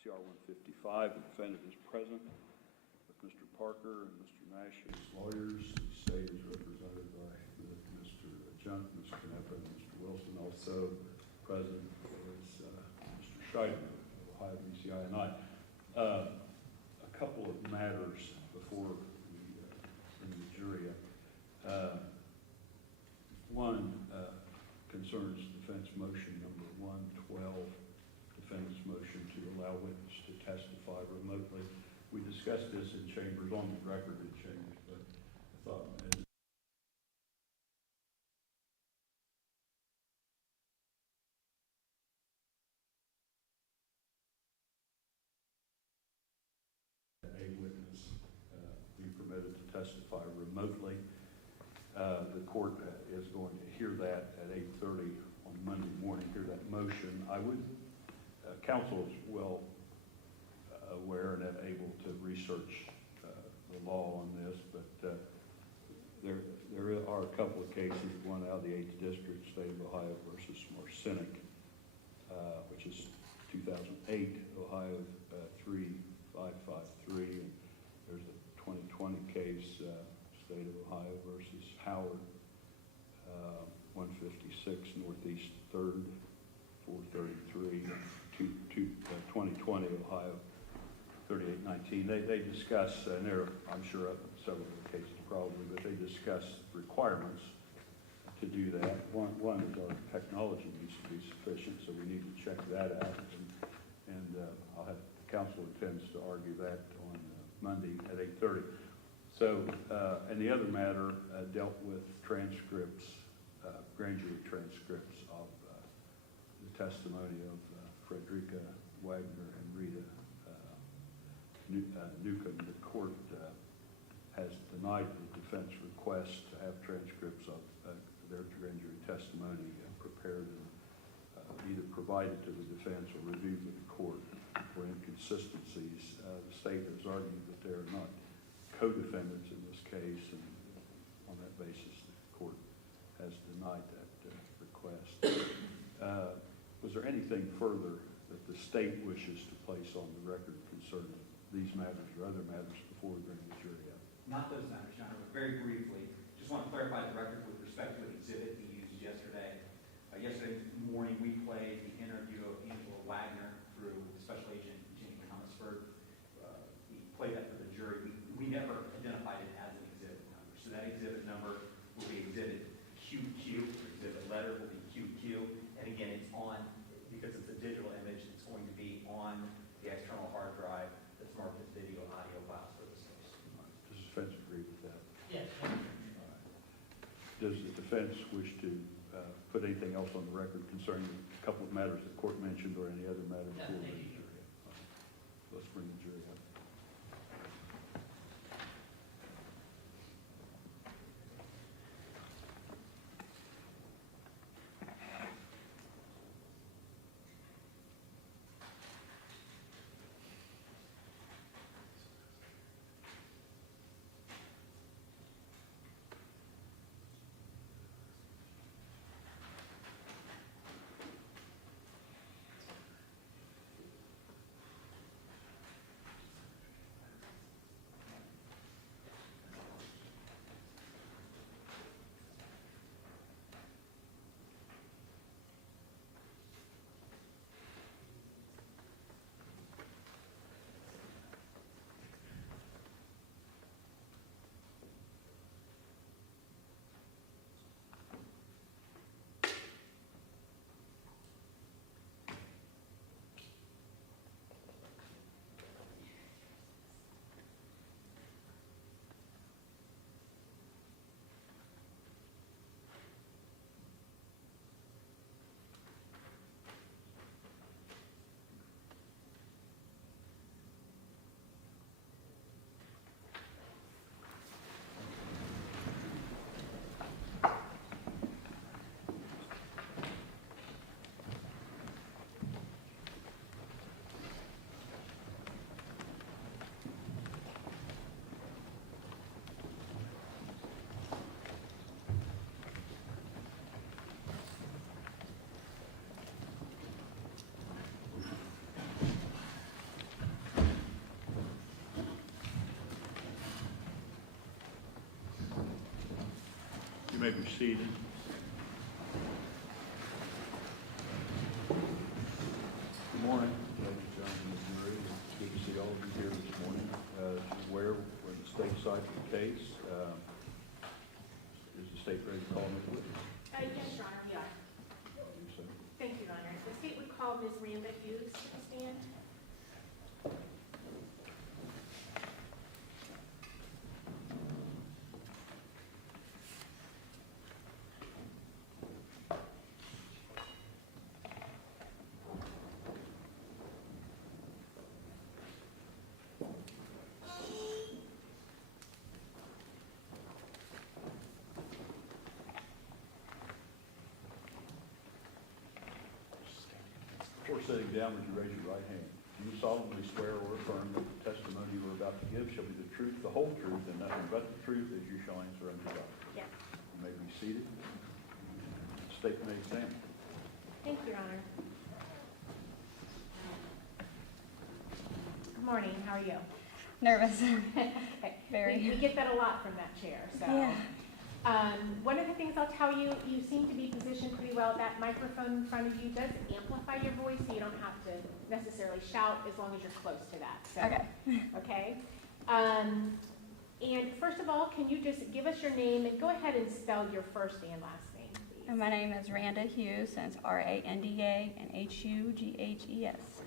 CR 155. The defendant is present with Mr. Parker and Mr. Nash as lawyers. The state is represented by Mr. Junk, Ms. Canepa, and Mr. Wilson. Also present is Mr. Scheider of Ohio BCI and I. A couple of matters before we bring the jury up. One concerns defense motion number 112, defendant's motion to allow witness to testify remotely. We discussed this in chambers, on the record in chambers, but I thought as a witness be permitted to testify remotely. The court is going to hear that at 8:30 on Monday morning, hear that motion. I would, counsel is well aware and able to research the law on this, but there are a couple of cases, one out of the 8th District, State of Ohio versus Marcinic, which is 2008, Ohio 3553, and there's a 2020 case, State of Ohio versus Howard, 156 Northeast 3rd, 433, 2020 Ohio 3819. They discuss, and there are, I'm sure, several of the cases probably, but they discuss requirements to do that. One is our technology needs to be sufficient, so we need to check that out. And I'll have counsel intends to argue that on Monday at 8:30. So, and the other matter dealt with transcripts, grand jury transcripts of the testimony of Frederica Wagner and Rita Newcomb. The court has denied the defense request to have transcripts of their grand jury testimony prepared and either provided to the defense or reviewed with the court for inconsistencies. The state has argued that they are not co-defendants in this case, and on that basis the court has denied that request. Was there anything further that the state wishes to place on the record concerning these matters or other matters before we bring the jury up? Not those matters, Your Honor, but very briefly, just want to clarify the record with respect to an exhibit we used yesterday. Yesterday morning, we played the interview of Angela Wagner through Special Agent Jenny Thomasford. We played that for the jury. We never identified it as an exhibit number. So that exhibit number will be exhibit QQ, or exhibit letter will be QQ. And again, it's on, because it's a digital image, it's going to be on the external hard drive that's marked as video and audio files for this case. Does the defense agree with that? Yes. All right. Does the defense wish to put anything else on the record concerning a couple of matters the court mentioned or any other matter before we bring the jury up? Right. Let's bring the jury up. You may be seated. Good morning, ladies and gentlemen of the jury. It's good to see all of you here this morning. As you're aware, we're in the state side of the case. Is the state ready to call Ms. Witness? Yes, Your Honor, we are. Thank you, Your Honor. The state would call Ms. Randa Hughes to the stand. Before sitting down, would you raise your right hand? Do you solemnly swear or affirm that the testimony you are about to give shall be the truth, the whole truth, and nothing but the truth as you shall answer unto God? Yes. You may be seated. State may examine. Thank you, Your Honor. Good morning. How are you? Nervous. Okay. Very. We get that a lot from that chair, so. Yeah. One of the things I'll tell you, you seem to be positioned pretty well. That microphone in front of you does amplify your voice, so you don't have to necessarily shout as long as you're close to that. So, Okay. Okay. And first of all, can you just give us your name and go ahead and spell your first and last name, please? And my name is Randa Hughes, and it's R-A-N-D-A and H-U-G-H-E-S.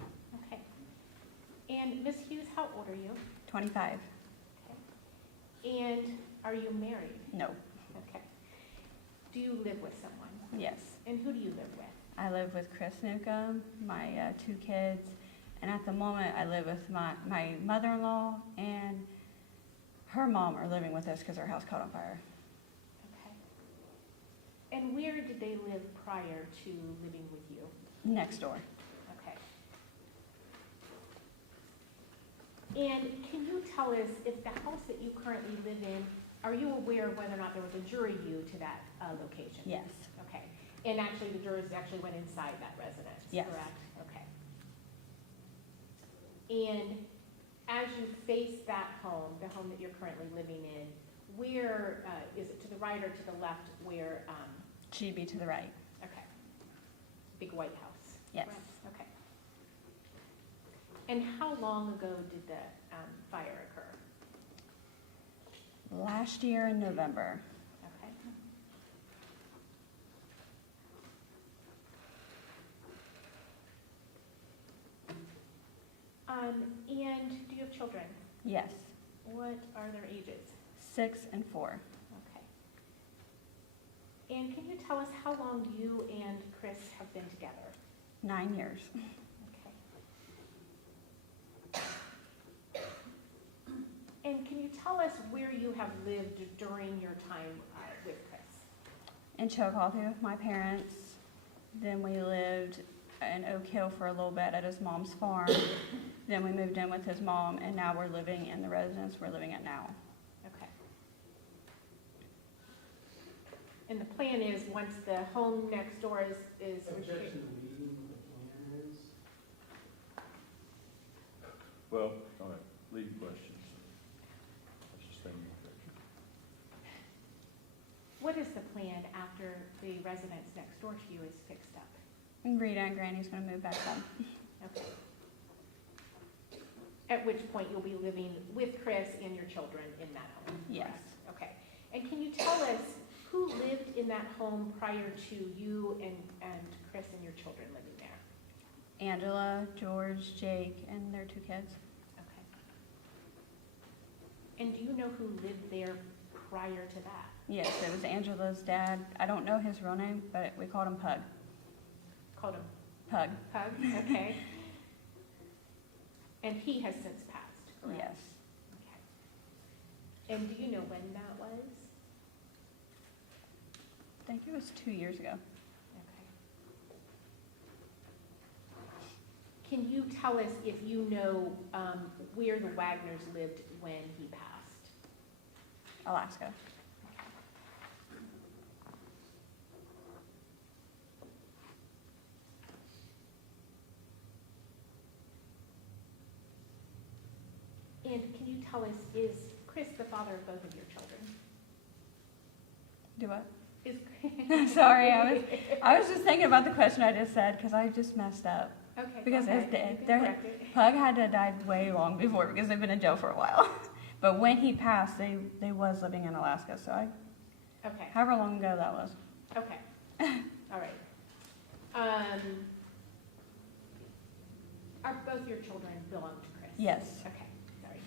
Okay. And Ms. Hughes, how old are you? 25. Okay. And are you married? No. Okay. Do you live with someone? Yes. And who do you live with? I live with Chris Newcomb, my 2 kids, and at the moment I live with my mother-in-law and her mom are living with us because our house caught on fire. Okay. And where did they live prior to living with you? Next door. Okay. And can you tell us if the house that you currently live in, are you aware of whether or not there was a jury view to that location? Yes. Okay. And actually, the jurors actually went inside that residence, Yes. correct? Okay. And as you face that home, the home that you're currently living in, where, is it to the right or to the left where, She'd be to the right. okay, big white house? Yes. Right, okay. And how long ago did the fire occur? Last year in November. Okay. And do you have children? Yes. What are their ages? 6 and 4. Okay. And can you tell us how long you and Chris have been together? 9 years. Okay. And can you tell us where you have lived during your time with Chris? In Chillicothe with my parents. Then we lived in Oak Hill for a little bit at his mom's farm. Then we moved in with his mom, and now we're living in the residence we're living at now. Okay. And the plan is, once the home next door is Objection to leaving what the plan is. Well, all right, lead questions. Let's just stay in the objection. What is the plan after the residence next door to you is fixed up? And Rita and Granny's going to move back home. Okay. At which point you'll be living with Chris and your children in that home? Yes. Correct? Okay. And can you tell us who lived in that home prior to you and Chris and your children living there? Angela, George, Jake, and their 2 kids. Okay. And do you know who lived there prior to that? Yes, it was Angela's dad. I don't know his real name, but we called him Pug. Called him Pug. Pug? Okay. And he has since passed, correct? Yes. Okay. And do you know when that was? I think it was 2 years ago. Okay. Can you tell us if you know where the Wagners lived when he passed? Alaska. And can you tell us, is Chris the father of both of your children? Do what? Sorry, I was just thinking about the question I just said, because I just messed up. Okay. Because go as ahead. You the, can correct it. Pug had to die way long before, because they've been in jail for a while. But when he passed, they was living in Alaska, so Okay, however long ago that was. okay. All right. Are both your children belong to Chris? Yes. Okay, sorry.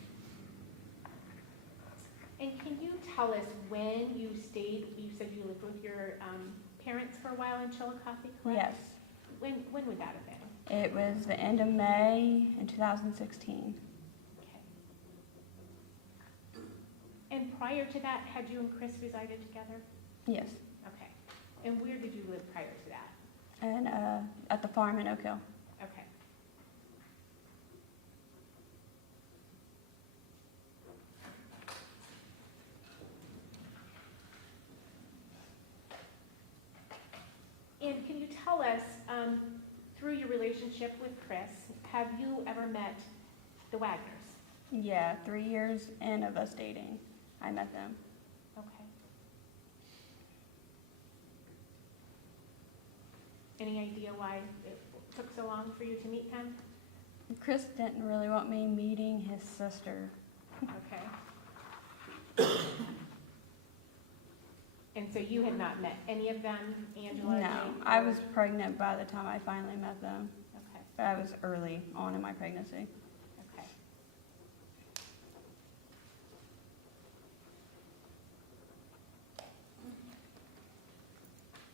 And can you tell us when you stayed, you said you lived with your parents for a while in Chillicothe, correct? Yes. When would that have been? It was the end of May in 2016. Okay. And prior to that, had you and Chris resided together? Yes. Okay. And where did you live prior to that? And at the farm in Oak Hill. Okay. And can you tell us, through your relationship with Chris, have you ever met the Wagners? Yeah, 3 years in of us dating, I met them. Okay. Any idea why it took so long for you to meet them? Chris didn't really want me meeting his sister. Okay. And so you had not met any of them, Angela? No, Jake, I or- was pregnant by the time I finally met them. Okay, But I was early on in my pregnancy. okay.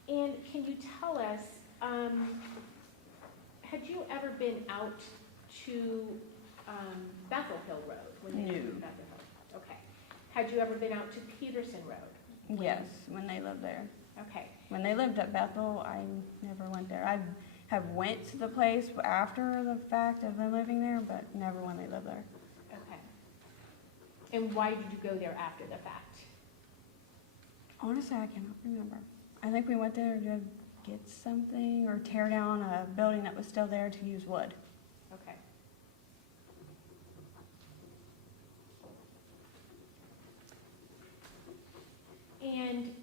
And can you tell us, had you ever been out to Bethel Hill Road? When they No. lived in Bethel Hill? Okay. Had you ever been out to Peterson Road? Yes, when they lived there. Okay, When they lived at Bethel, I never went there. I have went to the place after the fact of them living there, but never when they lived there. okay. And why did you go there after the fact? Honestly, I cannot remember. I think we went there to get something or tear down a building that was still there to use wood. Okay. And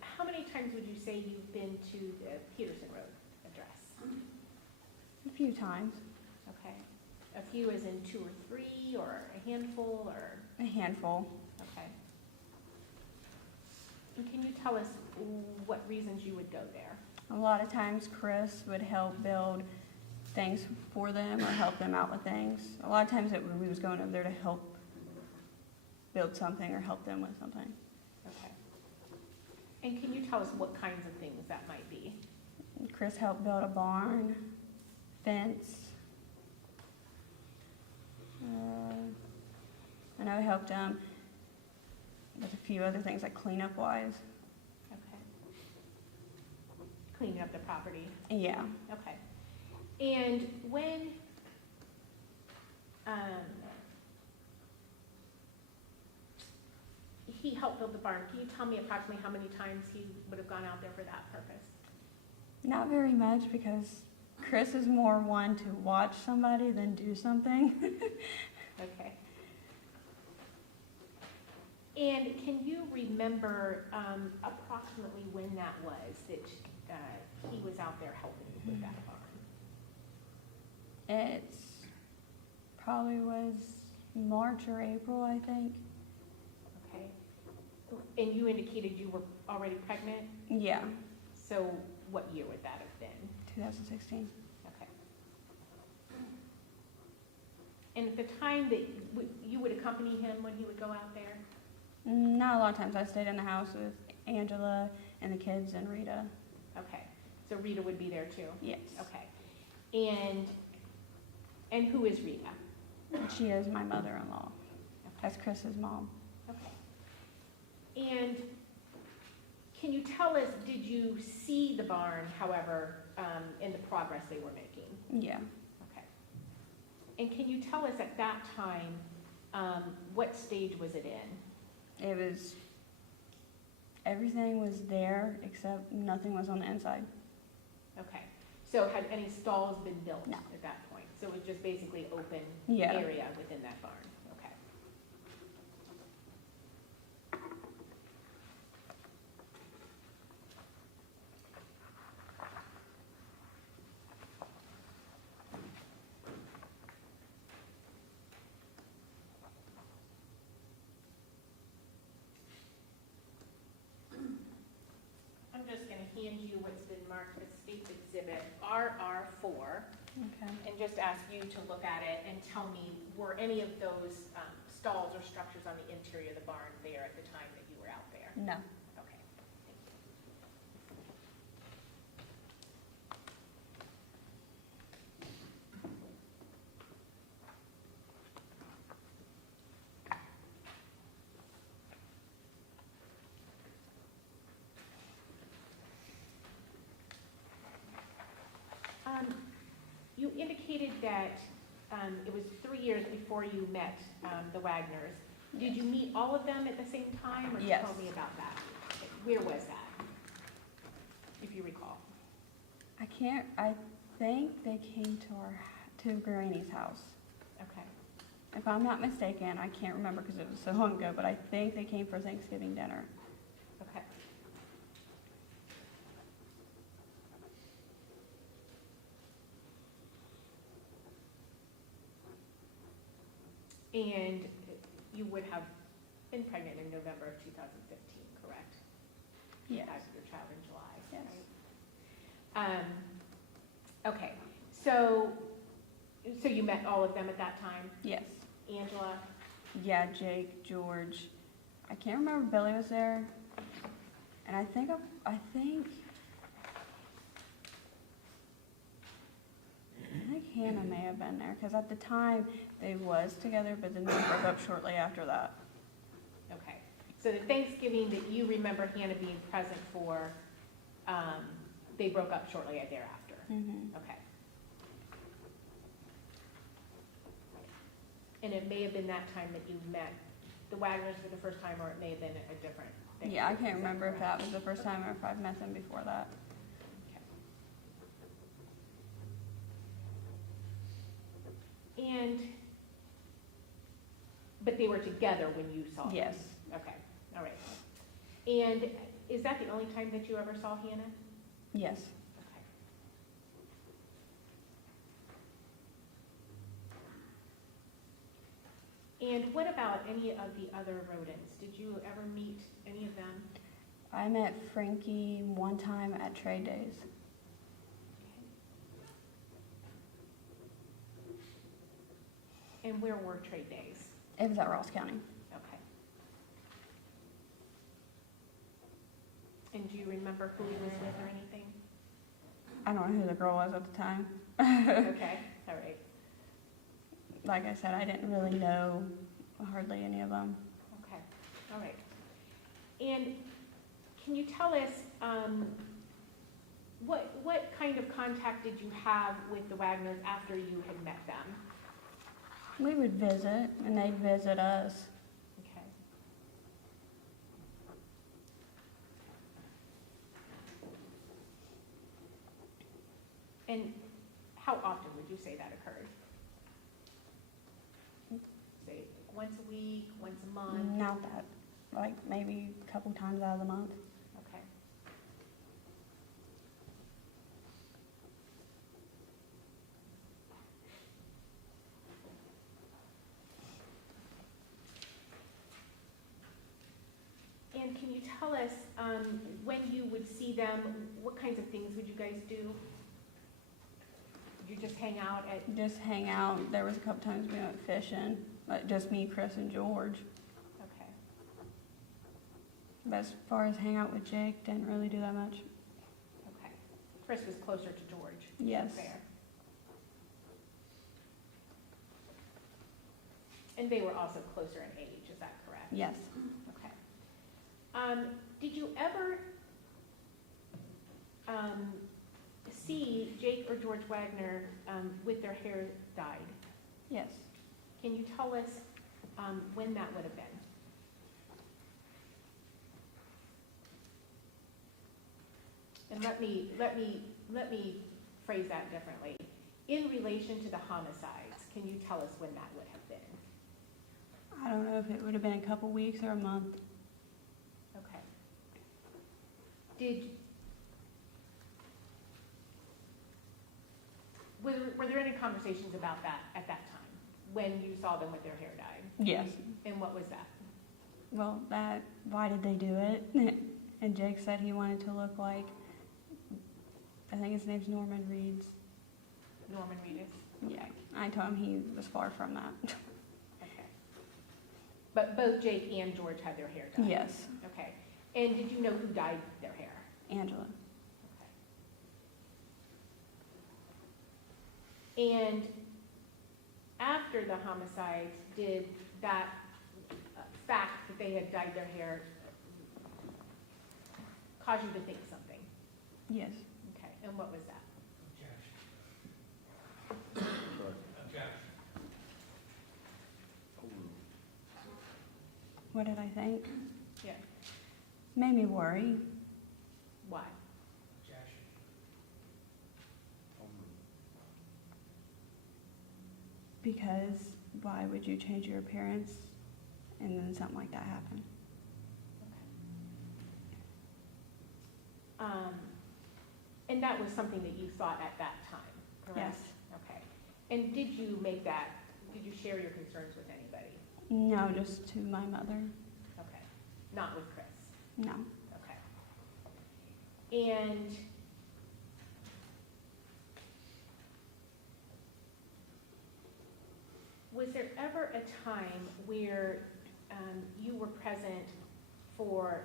how many times would you say you've been to the Peterson Road address? A few times, Okay. A few as in 2 or 3, or a handful, or, a handful. okay. And can you tell us what reasons you would go there? A lot of times Chris would help build things for them or help them out with things. A lot of times we was going over there to help build something or help them with something. Okay. And can you tell us what kinds of things that might be? Chris helped build a barn, fence. I know I helped him with a few other things like cleanup wise. Okay. Cleaning up the property, Yeah. okay. And when, he helped build the barn, can you tell me approximately how many times he would have gone out there for that purpose? Not very much because Chris is more one to watch somebody than do something. Okay. And can you remember, approximately when that was that, he was out there helping with that barn? It's probably was March or April, I think. Okay. And you indicated you were already pregnant, Yeah, so what year would that have been? 2016. Okay. And at the time that you would accompany him when he would go out there? Not a lot of times. I stayed in the house with Angela and the kids and Rita. Okay, so Rita would be there too? Yes. Okay. And who is Rita? She is my mother-in-law. That's Chris's mom. Okay. And can you tell us, did you see the barn, however, in the progress they were making? Yeah. Okay. And can you tell us at that time, what stage was it in? It was, everything was there except nothing was on the inside. Okay. So had any stalls been built No. at that point? So it was just basically open Yeah. area within that barn? Okay. hand you what's been marked as State Exhibit RR4 Okay. and just ask you to look at it and tell me, were any of those stalls or structures on the interior of the barn there at the time that you were out there? No. Okay. Thank you. You indicated that it was 3 years before you met the Wagners. Did you meet all of them at the same time, or Yes. tell me about that? Where was that, if you recall? I think they came to Granny's house. Okay. If I'm not mistaken, I can't remember because it was so long ago, but I think they came for Thanksgiving dinner. Okay. And you would have been pregnant in November of 2015, correct? Yes. You had your child in July, Yes. right? Okay, so you met all of them at that time? Yes. Angela? Yeah, Jake, George. I can't remember if Billy was there. And I think Hannah may have been there, because at the time they was together, but then they broke up shortly after that. Okay, so the Thanksgiving that you remember Hannah being present for, they broke up shortly thereafter? Mm-hmm. Okay. And it may have been that time that you met the Wagners for the first time, or it may have been a different thing. Yeah, I can't remember if that was the first time or if I've met them before that. But they were together when you saw them? Yes. Okay, all right. And is that the only time that you ever saw Hannah? Yes. Okay. And what about any of the other rodents? Did you ever meet any of them? I met Frankie one time at trade days. Okay. And where were trade days? It was at Ross County. Okay. And do you remember who he was with or anything? I don't know who the girl was at the time. Okay, all right. Like I said, I didn't really know hardly any of them. Okay, all right. And can you tell us what kind of contact did you have with the Wagners after you had met them? We would visit, and they'd visit us. Okay. And how often would you say that occurred? Say once a week, once a month? Not that, like maybe a couple times out of the month. Okay. And can you tell us, when you would see them, what kinds of things would you guys do? Would you just hang out at? Just hang out. There was a couple times we went fishing, like just me, Chris, and George. Okay. But as far as hang out with Jake, didn't really do that much. Okay. Chris was closer to George. Yes. Fair. And they were also closer in age, is that correct? Yes. Okay. Did you ever see Jake or George Wagner with their hair dyed? Yes. Can you tell us when that would have been? And let me phrase that differently. In relation to the homicides, can you tell us when that would have been? I don't know if it would have been a couple weeks or a month. Okay. Were there any conversations about that at that time, when you saw them with their hair dyed? Yes. And what was that? Well, why did they do it? And Jake said he wanted to look like I think his name's Norman Reeds. Norman Reedus? Yeah, I told him he was far from that. Okay. But both Jake and George had their hair dyed? Yes, Okay. And did you know who dyed their hair? Angela. Okay. And after the homicide, did that fact that they had dyed their hair cause you to think something? Yes. Okay, and what was that? Sorry. What did I think? Yeah. Made me worry. Why? Because why would you change your appearance and then something like that happen? And that was something that you thought at that time, correct? Yes. Okay. And did you share your concerns with anybody? No, just to my mother. Okay. Not with Chris? No. Okay. And was there ever a time where you were present for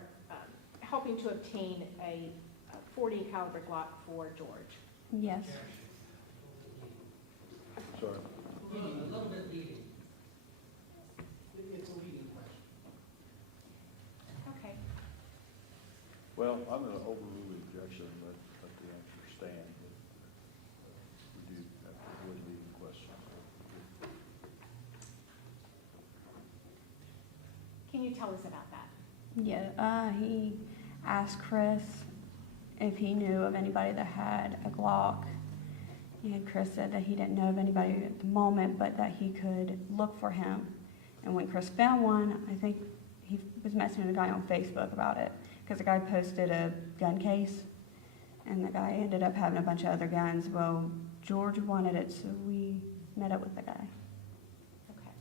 helping to obtain a .40 caliber Glock for George? Yes. Sorry. Leading, a little bit leading. It's a leading question. Okay. Well, I'm going to overrule the objection, let the answer stand. But we do have to avoid leading questions. Can you tell us about that? Yeah, he asked Chris if he knew of anybody that had a Glock. And Chris said that he didn't know of anybody at the moment, but that he could look for him. And when Chris found one, I think he was messaging a guy on Facebook about it, because the guy posted a gun case, and the guy ended up having a bunch of other guns. Well, George wanted it, so we met up with the guy. Okay.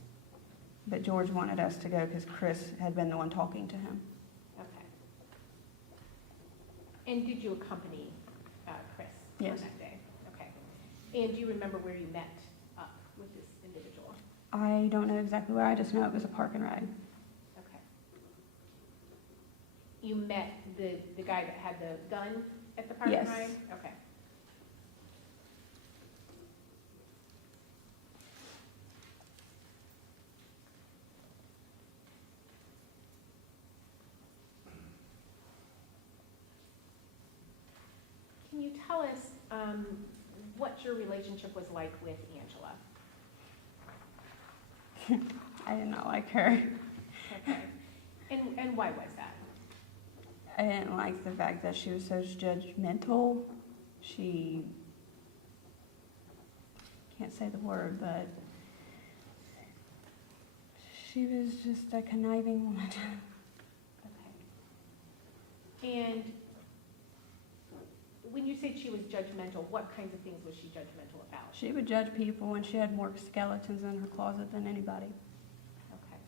But George wanted us to go because Chris had been the one talking to him. Okay. And did you accompany Chris on Yes. that day? Okay. And do you remember where you met up with this individual? I don't know exactly where, I just know it was a park and ride. Okay. You met the guy that had the gun at the park and Yes. ride? Okay. Can you tell us what your relationship was like with Angela? I did not like her. Okay. And why was that? I didn't like the fact that she was so judgmental. She, can't say the word, but she was just a conniving woman. Okay. And when you said she was judgmental, what kinds of things was she judgmental about? She would judge people when she had more skeletons in her closet than anybody. Okay.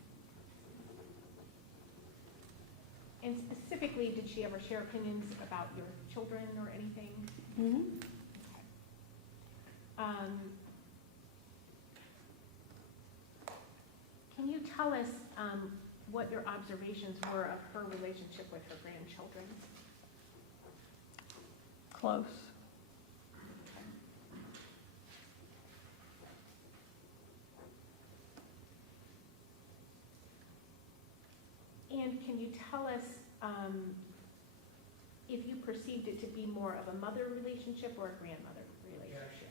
And specifically, did she ever share opinions about your children or anything? Mm-hmm. Can you tell us what your observations were of her relationship with her grandchildren? Close. And can you tell us if you perceived it to be more of a mother relationship or a grandmother relationship?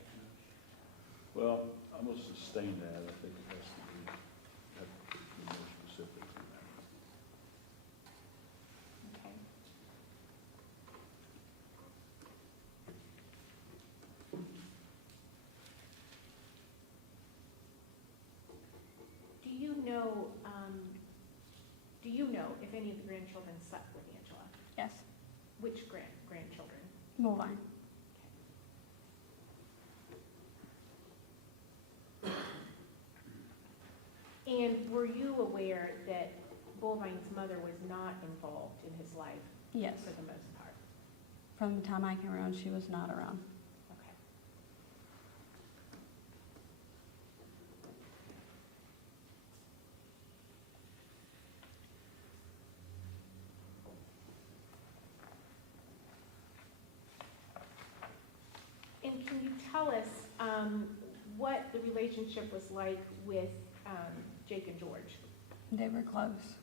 Well, I'm going to sustain that. I think it has to be more specific than that. Okay. Do you know if any of the grandchildren slept with Angela? Yes. Which grandchildren? Bovine. And were you aware that Bovine's mother was not involved in his life Yes. for the most part? From the time I came around, she was not around. Okay. And can you tell us what the relationship was like with Jake and George? They were close.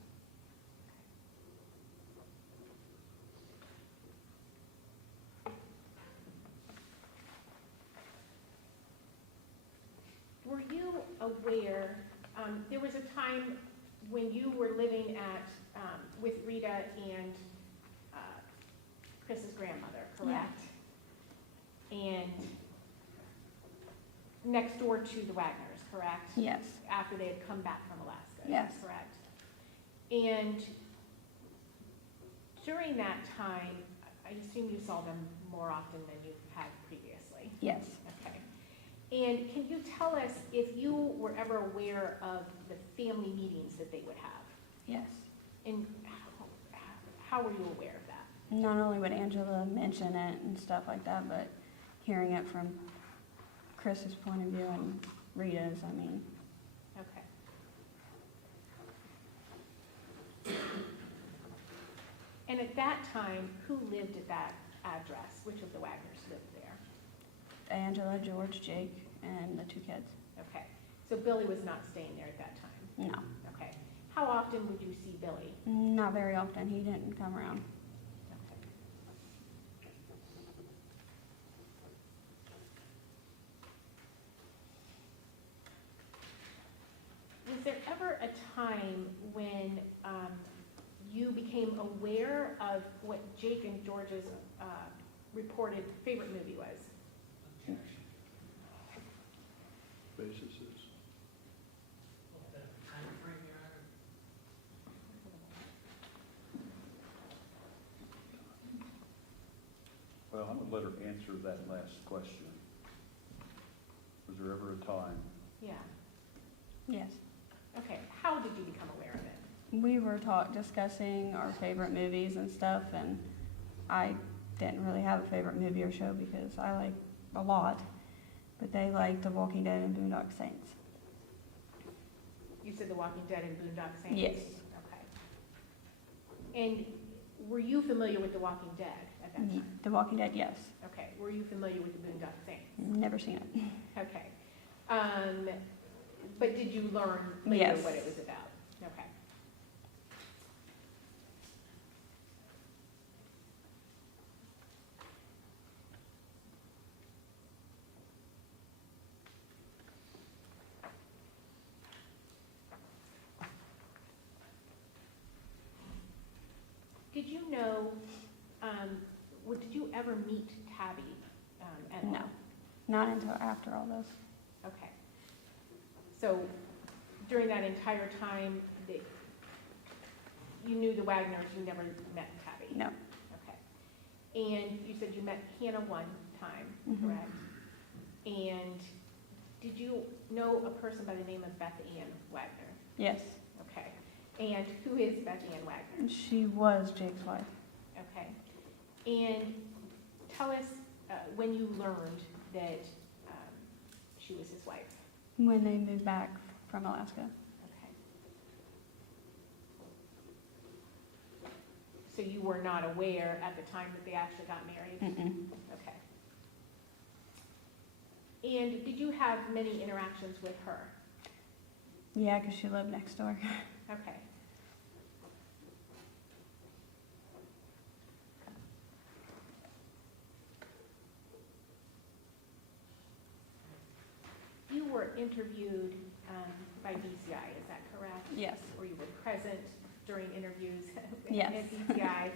Were you aware, there was a time when you were living at, with Rita and Chris's grandmother, correct? And next door to the Wagners, correct? Yes. After they had come back from Alaska, is Yes. that correct? And during that time, I assume you saw them more often than you had previously? Yes. Okay. And can you tell us if you were ever aware of the family meetings that they would have? Yes. And how were you aware of that? Not only would Angela mention it and stuff like that, but hearing it from Chris's point of view and Rita's, I mean, Okay. And at that time, who lived at that address? Which of the Wagners lived there? Angela, George, Jake, and the 2 kids. Okay. So Billy was not staying there at that time? No. Okay. How often would you see Billy? Not very often. He didn't come around. Okay. Was there ever a time when you became aware of what Jake and George's reported favorite movie was? Objection. Basis is, What, the time frame, Your Honor? well, I'm gonna let her answer that last question. Was there ever a time? Yeah. Yes. Okay. How did you become aware of it? We were discussing our favorite movies and stuff, and I didn't really have a favorite movie or show because I like a lot, but they liked The Walking Dead and Boondock Saints. You said The Walking Dead and Boondock Saints? Yes. Okay. And were you familiar with The Walking Dead at that time? The Walking Dead, yes. Okay. Were you familiar with the Boondock Saints? Never seen it. Okay. But did you learn later Yes. what it was about? Okay. Did you know, did you ever meet Tabby at all? No. Not until after all this. Okay. So during that entire time that you knew the Wagners, you never met Tabby? No. Okay. And you said you met Hannah one time, Mhm. correct? And did you know a person by the name of Beth Ann Wagner? Yes. Okay. And who is Beth Ann Wagner? She was Jake's wife. Okay. And tell us when you learned that she was his wife. When they moved back from Alaska. Okay. So you were not aware at the time that they actually got married? Mm-mm. Okay. And did you have many interactions with her? Yeah, because she lived next door. Okay. You were interviewed by BCI, is that correct? Yes. Or you were present during interviews Yes. at BCI?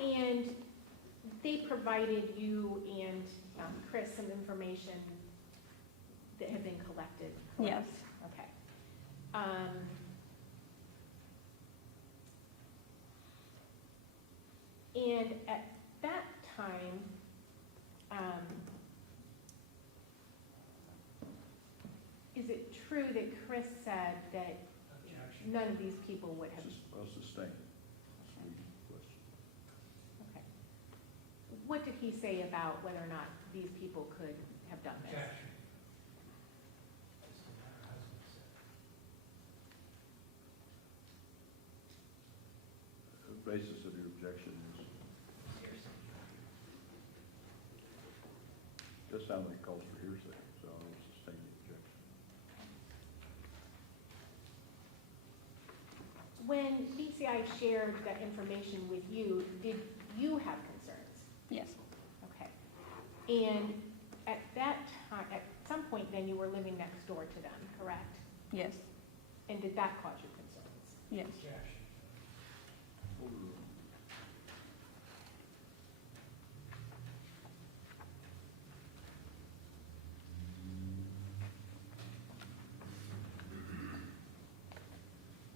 And they provided you and Chris some information that had been collected, Yes. correct? Okay. And at that time, is it true that Chris said that Objection. none of these people would have? I'll sustain. Question. Okay. what did he say about whether or not these people could have done this? Objection. Doesn't matter, husband said. The basis of your objection is, just sounds like it calls for hearsay, so I will sustain the objection. When BCI shared that information with you, did you have concerns? Yes, Okay. And at that time, at some point then, you were living next door to them, correct? yes, And did that cause you concerns? yes. Objection. Overruled.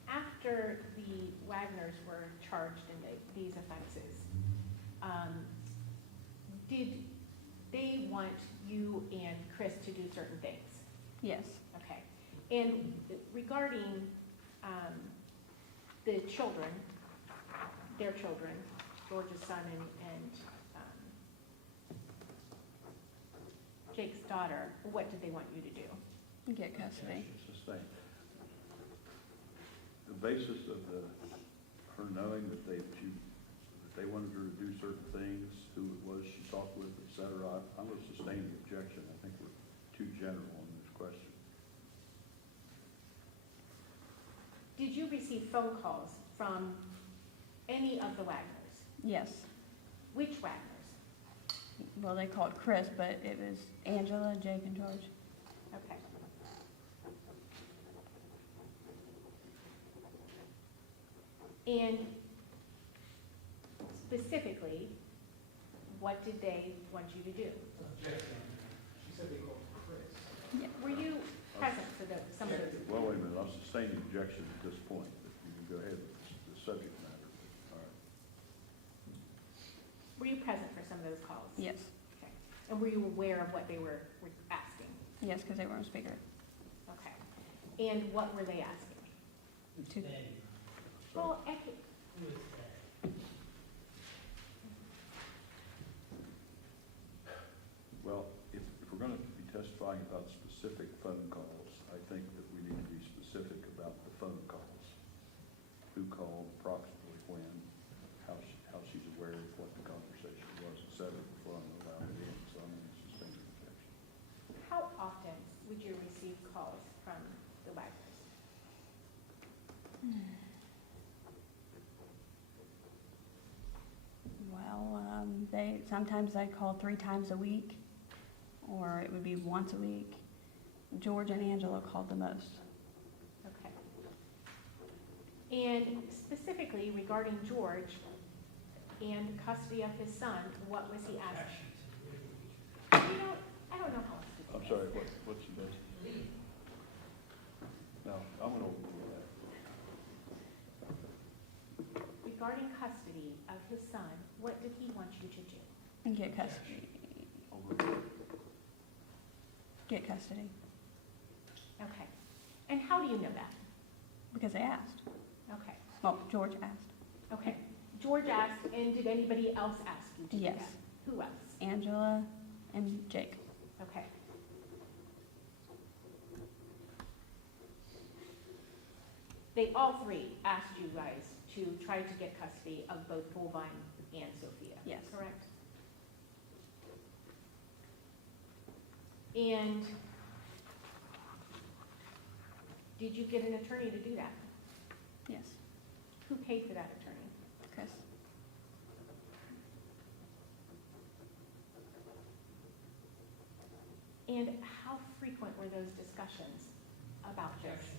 After the Wagners were charged in these offenses, did they want you and Chris to do certain things? Yes, Okay. And regarding the children, their children, George's son and Jake's daughter, what did they want you to do? get custody. Sustained. The basis of her knowing that they wanted her to do certain things, who it was she talked with, et cetera, I would sustain the objection. I think we're too general on this question. Did you receive phone calls from any of the Wagners? Yes. Which Wagners? Well, they called Chris, but it was Angela, Jake, and George. Okay. And specifically, what did they want you to do? Objection. She said they called Chris. Were you present for some of those? Well, wait a minute, I'll sustain the objection at this point, but you can go ahead with the subject matter. All right. Were you present for some of those calls? Yes, Okay. And were you aware of what they were asking? yes, because they were on speaker. Okay. And what were they asking? To, They, Well, who is they? Well, if we're going to be testifying about specific phone calls, I think that we need to be specific about the phone calls. Who called, approximately when, how she's aware of what the conversation was, et cetera, before I'm allowed it in, so I'm going to sustain the objection. how often would you receive calls from the Wagners? well, sometimes they'd call 3 times a week, or it would be once a week. George and Angela called the most. Okay. And specifically regarding George and custody of his son, what was he asking? Objection. I don't know how else to do I'm this. sorry, what she does? No, I'm going to overrule that. Regarding custody of his son, what did he want you to do? And get custody. Overruled. Get custody. Okay. And how do you know that? Because they asked. Okay. Well, George asked. Okay. George asked, and did anybody else ask you to do Yes. that? Who else? Angela and Jake. Okay. They all three asked you guys to try to get custody of both Bullvine and Sophia. Yes. Correct? And did you get an attorney to do that? Yes. Who paid for that attorney? Chris. And how frequent were those discussions about this? Objection.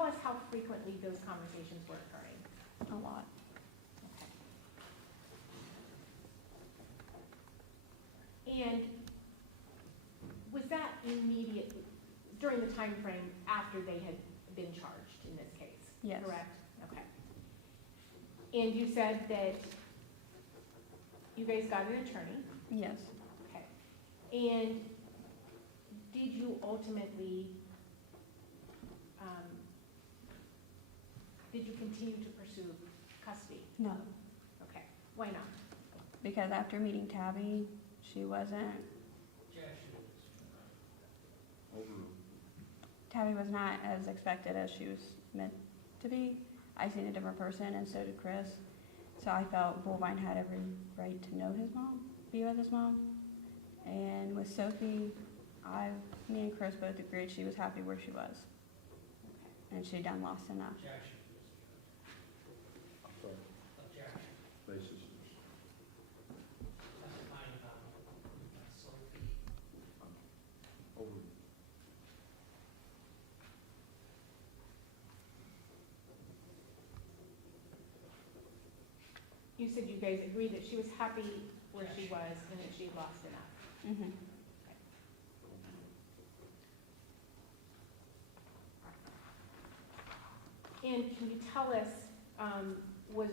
tell us how frequently those conversations were occurring? A lot. Okay. And was that immediate, during the time frame after they had been charged in this case? Yes. Correct? Okay. And you said that you guys got an attorney? Yes. Okay. And did you ultimately, did you continue to pursue custody? No. Okay. Why not? Because after meeting Tabby, she wasn't, Tabby was not as expected as she was meant to be. I seen a different person, and so did Chris. So I felt Bullvine had every right to know his mom, be with his mom. And with Sophie, me and Chris both agreed she was happy where she was. And she done lost enough. Objection. I'm sorry, Objection. basis is, Testifying about Sophie. over. You said you guys agreed that she was happy where she was and that she had lost enough. Mm-hmm. And can you tell us, was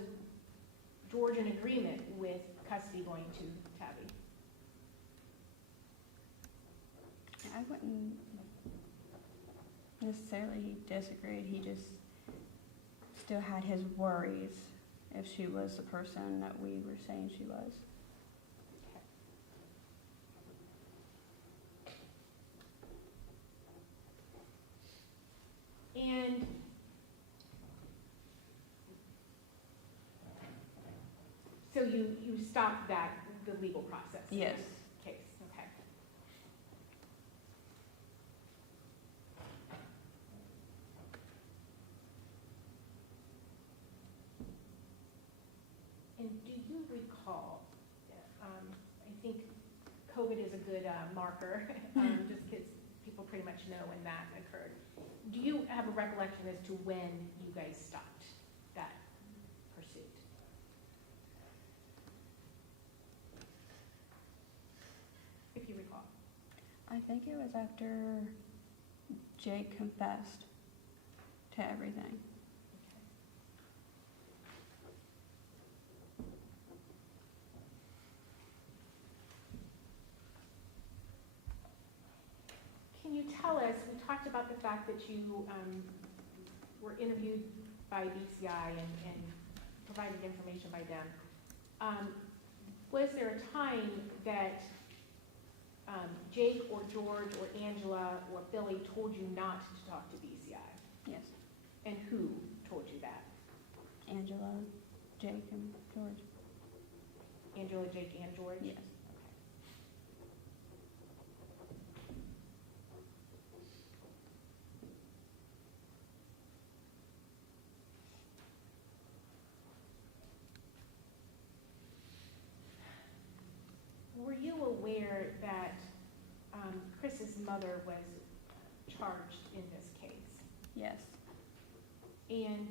George in agreement with custody going to Tabby? I wouldn't necessarily disagree. He just still had his worries if she was the person that we were saying she was. And so you stopped that, the legal process? in Yes. this Case, okay. And do you recall, I think COVID is a good marker, just because people pretty much know when that occurred. Do you have a recollection as to when you guys stopped that pursuit? If you recall. I think it was after Jake confessed to everything. Can you tell us, we talked about the fact that you were interviewed by BCI and provided information by them. Was there a time that Jake or George or Angela or Billy told you not to talk to BCI? Yes. And who told you that? Angela, Jake, and George. Angela, Jake, and George? Yes. Were you aware that Chris's mother was charged in this case? Yes. And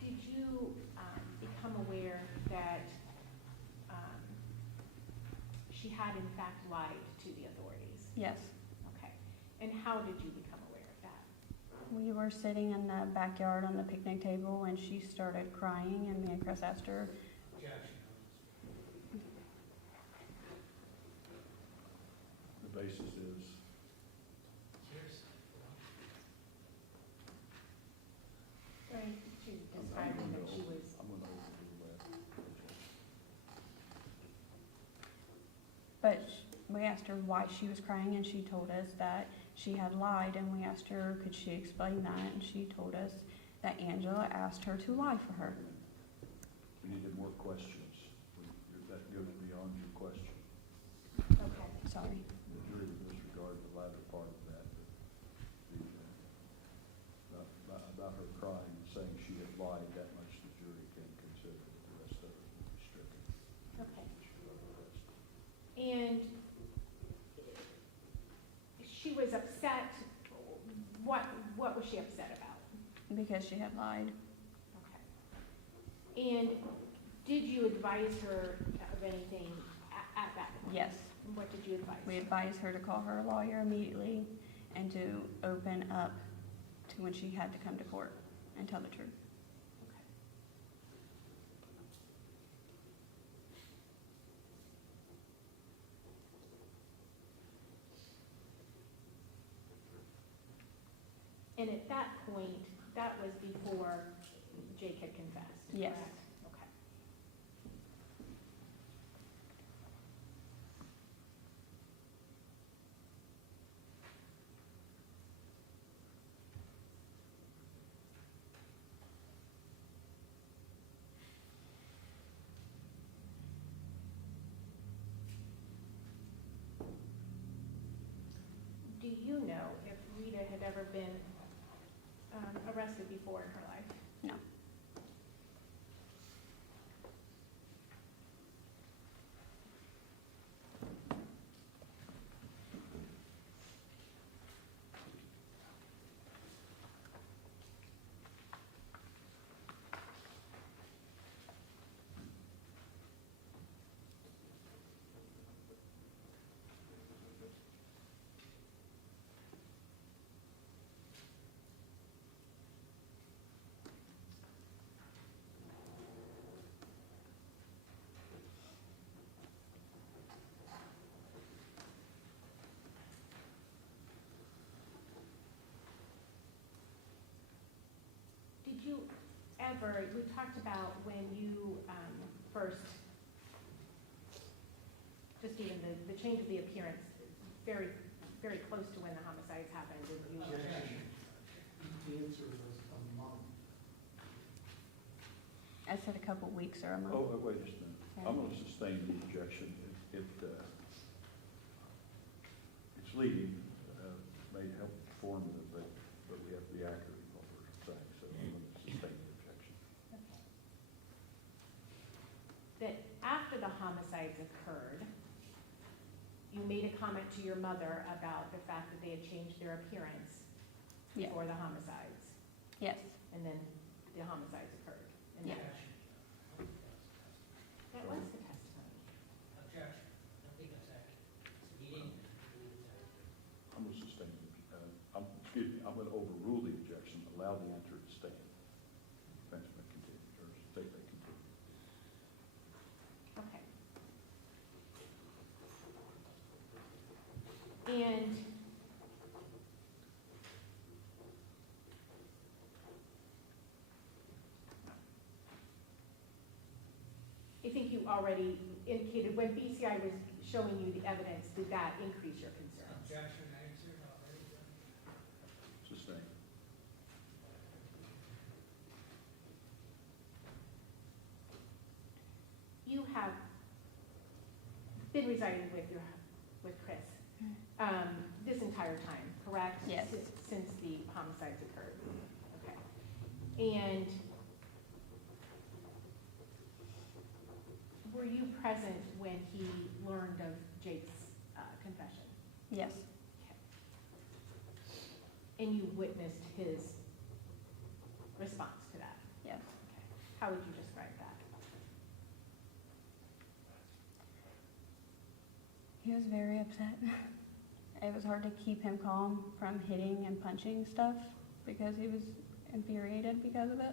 did you become aware that she had in fact lied to the authorities? Yes. Okay. And how did you become aware of that? We were sitting in the backyard on the picnic table and she started crying, and me and Chris asked her, Objection. The basis is, Here's, Right, she I'm described gonna that she over- was, I'm gonna overrule that. but we asked her why she was crying, and she told us that she had lied, and we asked her, could she explain that, and she told us that Angela asked her to lie for her. We needed more questions. That goes beyond your question. okay. Sorry. The jury would disregard the latter part of that. About her crying and saying she had lied, that much the jury can consider. The rest of it will be stricken. Okay. And she was upset. What was she upset about? Because she had lied. Okay. And did you advise her of anything at that point? Yes. And what did you advise We her? advised her to call her lawyer immediately and to open up to when she had to come to court and tell the truth. Okay. And at that point, that was before Jake had confessed, Yes. correct? Okay. Do you know if Rita had ever been arrested before in her life? No. Did you ever, we talked about when you first, just even the change of the appearance, very, very close to when the homicides happened, and you, Objection. The answer was a month. I said a couple weeks or a month. Oh, wait just a minute. I'm going to sustain the objection. It's leading, may help form it, but we have to be accurate in what we're saying, so I'm going to sustain the objection. that after the homicides occurred, you made a comment to your mother about the fact that they had changed their appearance Yeah. before the homicides, Yes. and then the homicides occurred. And Yeah. Objection. That was the testimony. Objection. I don't think that's accurate. He didn't believe it's accurate. I'm going to sustain, excuse me, I'm going to overrule the objection, allow the answer to stand. Defense may continue, or state may continue. Okay. And I think you already indicated when BCI was showing you the evidence, did that increase your concerns? Objection answered already. Sustain. You have been residing with Chris this entire time, correct? Yes. Since the homicides occurred. Okay. And were you present when he learned of Jake's confession? Yes. And you witnessed his response to that? Yes. Okay. How would you describe that? He was very upset. It was hard to keep him calm from hitting and punching stuff because he was infuriated because of it.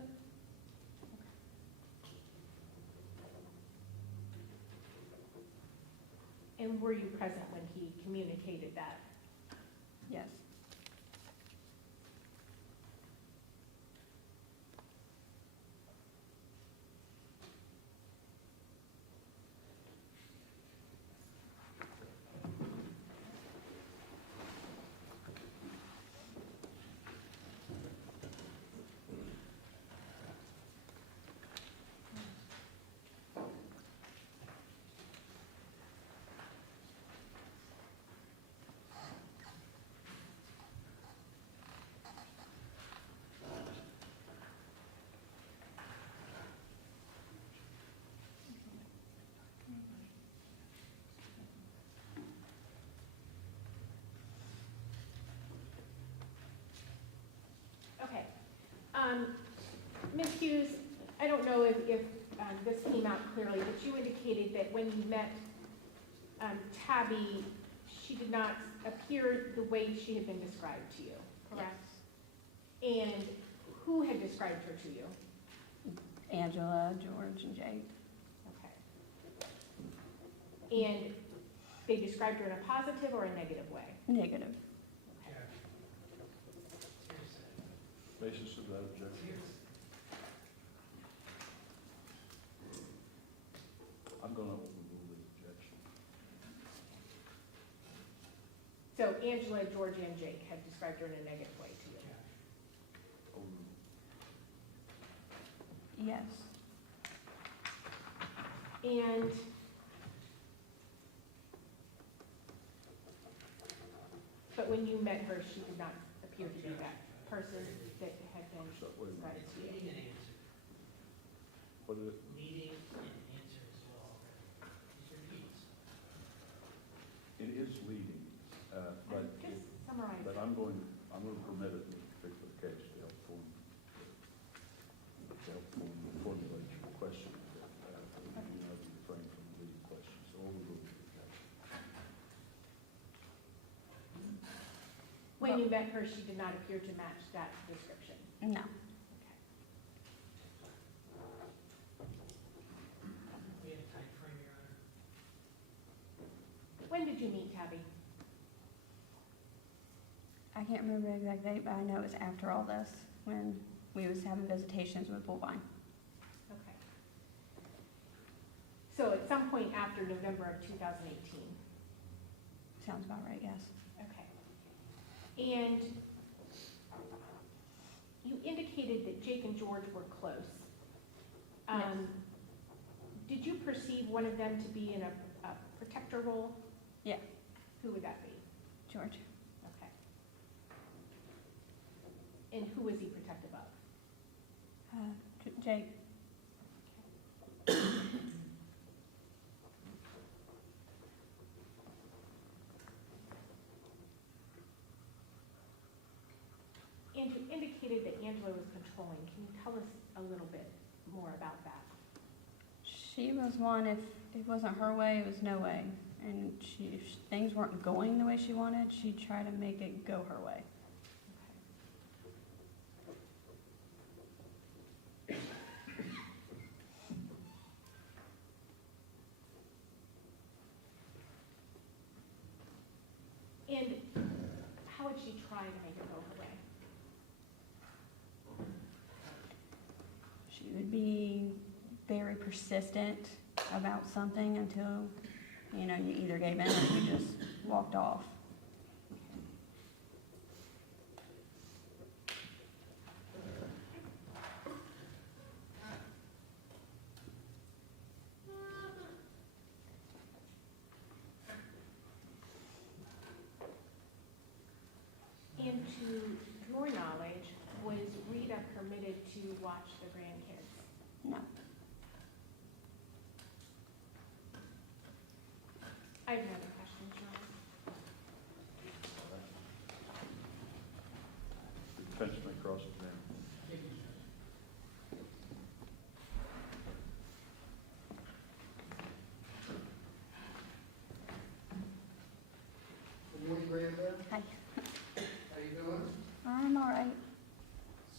And were you present when he communicated that? Yes. Ms. Hughes, I don't know if this came out clearly, but you indicated that when you met Tabby, she did not appear the way she had been described to you, correct? And who had described her to you? Angela, George, and Jake. Okay. And they described her in a positive or a negative way? Negative. Basis of that objection? I'm going to overrule the objection. So Angela, George, and Jake had described her in a negative way to you? Overrule. Yes. And but when you met her, she did not appear to be that person that had been So, wait a minute. described to you? Leading and answer. What is it? Leading and answer as well. These are leads. It is leading, but, Just summarize. but I'm going to permit it in this particular case to help formulate your question. You know, to refrain from leading questions, so overrule the objection. When you met her, she did not appear to match that description? No. We have time frame, Your Honor. When did you meet Tabby? I can't remember the exact date, but I know it was after all this, when we was having visitations with Bullvine. Okay. So at some point after November of 2018? Sounds about right, yes. Okay. And you indicated that Jake and George were close. Yes. Did you perceive one of them to be in a protector role? Yeah. Who would that be? George. Okay. And who was he protective of? Jake. And you indicated that Angela was controlling. Can you tell us a little bit more about that? She was one, if it wasn't her way, it was no way. And if things weren't going the way she wanted, she'd try to make it go her way. And how would she try to make it go her way? She would be very persistent about something until, you either gave in or you just walked off. And to your knowledge, was Rita permitted to watch the grandkids? No. I have no other questions, Your Honor. The defense may cross-examine. Good morning, Brenda. Hi. How you doing? I'm all right.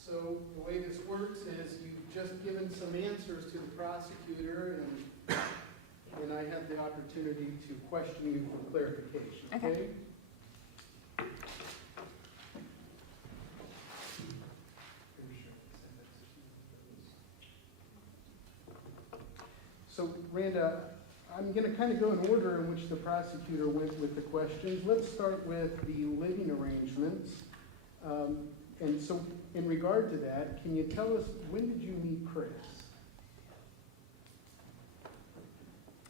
So the way this works is you've just given some answers to the prosecutor, and I have the opportunity to question you for clarification, Okay. okay? So, Randa, I'm going to kind of go in order in which the prosecutor went with the questions. Let's start with the living arrangements. And so, in regard to that, can you tell us, when did you meet Chris?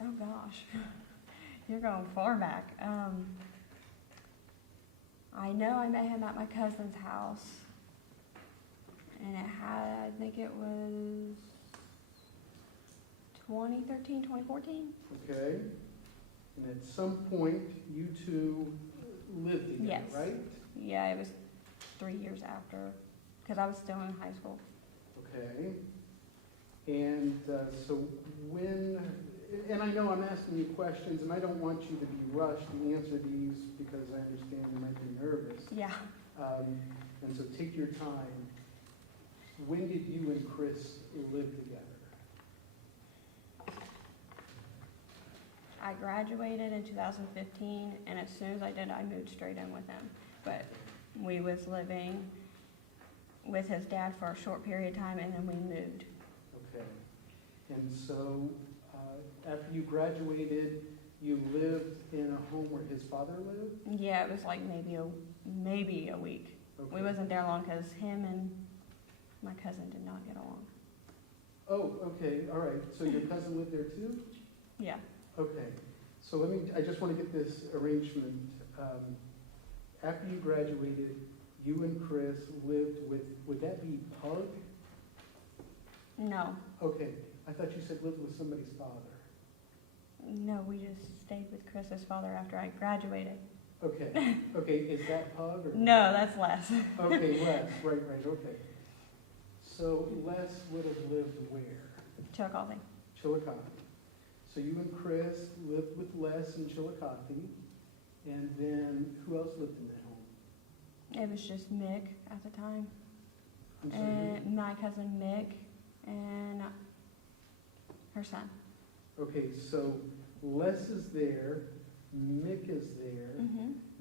Oh, gosh. You're going far back. I know I met him at my cousin's house. And I think it was 2013, 2014? Okay? And at some point, you two lived together, Yes. right? Yeah, it was 3 years after, because I was still in high school. Okay. And so when, and I know I'm asking you questions, and I don't want you to be rushed to answer these because I understand you might be nervous. Yeah. And so take your time. When did you and Chris live together? I graduated in 2015, and as soon as I did, I moved straight in with him. But we was living with his dad for a short period of time, and then we moved. Okay. And so after you graduated, you lived in a home where his father lived? Yeah, it was like maybe a week. Okay. We wasn't there long because him and my cousin did not get along. Oh, okay, all right. So your cousin lived there too? Yeah. Okay. So I just want to get this arrangement. After you graduated, you and Chris lived with, would that be Pug? No. Okay. I thought you said lived with somebody's father. No, we just stayed with Chris's father after I graduated. Okay. Okay, is that Pug or? No, that's Les. Okay, Les, right, okay. So Les would have lived where? Chillicothe. Chillicothe. So you and Chris lived with Les in Chillicothe, and then who else lived in that home? It was just Mick at the time, I'm sorry. and my cousin Mick and her son. Okay, so Les is there, Mick is there,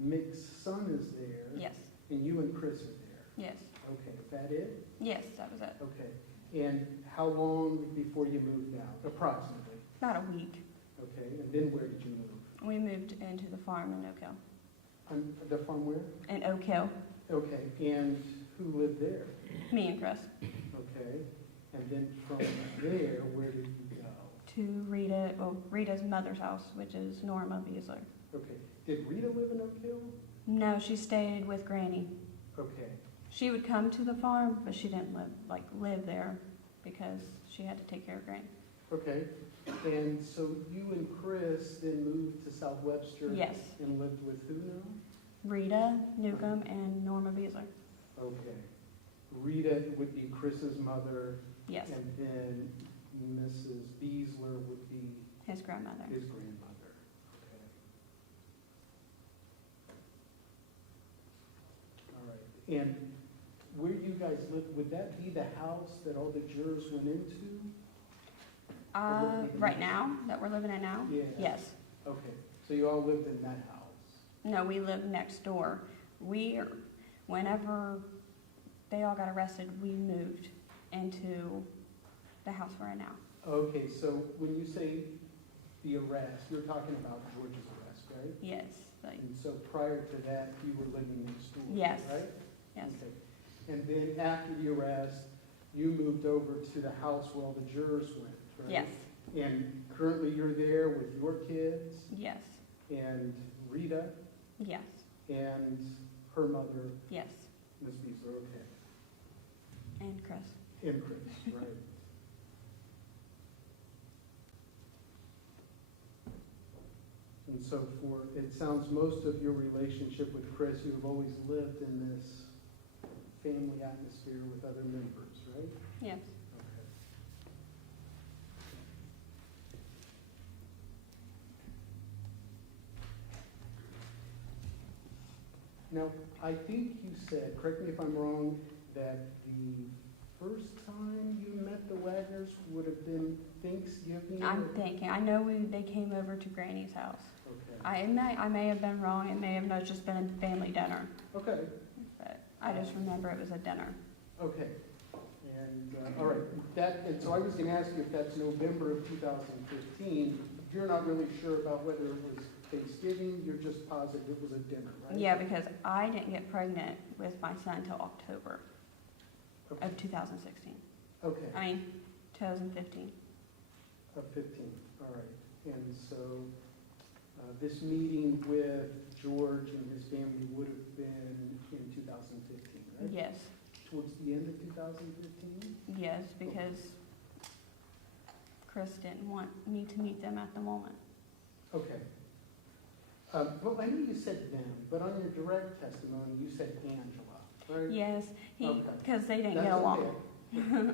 Mick's son is there, Yes. and you and Chris are there. Yes. Okay, is that it? Yes, that was it. Okay. And how long before you moved out, approximately? About a week. Okay, and then where did you move? We moved into the farm in Oak Hill. The farm where? In Oak Hill, Okay, and who lived there? me and Chris. Okay, and then from there, where did you go? To Rita's mother's house, which is Norma Beasler. Okay, did Rita live in Oak Hill? No, she stayed with Granny. Okay, She would come to the farm, but she didn't live there because she had to take care of Granny. okay, and so you and Chris then moved to South Webster? Yes. And lived with who now? Rita Newcomb and Norma Beasler. Okay, Rita would be Chris's mother, Yes, and then Mrs. Beasler would be his grandmother. his grandmother. Okay. All right, and where you guys live, would that be the house that all the jurors went into? Right now, that we're living in now? Yeah. Yes. Okay, so you all lived in that house? No, we live next door. Whenever they all got arrested, we moved into the house we're in now. Okay, so when you say the arrest, you're talking about George's arrest, right? Yes, And so prior to that, you were living next door, Yes. right? yes, Okay. And then after the arrest, you moved over to the house where all the jurors went, right? yes, And currently you're there with your kids yes, and Rita yes, and her mother, yes, Ms. Beasler, okay. and Chris. And Chris, right. And so it sounds most of your relationship with Chris, you have always lived in this family atmosphere with other members, right? Yes. Okay. Now, I think you said, correct me if I'm wrong, that the first time you met the Wagners would have been Thanksgiving? I'm thinking, I know they came over to Granny's house. Okay. I may have been wrong, it may have not just been a family dinner, Okay, but I just remember it was a dinner. okay. And, all right, and so I was gonna ask you if that's November of 2015. You're not really sure about whether it was Thanksgiving, you're just positive it was a dinner, right? Yeah, because I didn't get pregnant with my son until October Okay. of 2016. Okay, I mean, 2015. of 15, all right. And so, this meeting with George and his family would have been in 2015, right? Yes, Towards the end of 2015? yes, because Chris didn't want me to meet them at the moment. Okay. Well, I know you said them, but on your direct testimony, you said Angela. right? Yes, Okay. because they didn't That's get along. okay.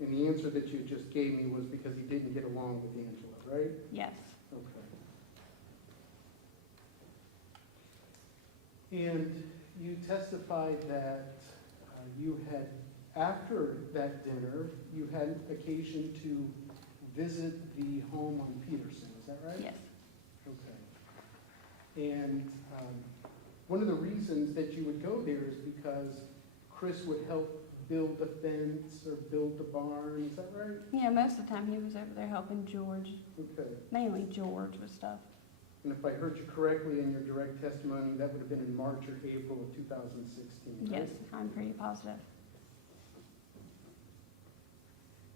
And the answer that you just gave me was because he didn't get along with Angela, right? Yes, Okay. And you testified that you had, after that dinner, you had occasion to visit the home on Peterson, is that right? yes, Okay. And one of the reasons that you would go there is because Chris would help build the fence or build the barn, is that right? yeah, most of the time he was over there helping George, Okay. mainly George with stuff. And if I heard you correctly in your direct testimony, that would have been in March or April of 2016, right? Yes, I'm pretty positive.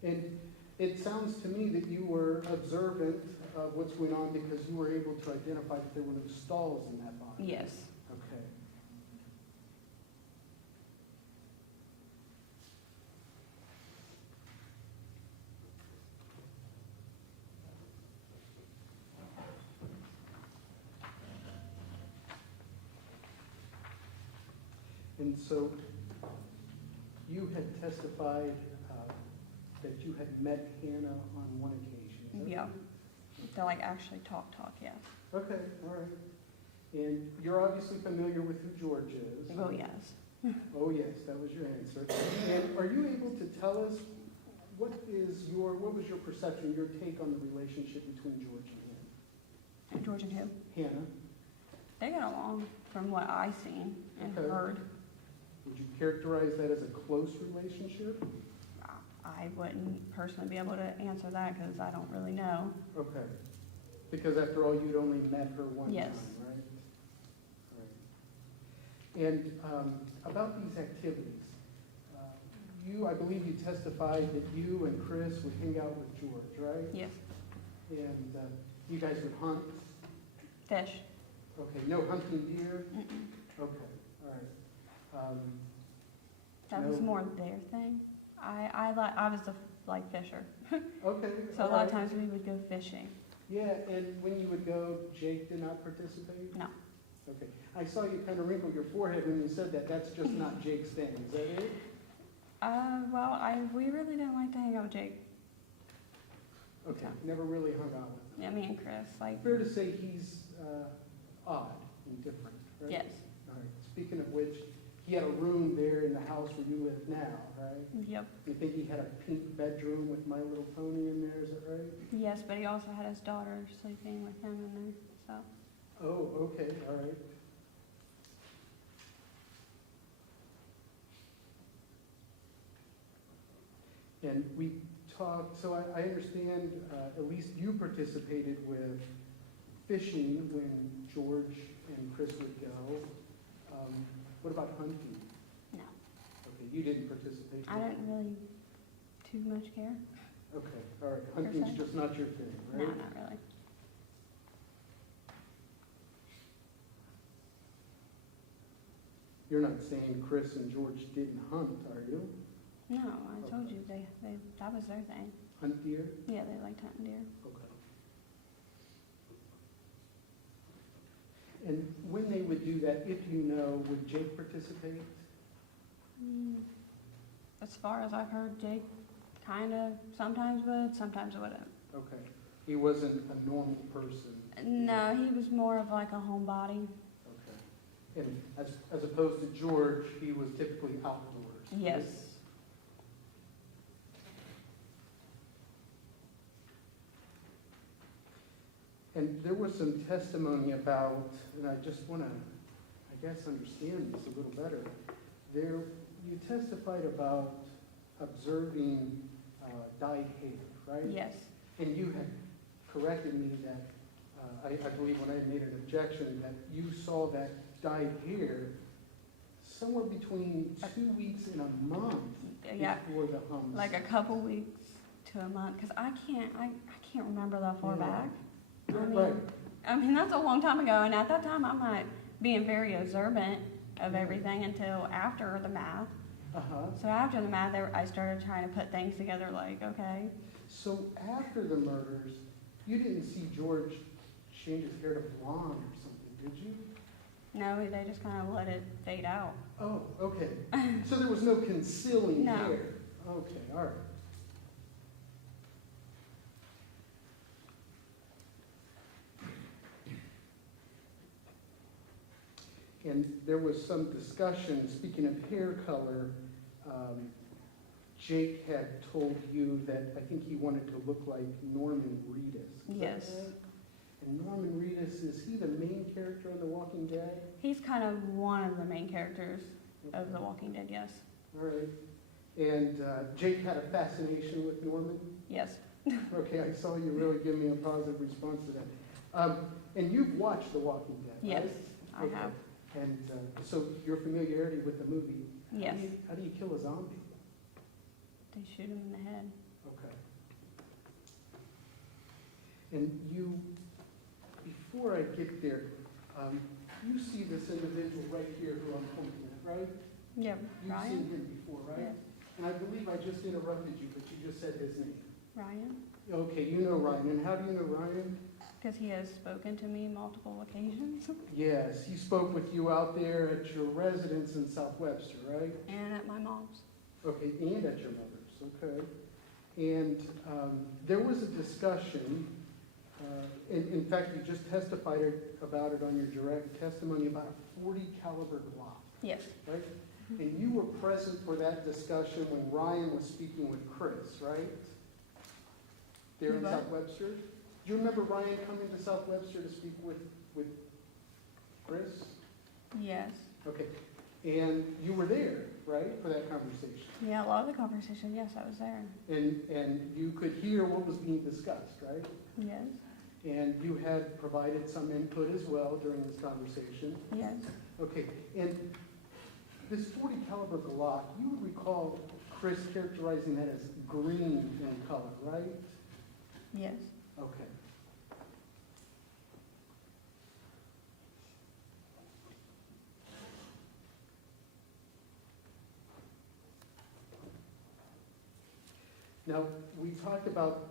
And it sounds to me that you were observant of what's going on because you were able to identify that there were no stalls in that barn. Yes, Okay. And so you had testified that you had met Hannah on one occasion. is that yeah. right? To like actually talk, yeah. Okay, all right. And you're obviously familiar with who George is. Oh, yes. Oh, yes, that was your answer. And are you able to tell us what was your perception, your take on the relationship between George and And George and who? Hannah? They got along from what I seen and Okay. heard. Would you characterize that as a close relationship? I wouldn't personally be able to answer that because I don't really know. Okay. Because after all, you'd only met her one Yes. time, right? Right. And about these activities, I believe you testified that you and Chris would hang out with George, right? Yes, And you guys would hunt? fish. Okay, no hunting deer? Mm-mm. Okay, all right. That was No. more their thing. I was like fisher. Okay. So a all lot right. of times we would go fishing. Yeah, and when you would go, Jake did not participate? No. Okay. I saw you kind of wrinkle your forehead when you said that. That's just not Jake's thing, is that it? Well, we really didn't like to hang out with Jake. Okay, Okay. never really hung out with him. Yeah, me and Chris, like, Fair to say he's odd and different, right? yes, All right. Speaking of which, he had a room there in the house where you live now, right? yep, You think he had a pink bedroom with My Little Pony in there, is that right? yes, but he also had his daughter sleeping with him in there, so. Oh, okay, all right. And we talked, so I understand at least you participated with fishing when George and Chris would go. What about hunting? No, Okay, you didn't participate? I didn't really too much care. Okay, all right, hunting's se. just not your thing, No, right? not really. You're not saying Chris and George didn't hunt, are you? No, I told you, that was their thing. Hunt deer? Yeah, they liked hunting deer. Okay. And when they would do that, if you know, would Jake participate? As far as I've heard, Jake kind of sometimes would, sometimes wouldn't. Okay. He wasn't a normal person. No, he was more of like a homebody. Okay. And as opposed to George, he was typically outdoors. right? Yes. And there was some testimony about, and I just want to, I guess, understand this a little better. You testified about observing dyed hair, right? Yes. And you had corrected me that, I believe when I had made an objection, that you saw that dyed hair somewhere between 2 weeks and a month Yeah, before the homicide. like a couple weeks to a month, because I can't remember that far Yeah. back. Right. I mean, that's a long time ago, and at that time, I'm not being very observant of everything until after the math. Uh-huh. So after the math, I started trying to put things together, like, okay, So after the murders, you didn't see George change his hair to blonde or something, did you? No, they just kind of let it fade out. Oh, okay. So there was no concealing No. hair? Okay, all right. And there was some discussion, speaking of hair color, Jake had told you that I think he wanted to look like Norman Reedus. Is that Yes. right? And Norman Reedus, is he the main character on The Walking Dead? He's kind of one of the main characters of The Walking Dead, yes. All right. And Jake had a fascination with Norman? Yes. Okay, I saw you really give me a positive response to that. And you've watched The Walking Dead, Yes, right? I Okay. have. And so your familiarity with the movie, Yes. how do you kill a zombie? They shoot him in the head. Okay. And you, before I get there, you see this individual right here who I'm pointing at, right? Yeah, You've Ryan? seen him before, right? Yes. And I believe I just interrupted you, but you just said his name. Ryan? Okay, you know Ryan. And how do you know Ryan? Because he has spoken to me multiple occasions. Yes, he spoke with you out there at your residence in South Webster, right? And at my mom's. Okay, and at your mother's, okay. And there was a discussion, in fact, you just testified about it on your direct testimony about a .40 caliber Glock, Yes. right? And you were present for that discussion when Ryan was speaking with Chris, right? There in What? South Webster? Do you remember Ryan coming to South Webster to speak with Chris? Yes. Okay, and you were there, right, for that conversation? Yeah, a lot of the conversation, yes, I was there. And you could hear what was being discussed, right? Yes. And you had provided some input as well during this conversation. Yes. Okay, and this .40 caliber Glock, you would recall Chris characterizing that as green in color, right? Yes. Okay. Now, we talked about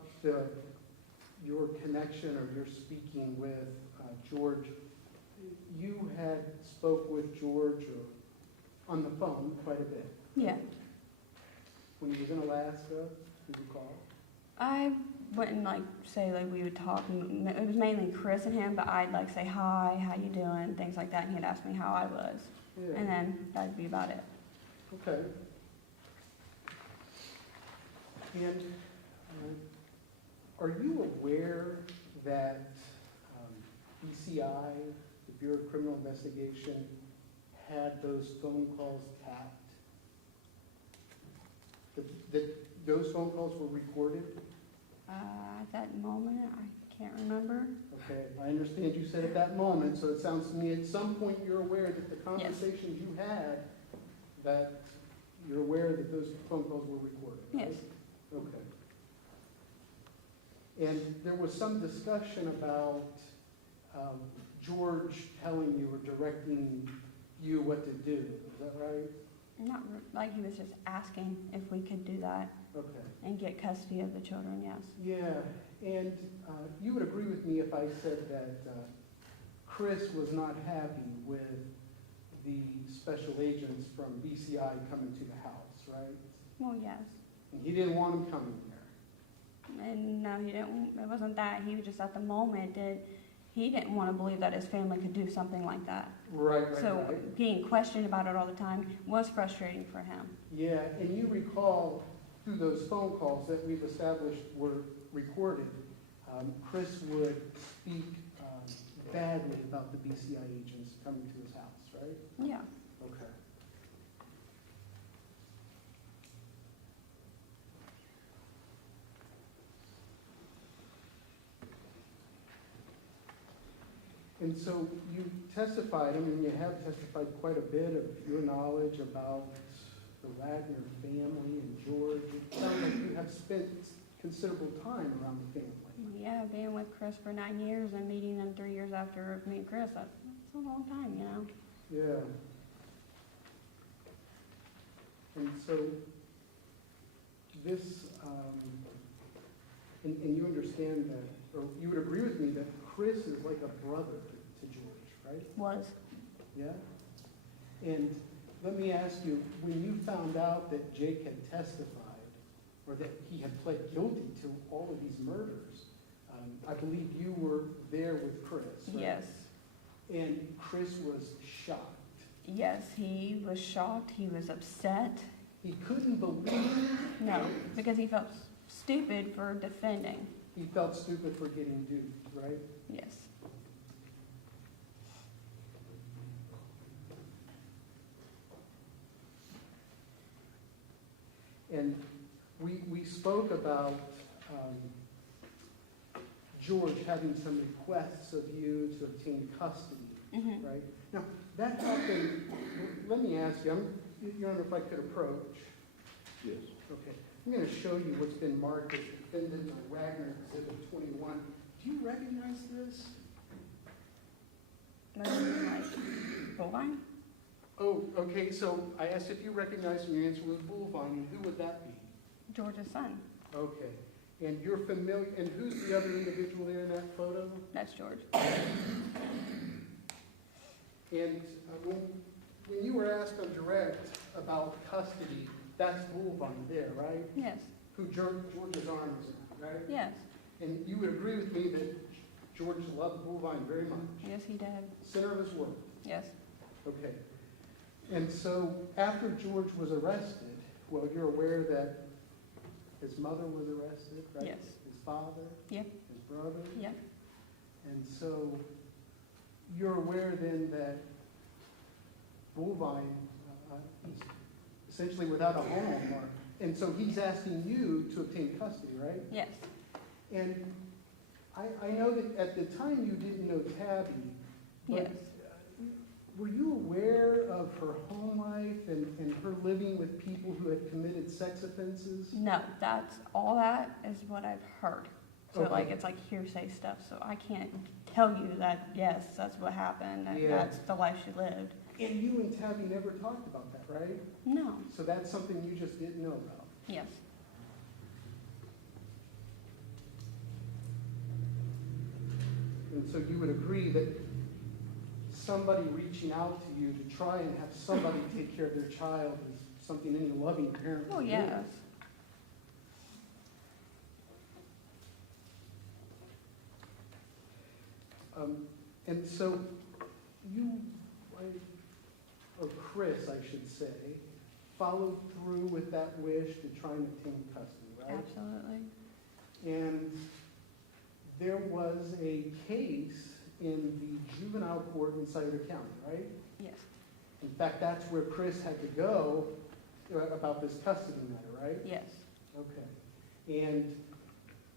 your connection or your speaking with George. You had spoke with George on the phone quite a bit. Yeah. When he was in Alaska, do you recall? I wouldn't like say like we would talk. It was mainly Chris and him, but I'd like say hi, how you doing, things like that, and he'd ask me how I was, Yeah. and then that'd be about it. Okay. And are you aware that BCI, the Bureau of Criminal Investigation, had those phone calls tapped? That those phone calls were recorded? At that moment, I can't remember. Okay, I understand you said at that moment, so it sounds to me at some point you're aware that the conversations you had, that you're aware that those phone calls were recorded, right? Yes. Okay. And there was some discussion about George telling you or directing you what to do, is that right? Like he was just asking if we could do that Okay. and get custody of the children, yes. Yeah, and you would agree with me if I said that Chris was not happy with the special agents from BCI coming to the house, right? Well, yes. And he didn't want them coming there. And no, he didn't, it wasn't that, he was just at the moment that he didn't want to believe that his family could do something like that. Right. So being questioned about it all the time was frustrating for him. Yeah, and you recall through those phone calls that we've established were recorded, Chris would speak badly about the BCI agents coming to his house, right? Yeah. Okay. And so you testified, I mean, you have testified quite a bit of your knowledge about the Wagner family and George. It sounds like you have spent considerable time around the family. Yeah, being with Chris for 9 years and meeting them 3 years after meeting Chris, that's a long time, you know? Yeah. And so this, and you understand that, or you would agree with me that Chris is like a brother to George, right? Was. Yeah? And let me ask you, when you found out that Jake had testified, or that he had pled guilty to all of these murders, I believe you were there with Chris, right? Yes. And Chris was shocked. Yes, he was shocked. He was upset. He couldn't believe No, because he felt stupid for defending. he felt stupid for getting duped, right? Yes. And we spoke about George having some requests of you to obtain custody, Mm-hmm. right? Now, that happened, let me ask you, Your Honor, if I could approach. Yes. Okay, I'm going to show you what's been marked as defendant by Wagner Exhibit 21. Do you recognize this? Like, bovine? Oh, okay, so I asked if you recognize, and your answer was Bullvine, and who would that be? George's son. Okay, and you're familiar, and who's the other individual there in that photo? That's George. And when you were asked on direct about custody, that's Bullvine there, right? Yes. Who George's arm is in, right? Yes. And you would agree with me that George loved Bullvine very much? Yes, he did. Center of his work. Yes. Okay. And so after George was arrested, well, you're aware that his mother was arrested, right? Yes. His father? Yep. His brother? Yep. And so you're aware then that Bullvine is essentially without a home, and so he's asking you to obtain custody, right? Yes. And I know that at the time you didn't know Tabby, but Yes. were you aware of her home life and her living with people who had committed sex offenses? No, all that is what I've heard. So Okay. like, it's like hearsay stuff, so I can't tell you that, yes, that's what happened, that Yeah. that's the life she lived. And you and Tabby never talked about that, right? No. So that's something you just didn't know about. Yes. And so you would agree that somebody reaching out to you to try and have somebody take care of their child is something any loving parent would Oh, do. yes. And so you, or Chris, I should say, followed through with that wish to try and obtain custody, right? Absolutely. And there was a case in the juvenile court in Scioto County, right? Yes. In fact, that's where Chris had to go about this custody matter, right? Yes. Okay. And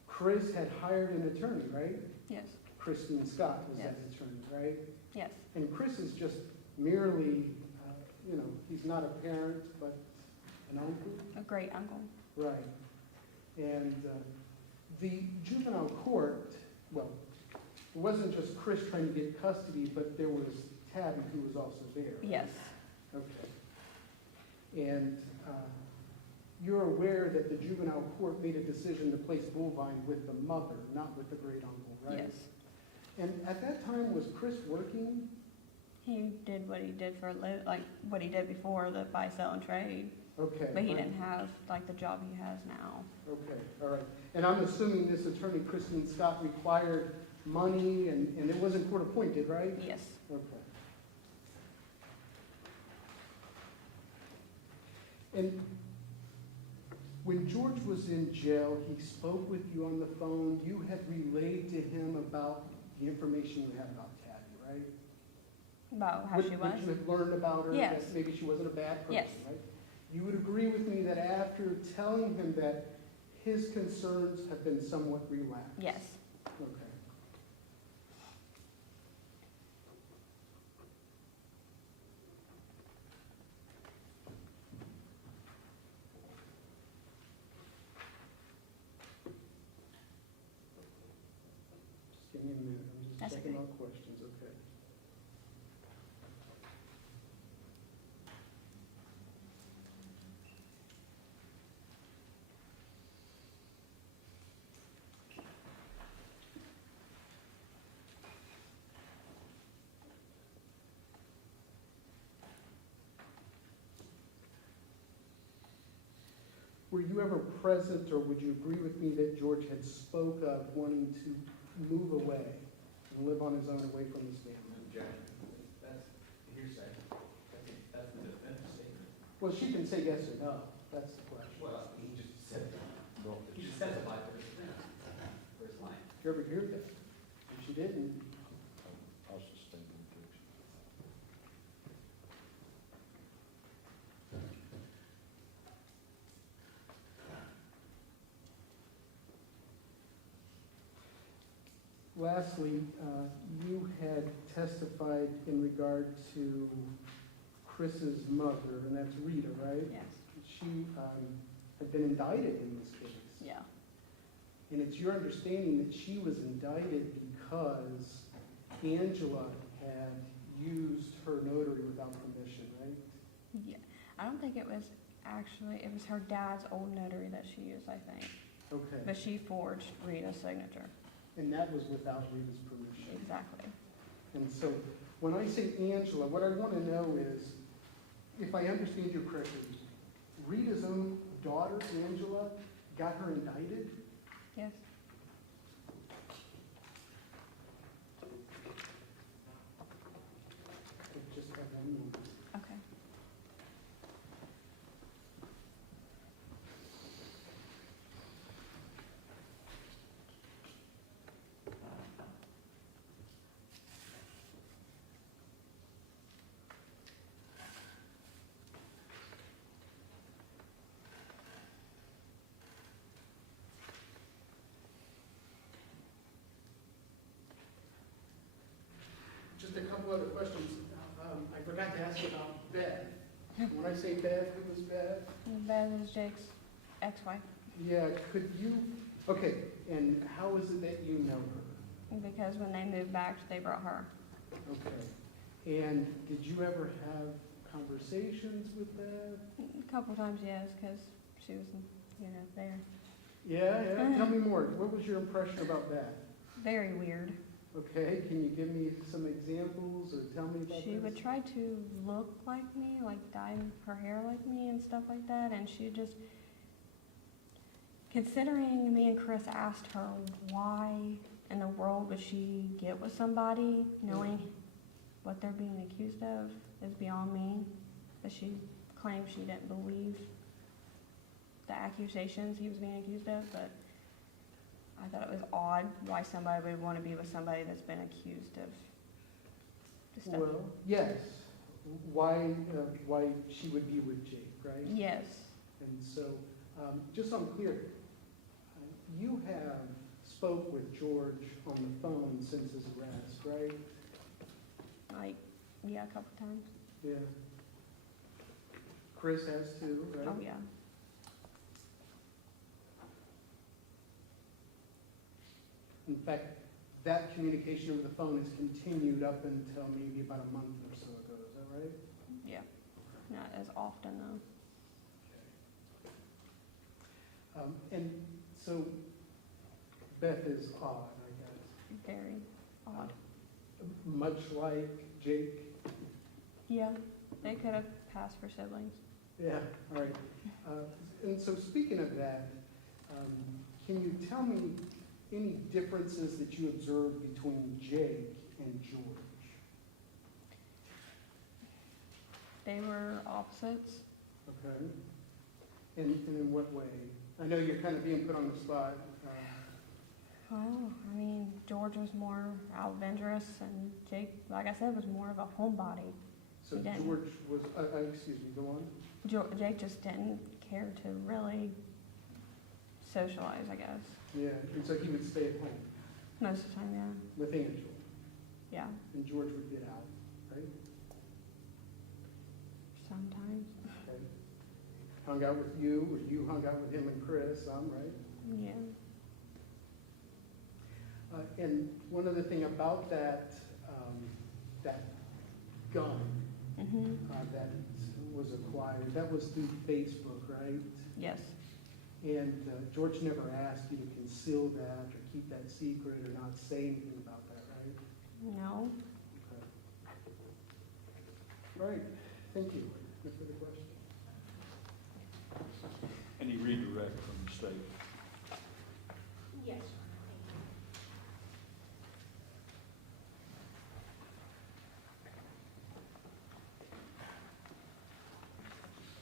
Chris had hired an attorney, right? Yes. Christine Scott was Yes. that attorney, right? Yes. And Chris is just merely, he's not a parent, but an uncle? A great uncle. Right. And the juvenile court, well, it wasn't just Chris trying to get custody, but there was Tabby who was also there. right? Yes. Okay. And you're aware that the juvenile court made a decision to place Bullvine with the mother, not with the great uncle, right? Yes. And at that time, was Chris working? He did what he did for a like what he did before, the buy, sell, and trade. Okay. But he right. didn't have like the job he has now. Okay, all right. And I'm assuming this attorney, Christine Scott, required money, and it wasn't court appointed, right? Yes. Okay. And when George was in jail, he spoke with you on the phone. You had relayed to him about the information you had about Tabby, right? About how What- she was? What you had learned about her, Yes. that maybe she wasn't a bad person, Yes. right? You would agree with me that after telling him that his concerns have been somewhat relaxed? Yes. Okay. Just give me a minute, I'm just That's checking okay. out questions, okay? were you ever present, or would you agree with me that George had spoke of wanting to move away and live on his own away from his family? Objection. That's hearsay. That's the defense statement. Well, she can say yes or no, that's the question. Well, he just said, he just testified for his defense, for his client. Did you ever hear that? If she didn't, I'll sustain the objection. lastly, you had testified in regard to Chris's mother, and that's Rita, right? Yes, She had been indicted in this case. yeah, And it's your understanding that she was indicted because Angela had used her notary without permission, right? yeah. I don't think it was actually, it was her dad's old notary that she used, I think. Okay. But she forged Rita's signature. And that was without Rita's permission. Exactly. And so when I say Angela, what I want to know is, if I understand you correctly, Rita's own daughter, Angela, got her indicted? Yes. I just have one moment. Okay. Just a couple other questions. I forgot to ask about Beth. When I say Beth, who was Beth? Beth is Jake's ex-wife Yeah, could you, okay, and how is it that you know her? because when they moved back, they brought her. Okay. And did you ever have conversations with Beth? A couple times, yes, because she was, there. Yeah, tell me more. What was your impression about Beth? Very weird. Okay, can you give me some examples or tell me about She this? would try to look like me, like dye her hair like me and stuff like that, and she just, considering me and Chris asked her why in the world would she get with somebody knowing what they're being accused of is beyond me, but she claimed she didn't believe the accusations he was being accused of, but I thought it was odd why somebody would want to be with somebody that's been accused of the stuff. Well, yes. Why she would be with Jake, right? Yes, And so, just so I'm clear, you have spoke with George on the phone since his arrest, right? yeah, a couple times. Yeah. Chris has too, right? Oh, yeah. In fact, that communication over the phone has continued up until maybe about a month or so ago, is that right? Yeah, not as often though. And so Beth is odd, I guess. Very odd. Much like Jake. Yeah, they could have passed for siblings. Yeah, all right. And so speaking of that, can you tell me any differences that you observed between Jake and George? They were opposites. Okay. And in what way? I know you're kind of being put on the spot. Well, I mean, George was more adventurous and Jake, like I said, was more of a homebody. So He didn't. George was, excuse me, go on. Jake just didn't care to really socialize, I guess. Yeah, and so he would stay at home Most of the time, yeah. with Angela, Yeah, and George would get out, right? sometimes. Okay. Hung out with you, or you hung out with him and Chris, some, right? Yeah. And one other thing about that, that gun Mm-hmm. that was acquired, that was through Facebook, right? Yes. And George never asked you to conceal that or keep that secret or not say anything about that, right? No. Okay. All right, thank you. No further questions? Any redirect from the state? Yes.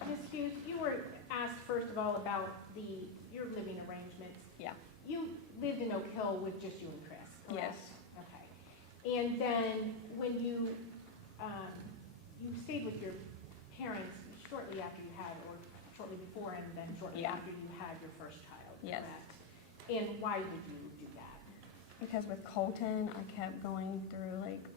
Ms. Hughes, you were asked first of all about your living arrangements. Yeah. You lived in Oak Hill with just you and Chris, correct? Yes. Okay. And then when you stayed with your parents shortly after you had, or shortly before and then shortly Yeah. after you had your first child, Yes. correct? And why did you do that? Because with Colton, I kept going through like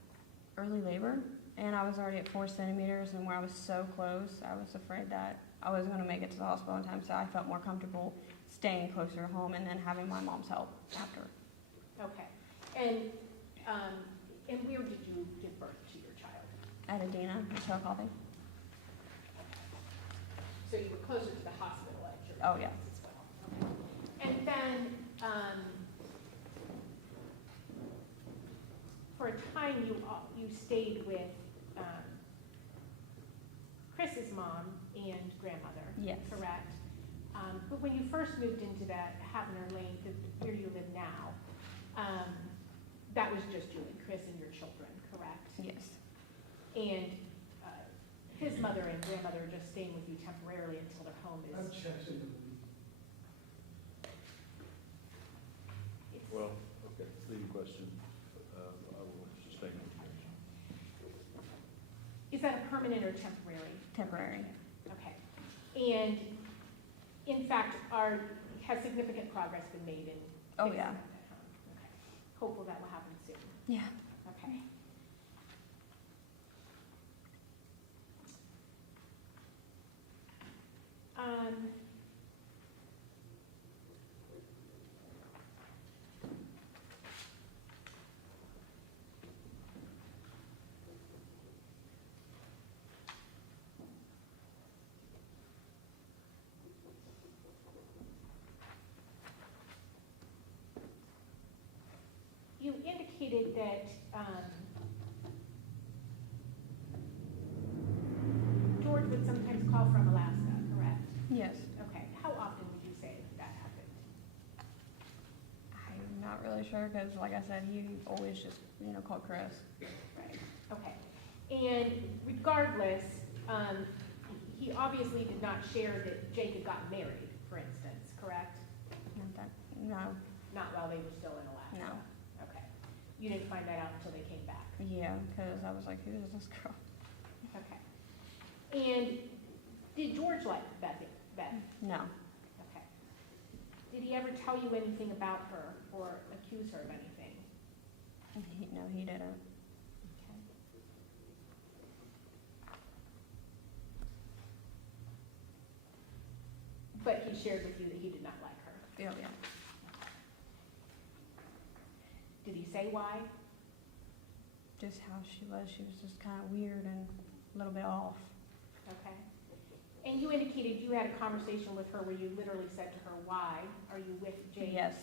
early labor, and I was already at 4 centimeters, and where I was so close, I was afraid that I wasn't going to make it to the hospital in time, so I felt more comfortable staying closer to home and then having my mom's help after. Okay. And where did you give birth to your child? At Adina, Michelle Coffee. So you were closer to the hospital at your Oh, yeah. place as well. Okay. And then, for a time, you stayed with Chris's mom and grandmother, Yes. correct? But when you first moved into that Havner Lane, where you live now, that was just you and Chris and your children, correct? Yes. And his mother and grandmother are just staying with you temporarily until their home is. It's- Well, okay, leading question, I will sustain the objection. Is that a permanent or temporary? Temporary. Okay. And in fact, has significant progress been made in Oh, fixing yeah. that at home? Okay. Hopeful that will happen soon. Yeah. Okay. You indicated that George would sometimes call from Alaska, correct? Yes. Okay. How often would you say that happened? I'm not really sure because, like I said, he always just, called Chris. Right. Okay. And regardless, he obviously did not share that Jake had gotten married, for instance, correct? No. Not while they were still in Alaska? No. Okay. You didn't find that out until they came back? Yeah, because I was like, who is this girl? Okay. And did George like Beth? No. Okay. Did he ever tell you anything about her or accuse her of anything? No, he didn't. Okay. But he shared with you that he did not like her? Yeah, yeah. Did he say why? Just how she was. She was just kind of weird and a little bit off. Okay. And you indicated you had a conversation with her where you literally said to her, why are you with Jake? Yes.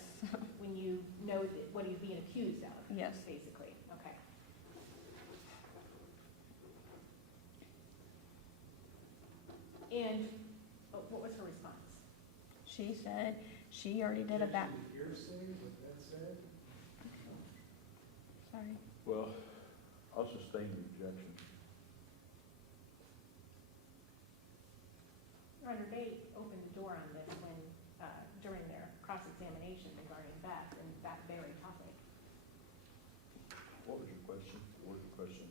When you know that what he's being accused of? Yes. Basically, okay. And what was her response? She said she already did a back. Sorry. Well, I'll sustain the objection. Your Honor, they opened the door on this when, during their cross-examination regarding Beth and that very topic. What was your question? What was the question?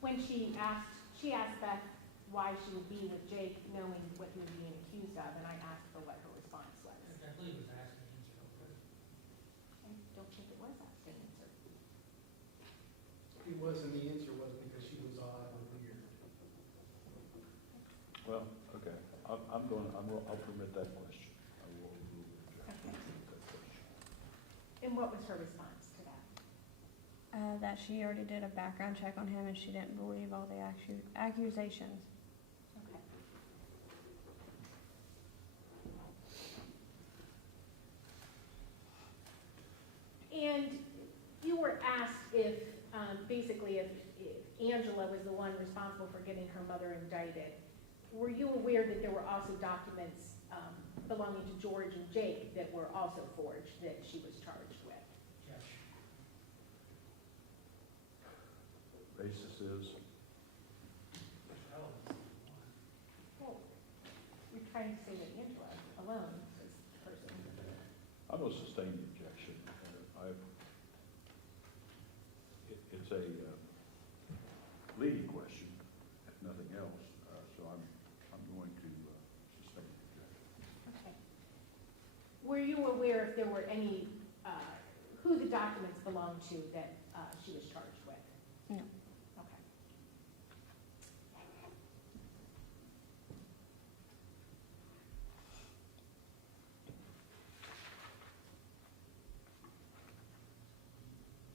When she asked Beth why she would be with Jake knowing what he was being accused of, and I asked her what her response was. I believe it was asked and answered. I don't think it was asked and answered. It wasn't, the answer wasn't because she was odd or weird. Well, okay, I'll permit that question. I will rule the objection to that question. And what was her response to that? That she already did a background check on him and she didn't believe all the accusations. Okay. And you were asked if, basically, if Angela was the one responsible for getting her mother indicted. Were you aware that there were also documents belonging to George and Jake that were also forged that she was charged with? Yes. Basis is, Well, you're trying to say that Angela alone is the person. I'm going to sustain the objection. It's a leading question, if nothing else, so I'm going to sustain the objection. Okay. Were you aware if there were any, who the documents belonged to that she was charged with? No. Okay.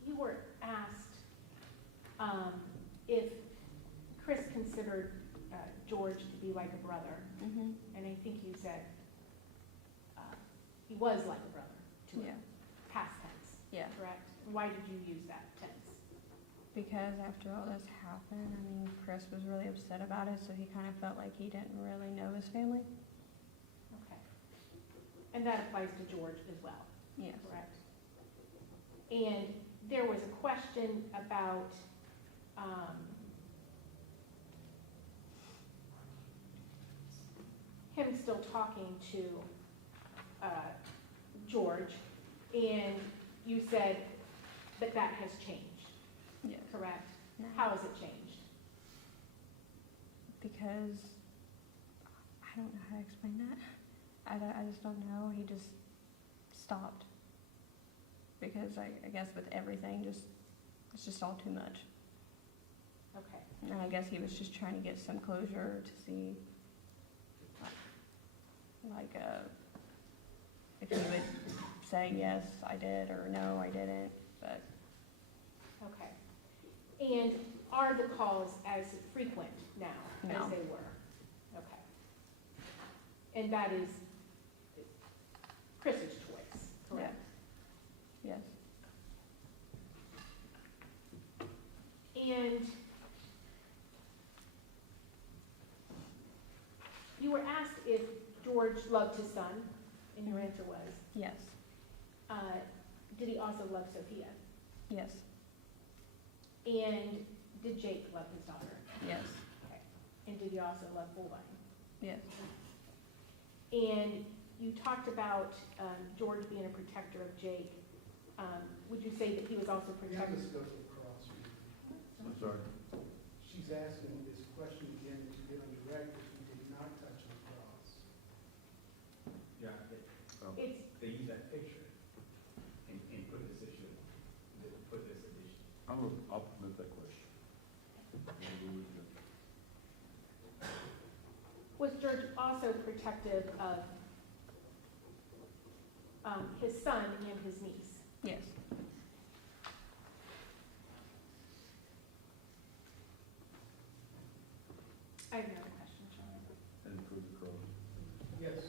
You were asked if Chris considered George to be like a brother, Mm-hmm. and I think you said he was like a brother to her. Yeah. Past tense, Yeah. correct? Why did you use that tense? Because after all this happened, I mean, Chris was really upset about it, so he kind of felt like he didn't really know his family. Okay. And that applies to George as well, Yes. correct? And there was a question about him still talking to George, and you said that that has changed, Yes. correct? No. How has it changed? Because I don't know how to explain that. I just don't know. He just stopped. Because I guess with everything, it's just all too much. Okay. And I guess he was just trying to get some closure to see, like, if he would say, yes, I did, or no, I didn't, but Okay. And are the calls as frequent now No. as they were? Okay. And that is Chris's choice, correct? yes. And you were asked if George loved his son, and your answer was, Yes. did he also love Sophia? Yes. And did Jake love his daughter? Yes. Okay. And did he also love Bullvine? Yes. And you talked about George being a protector of Jake. Would you say that he was also You have protector? to go across. I'm sorry. She's asking this question again to get on direct, if you did not touch the cross. Yeah, It's, they use that picture and put this issue, put this addition. I'll permit that question. was George also protective of his son and his niece? Yes. I have another question, Sean. And further cross. Yes.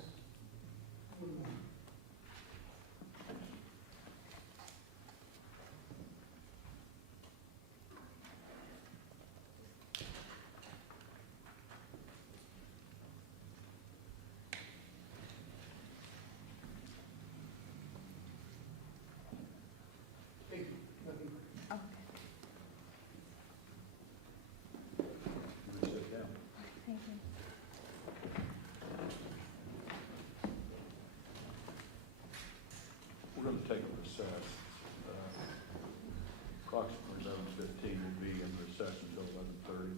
Thank you. Nothing. Okay. You may sit down. Thank you. We're going to take a recess. Approximately 11:15, we'll be in recess until 11:30.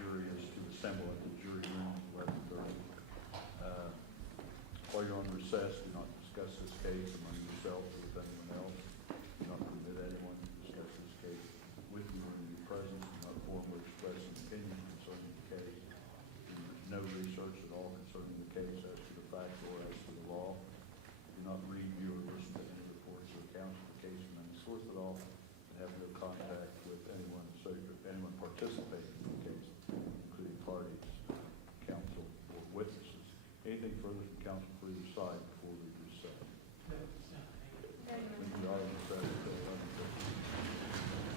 Jury is to assemble at the jury room at 11:30. While you're on recess, do not discuss this case among yourselves or with anyone else. Do not permit anyone to discuss this case with you or in your presence. Do not formally express an opinion concerning the case. Do no research at all concerning the case as to the facts or as to the law. Do not read, view, or listen to any reports or accounts of the case from any source at all, and have no contact with anyone participating in the case, including parties, counsel, or witnesses. Anything further from counsel for either side before we recess? No, it's not. Then we are in recess until 11:15.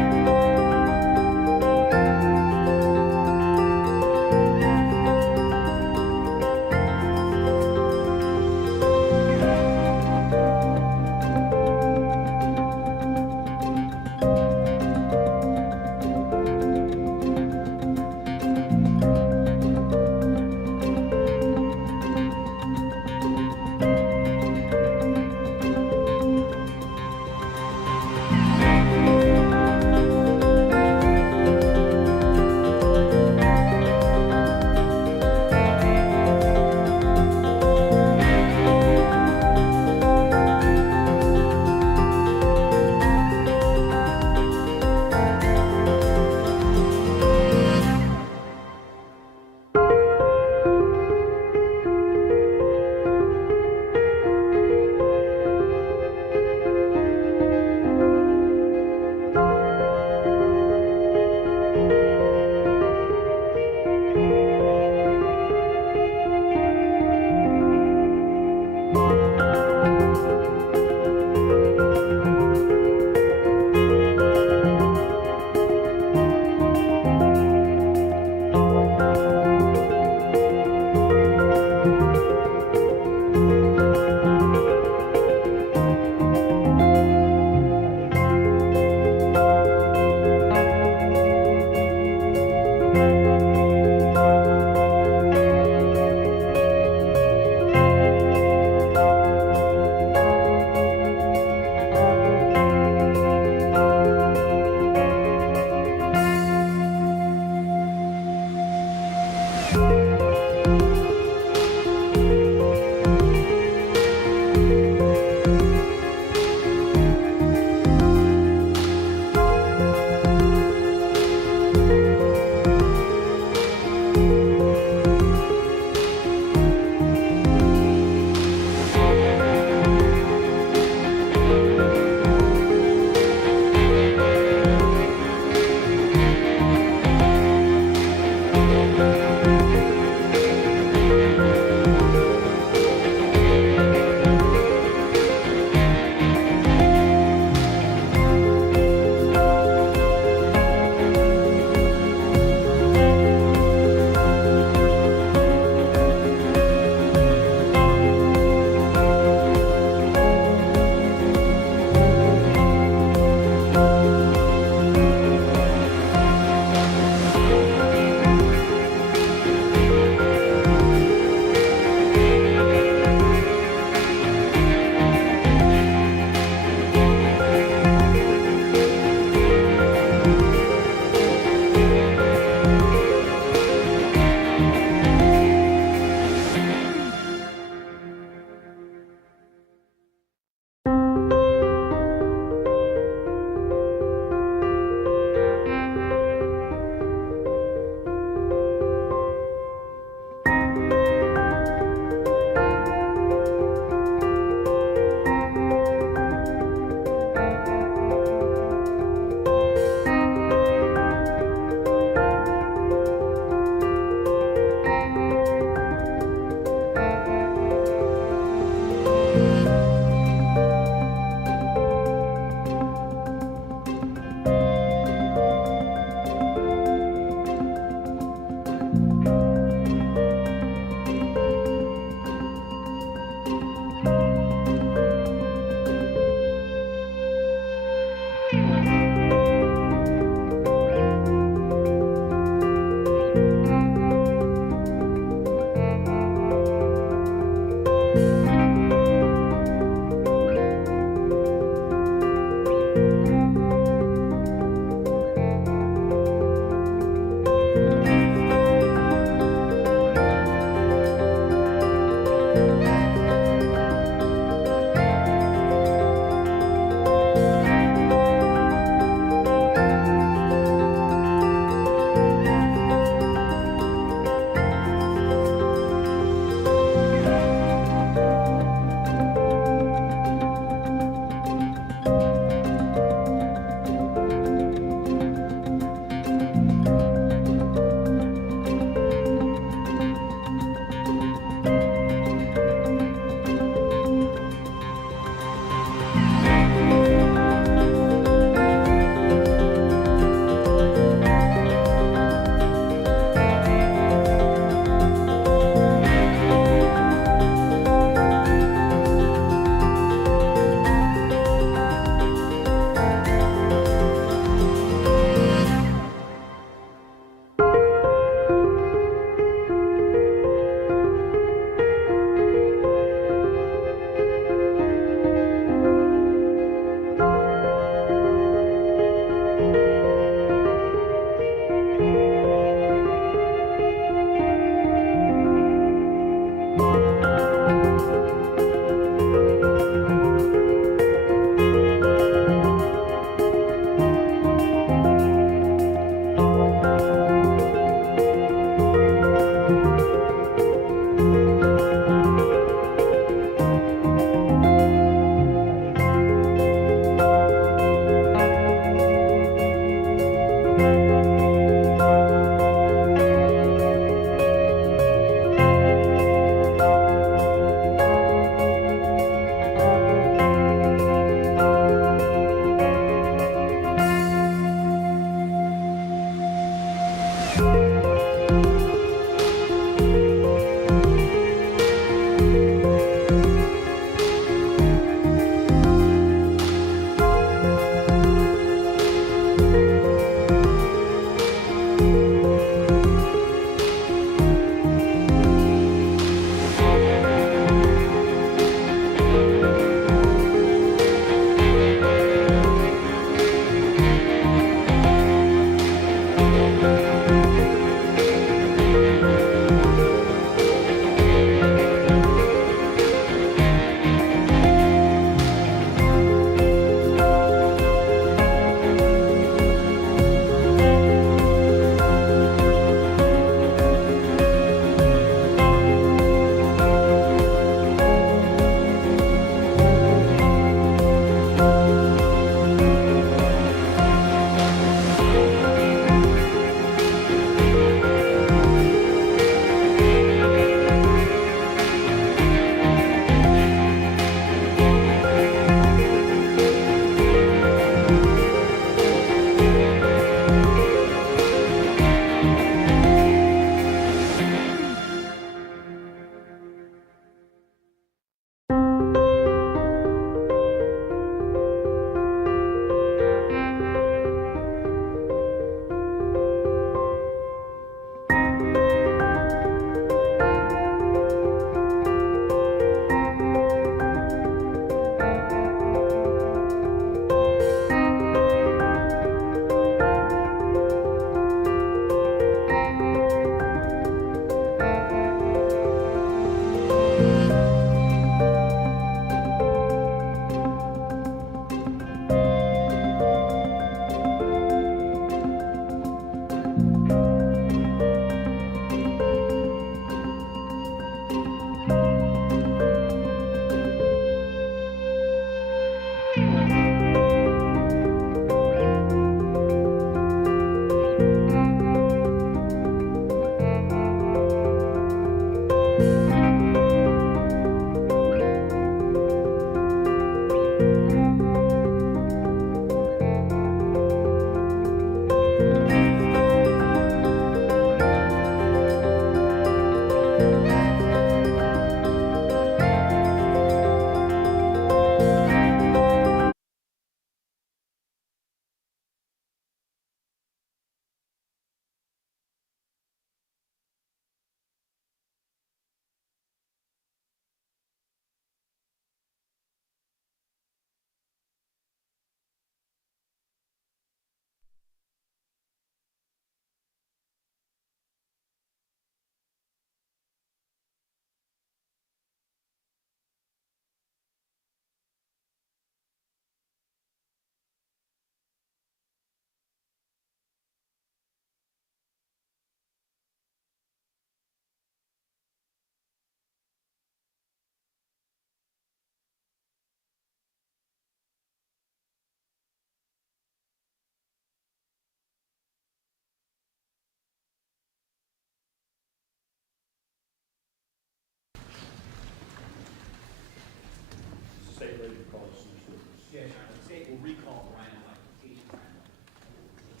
State ready to call this next witness. Yes, Your Honor. The state will recall Brian White, Agent Brian White.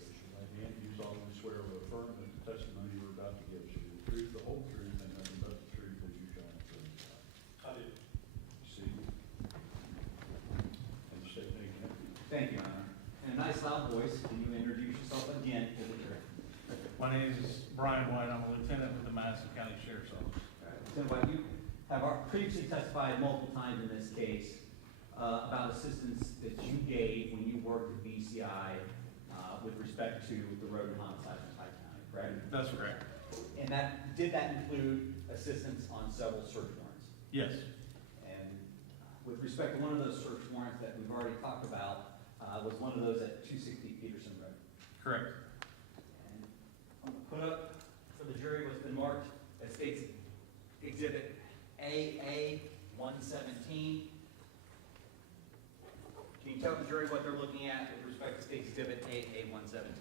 Raise your right hand. You solemnly swear or affirm that the testimony you are about to give shall be the truth, the whole truth, and nothing but the truth as you shall answer. I do. See. And state name and everything. Thank you, Your Honor. In a nice loud voice, can you introduce yourself again for the jury? My name is Brian White. I'm a lieutenant with the Madison County Sheriff's Office. Lieutenant White, you have previously testified multiple times in this case. about assistance that you gave when you worked at BCI with respect to the Rhoden homicide in Pike County, correct? That's correct. And did that include assistance on several search warrants? Yes, And with respect to one of those search warrants that we've already talked about, was one of those at 260 Peterson Road. correct. And I'm gonna put up for the jury what's been marked as State's Exhibit AA 117. Can you tell the jury what they're looking at with respect to State's Exhibit AA 117?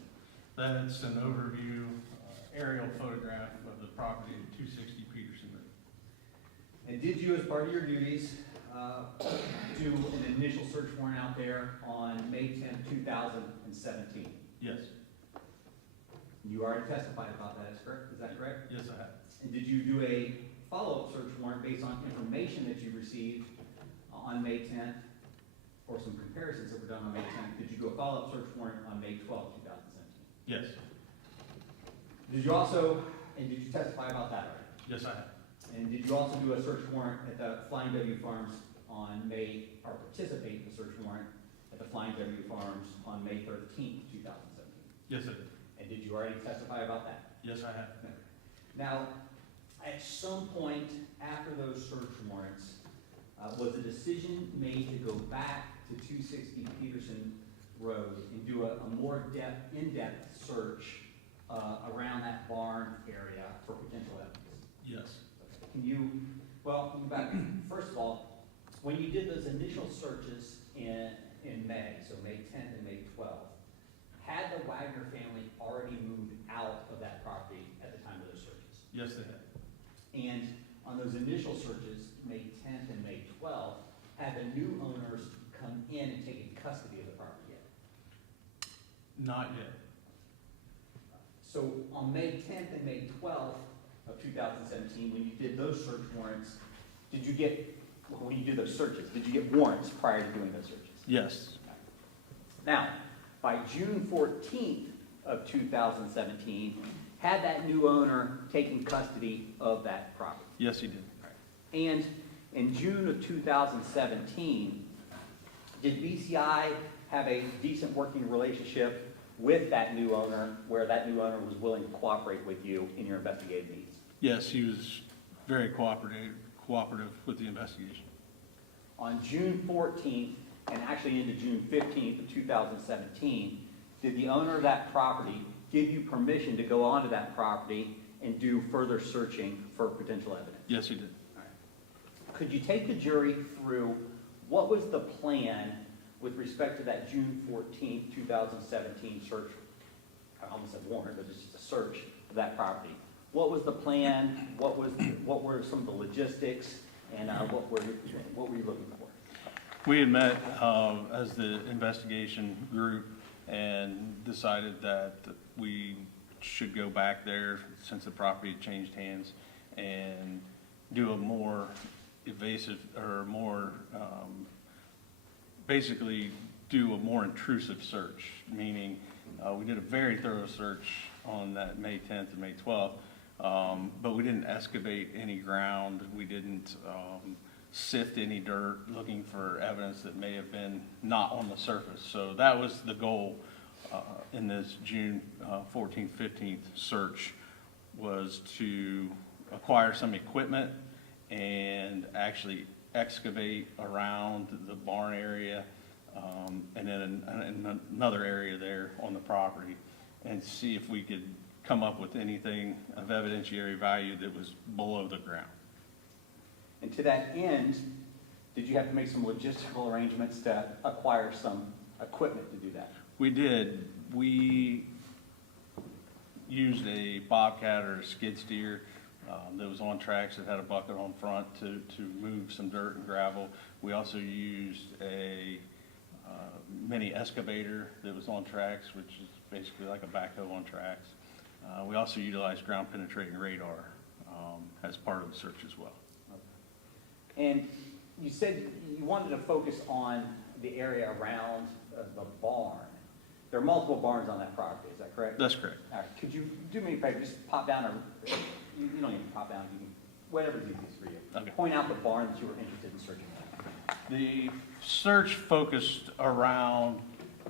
That's an overview aerial photograph of the property at 260 Peterson Road. And did you, as part of your duties, do an initial search warrant out there on May 10th, 2017? Yes, You already testified about that, is that correct? yes, I have. And did you do a follow-up search warrant based on information that you received on May 10th, or some comparisons that were done on May 10th? Did you do a follow-up search warrant on May 12th, 2017? Yes, Did you also, and did you testify about that already? yes, I have. And did you also do a search warrant at the Flying W Farms on May, or participate in the search warrant at the Flying W Farms on May 13th, 2017? Yes, I did. And did you already testify about that? Yes, I have. Now, at some point after those search warrants, was a decision made to go back to 260 Peterson Road and do a more in-depth search around that barn area for potential evidence? Yes, Can you, well, let me back. First of all, when you did those initial searches in May, so May 10th and May 12th, had the Wagner family already moved out of that property at the time of those searches? yes, they have. And on those initial searches, May 10th and May 12th, had the new owners come in and taken custody of the property yet? Not yet. So on May 10th and May 12th of 2017, when you did those search warrants, did you get, when you did those searches, did you get warrants prior to doing those searches? Yes, Now, by June 14th of 2017, had that new owner taken custody of that property? yes, he did. And in June of 2017, did BCI have a decent working relationship with that new owner, where that new owner was willing to cooperate with you in your investigative needs? Yes, he was very cooperative with the investigation. On June 14th, and actually into June 15th of 2017, did the owner of that property give you permission to go onto that property and do further searching for potential evidence? Yes, he did. Could you take the jury through what was the plan with respect to that June 14th, 2017 search? I almost said warrant, but it's just a search of that property. What was the plan? What were some of the logistics? And what were you looking for? We had met as the investigation group and decided that we should go back there since the property had changed hands and do a more evasive or more, basically do a more intrusive search, meaning we did a very thorough search on that May 10th and May 12th, but we didn't excavate any ground. We didn't sift any dirt looking for evidence that may have been not on the surface. So that was the goal in this June 14th, 15th search, was to acquire some equipment and actually excavate around the barn area and then in another area there on the property, and see if we could come up with anything of evidentiary value that was below the ground. And to that end, did you have to make some logistical arrangements to acquire some equipment to do that? We did. We used a bobcat or a skid steer that was on tracks that had a bucket on front to move some dirt and gravel. We also used a mini excavator that was on tracks, which is basically like a backhoe on tracks. We also utilized ground penetrating radar as part of the search as well. And you said you wanted to focus on the area around the barn. There are multiple barns on that property, is that correct? That's correct. All right, could you do me a favor, just pop down, or you don't need to pop down, you can, whatever's easiest for you. Okay. Point out the barn that you were interested in searching for. The search focused around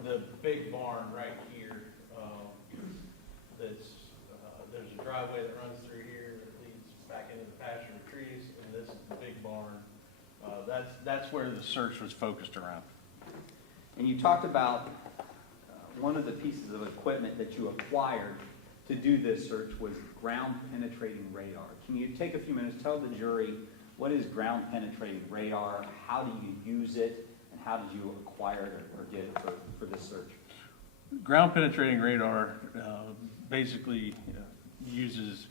the big barn right here. There's a driveway that runs through here that leads back into the pasture and trees, and this is the big barn. That's where the search was focused around. And you talked about one of the pieces of equipment that you acquired to do this search was ground penetrating radar. Can you take a few minutes, tell the jury what is ground penetrating radar, how do you use it, and how did you acquire it or get it for this search? Ground penetrating radar basically uses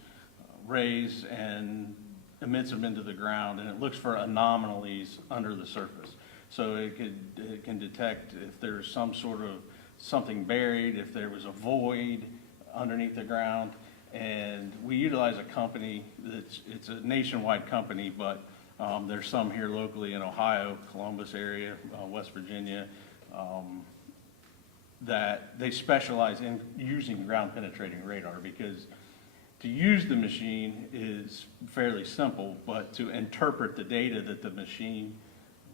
rays and emits them into the ground, and it looks for anomalies under the surface. So it can detect if there's some sort of something buried, if there was a void underneath the ground. And we utilize a company it's a nationwide company, but there's some here locally in Ohio, Columbus area, West Virginia, that they specialize in using ground penetrating radar, because to use the machine is fairly simple, but to interpret the data that the machine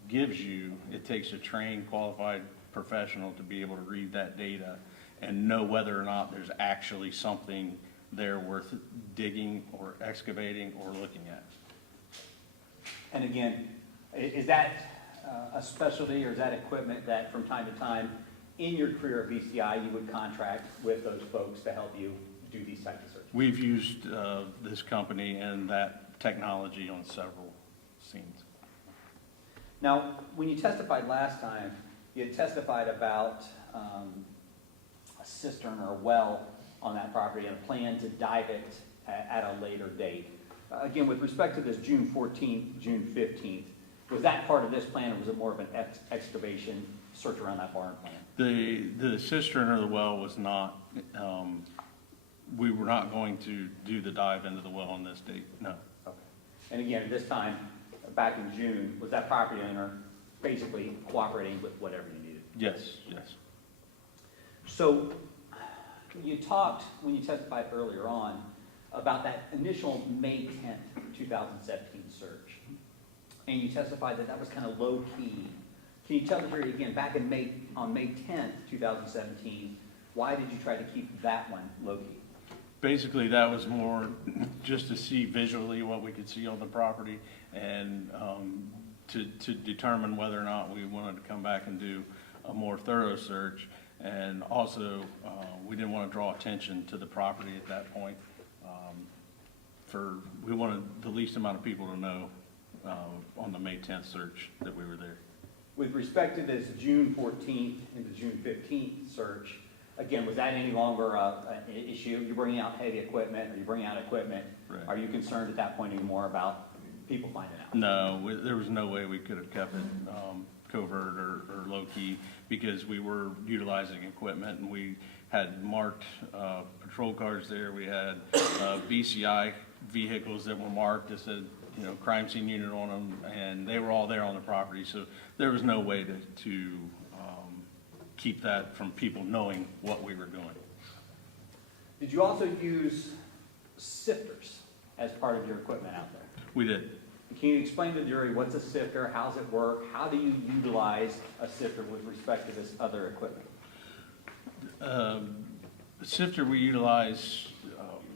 gives you, it takes a trained, qualified professional to be able to read that data and know whether or not there's actually something there worth digging or excavating or looking at. And again, is that a specialty, or is that equipment that from time to time in your career at BCI you would contract with those folks to help you do these types of searches? We've used this company and that technology on several scenes. Now, when you testified last time, you had testified about a cistern or a well on that property and a plan to dive it at a later date. Again, with respect to this June 14th, June 15th, was that part of this plan, or was it more of an excavation search around that barn plan? The cistern or the well was not, we were not going to do the dive into the well on this date, no. Okay. And again, at this time, back in June, was that property owner basically cooperating with whatever you needed? Yes, yes. So you talked, when you testified earlier on, about that initial May 10th, 2017 search. And you testified that that was kind of low-key. Can you tell the jury again, back on May 10th, 2017, why did you try to keep that one low-key? Basically, that was more just to see visually what we could see on the property, and to determine whether or not we wanted to come back and do a more thorough search. And also, we didn't want to draw attention to the property at that point. We wanted the least amount of people to know on the May 10th search that we were there. With respect to this June 14th and the June 15th search, again, was that any longer an issue? You're bringing out heavy equipment, or you're bringing out equipment. Right. Are you concerned at that point anymore about people finding out? No, there was no way we could have kept it covert or low-key, because we were utilizing equipment, and we had marked patrol cars there. We had BCI vehicles that were marked that said, crime scene unit on them, and they were all there on the property. So there was no way to keep that from people knowing what we were doing. Did you also use sifters as part of your equipment out there? We did. Can you explain to the jury what's a sifter, how does it work, how do you utilize a sifter with respect to this other equipment? The sifter we utilize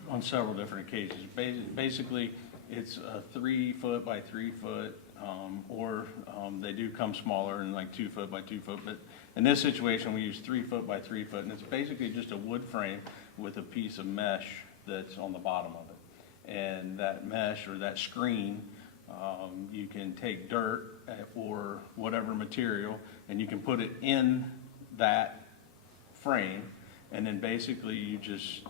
on several different occasions. Basically, it's a 3 foot by 3 foot, or they do come smaller and like 2 foot by 2 foot. But in this situation, we use 3 foot by 3 foot, and it's basically just a wood frame with a piece of mesh that's on the bottom of it. And that mesh or that screen, you can take dirt or whatever material, and you can put it in that frame, and then basically you just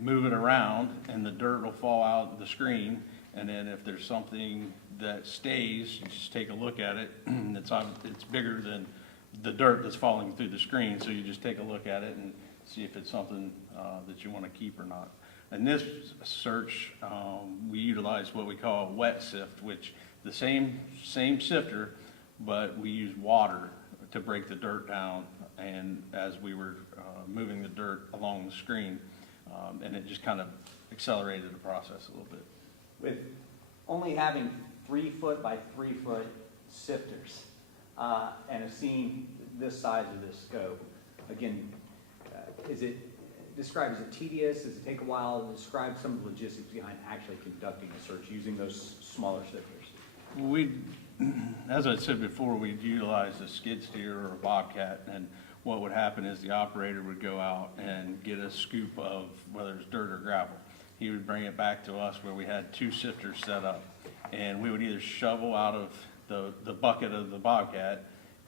move it around, and the dirt will fall out of the screen. And then if there's something that stays, you just take a look at it. It's bigger than the dirt that's falling through the screen, so you just take a look at it and see if it's something that you want to keep or not. In this search, we utilize what we call a wet sift, which the same sifter, but we use water to break the dirt down. And as we were moving the dirt along the screen, and it just kind of accelerated the process a little bit. With only having 3 foot by 3 foot sifters, and have seen this size of this scope. Again, describe, is it tedious? Does it take a while? Describe some of the logistics behind actually conducting a search using those smaller sifters. We, as I said before, we'd utilize a skid steer or a bobcat, and what would happen is the operator would go out and get a scoop of whether it's dirt or gravel. He would bring it back to us where we had 2 sifters set up, and we would either shovel out of the bucket of the bobcat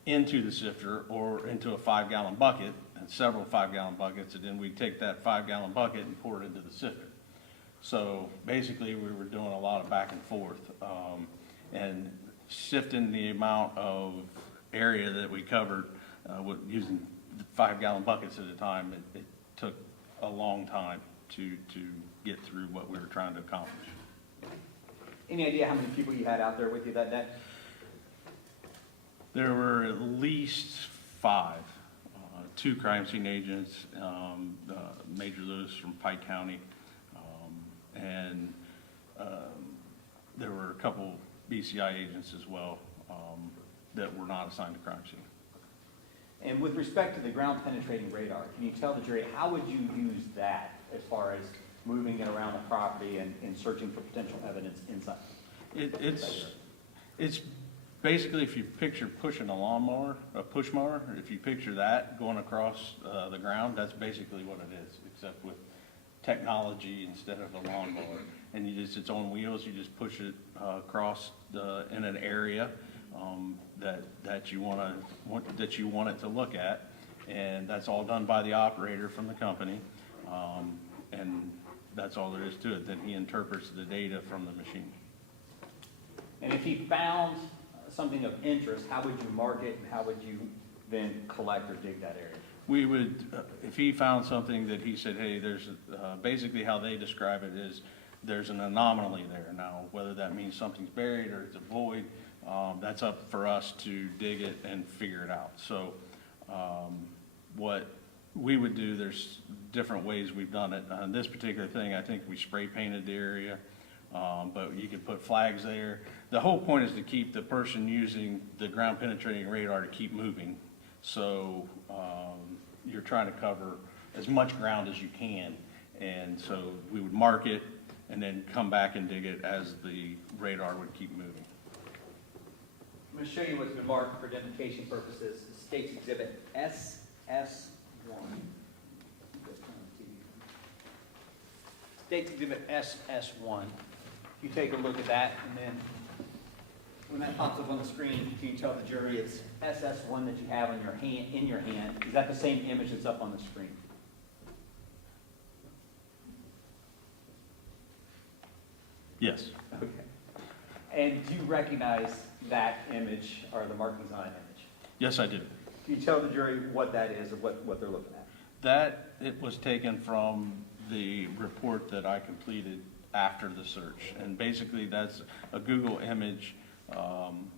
into the sifter or into a 5-gallon bucket, and several 5-gallon buckets, and then we'd take that 5-gallon bucket and pour it into the sifter. So basically, we were doing a lot of back and forth, and shifting the amount of area that we covered using 5-gallon buckets at a time. It took a long time to get through what we were trying to accomplish. Any idea how many people you had out there with you that day? There were at least 5, 2 crime scene agents, Major Lewis from Pike County, and there were a couple BCI agents as well that were not assigned to crime scene. And with respect to the ground penetrating radar, can you tell the jury how would you use that as far as moving it around the property and searching for potential evidence inside? It's basically, if you picture pushing a lawnmower, a push mower, if you picture that going across the ground, that's basically what it is, except with technology instead of a lawnmower. And it's on wheels, you just push it across in an area that you want it to look at, and that's all done by the operator from the company, and that's all there is to it. Then he interprets the data from the machine. And if he found something of interest, how would you mark it, and how would you then collect or dig that area? We would, if he found something that he said, hey, there's, basically how they describe it is there's an anomaly there. Now, whether that means something's buried or it's a void, that's up for us to dig it and figure it out. So what we would do, there's different ways we've done it. On this particular thing, I think we spray painted the area, but you can put flags there. The whole point is to keep the person using the ground penetrating radar to keep moving. So you're trying to cover as much ground as you can. And so we would mark it and then come back and dig it as the radar would keep moving. I'm going to show you what's been marked for identification purposes. State's Exhibit SS1. State's Exhibit SS1. If you take a look at that, and then when that pops up on the screen, can you tell the jury it's SS1 that you have on your hand, in your hand? Is that the same image that's up on the screen? Yes. Okay. And do you recognize that image or the markings on an image? Yes, I do. Can you tell the jury what that is or what they're looking at? That, it was taken from the report that I completed after the search. And basically, that's a Google image,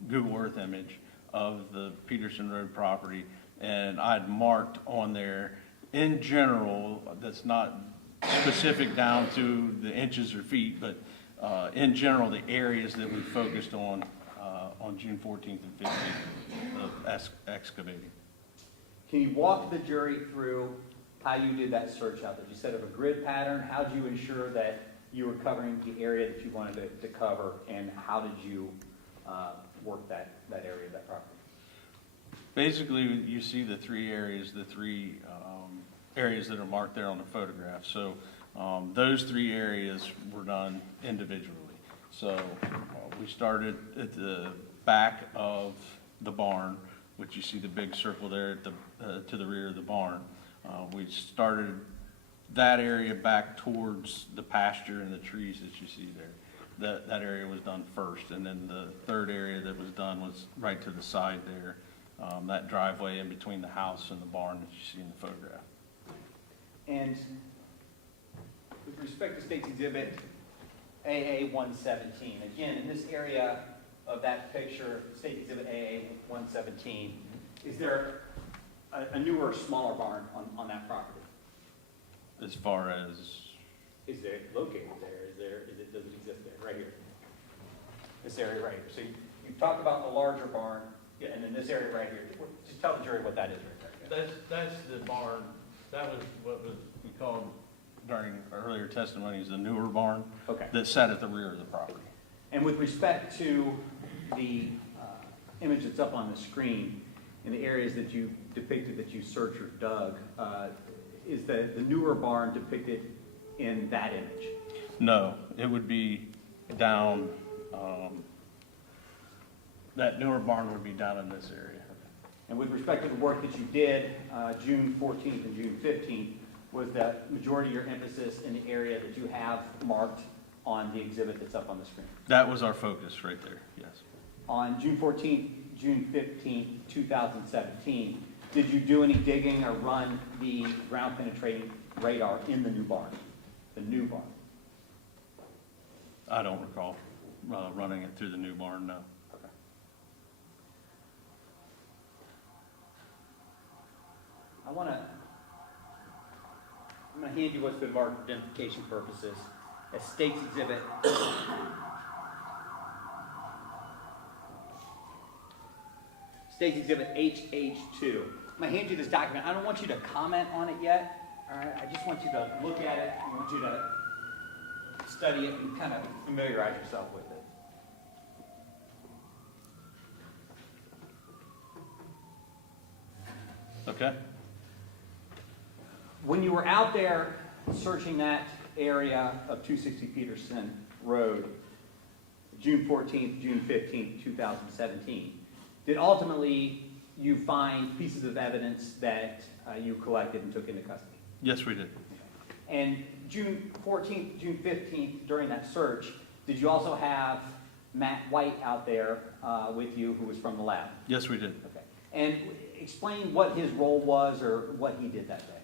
Google Earth image of the Peterson Road property. And I'd marked on there, in general, that's not specific down to the inches or feet, but in general, the areas that we focused on June 14th and 15th of excavating. Can you walk the jury through how you did that search out? Did you set up a grid pattern? How did you ensure that you were covering the area that you wanted to cover, and how did you work that area of that property? Basically, you see the 3 areas, the 3 areas that are marked there on the photograph. So those 3 areas were done individually. So we started at the back of the barn, which you see the big circle there at the, to the rear of the barn. We started that area back towards the pasture and the trees that you see there. That area was done first, and then the 3rd area that was done was right to the side there, that driveway in between the house and the barn that you see in the photograph. And with respect to State's Exhibit AA-117, again, in this area of that picture, State Exhibit AA-117, is there a newer, smaller barn on that property? As far as, Is it located there? Does it exist there? Right here. This area right here. So You've talked about the larger barn, yeah, and then this area right here. Just tell the jury what that is right there. That's the barn, that was what was, we called during earlier testimonies, the newer barn. Okay. That sat at the rear of the property. And with respect to the image that's up on the screen, in the areas that you depicted that you searched or dug, is the newer barn depicted in that image? No, it would be down, that newer barn would be down in this area. And with respect to the work that you did, June 14th and June 15th, was the majority of your emphasis in the area that you have marked on the exhibit that's up on the screen? That was our focus right there, yes. On June 14th, June 15th, 2017, did you do any digging or run the ground penetrating radar in the new barn? The new barn? I don't recall running it through the new barn, no. Okay. I'm gonna hand you what's been marked for identification purposes as State's Exhibit. State's Exhibit HH2. I'm gonna hand you this document. I don't want you to comment on it yet. All right, I just want you to look at it. I want you to study it and kind of familiarize yourself with it. Okay? When you were out there searching that area of 260 Peterson Road, June 14th, June 15th, 2017, did ultimately you find pieces of evidence that you collected and took into custody? Yes, we did. And June 14th, June 15th, during that search, did you also have Matt White out there with you, who was from the lab? Yes, we did. Okay. And explain what his role was or what he did that day.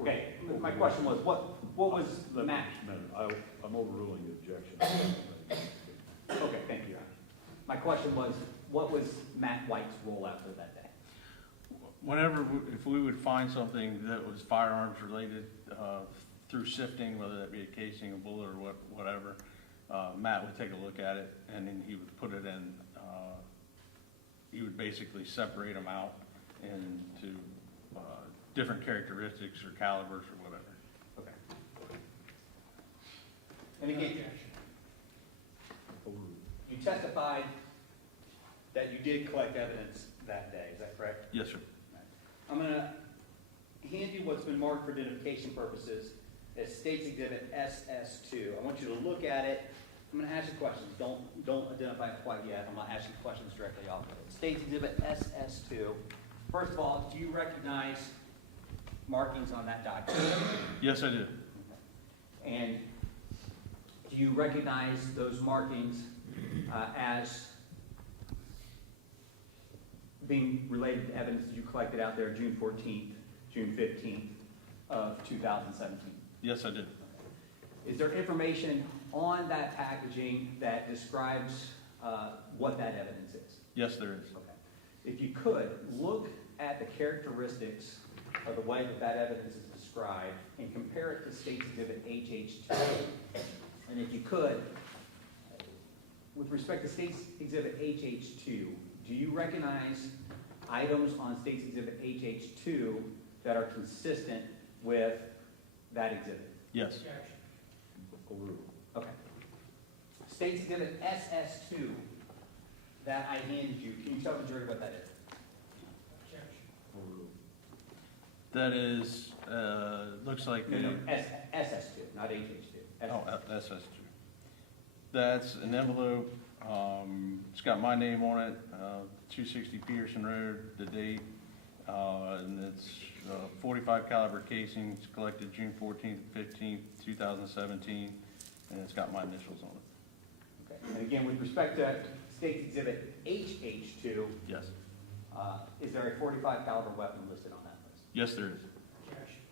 Okay, my question was, what was the Matt? I'm overruling the objection. Okay, thank you. My question was, what was Matt White's role after that day? Whenever, if we would find something that was firearms related through sifting, whether that be a casing, a bullet, or whatever, Matt would take a look at it, and then he would put it in, he would basically separate them out into different characteristics or calibers or whatever. Okay. And again, you testified that you did collect evidence that day, is that correct? Yes, sir. I'm going to hand you what's been marked for identification purposes as State's Exhibit SS2. I want you to look at it. I'm going to ask you questions. Don't identify it quite yet. I'm going to ask you questions directly off of it. State's Exhibit SS2. First of all, do you recognize markings on that document? Yes, I do. And do you recognize those markings as being related to evidence that you collected out there June 14th, June 15th of 2017? Yes, I did. Is there information on that packaging that describes what that evidence is? Yes, there is. Okay. If you could, look at the characteristics of the way that evidence is described and compare it to State's Exhibit HH2. And if you could, with respect to State's Exhibit HH2, do you recognize items on State's Exhibit HH2 that are consistent with that exhibit? Yes. Objection. Okay. State's Exhibit SS2 that I handed you, can you tell the jury what that is? Objection. That is, looks like. No, SS2, not HH2. Oh, SS2. That's an envelope, it's got my name on it, 260 Peterson Road, the date, and it's 45 caliber casings collected June 14th, 15th, 2017, and it's got my initials on it. Okay. And again, with respect to State's Exhibit HH2, Yes. is there a 45 caliber weapon listed on that list? Yes, there is. Objection.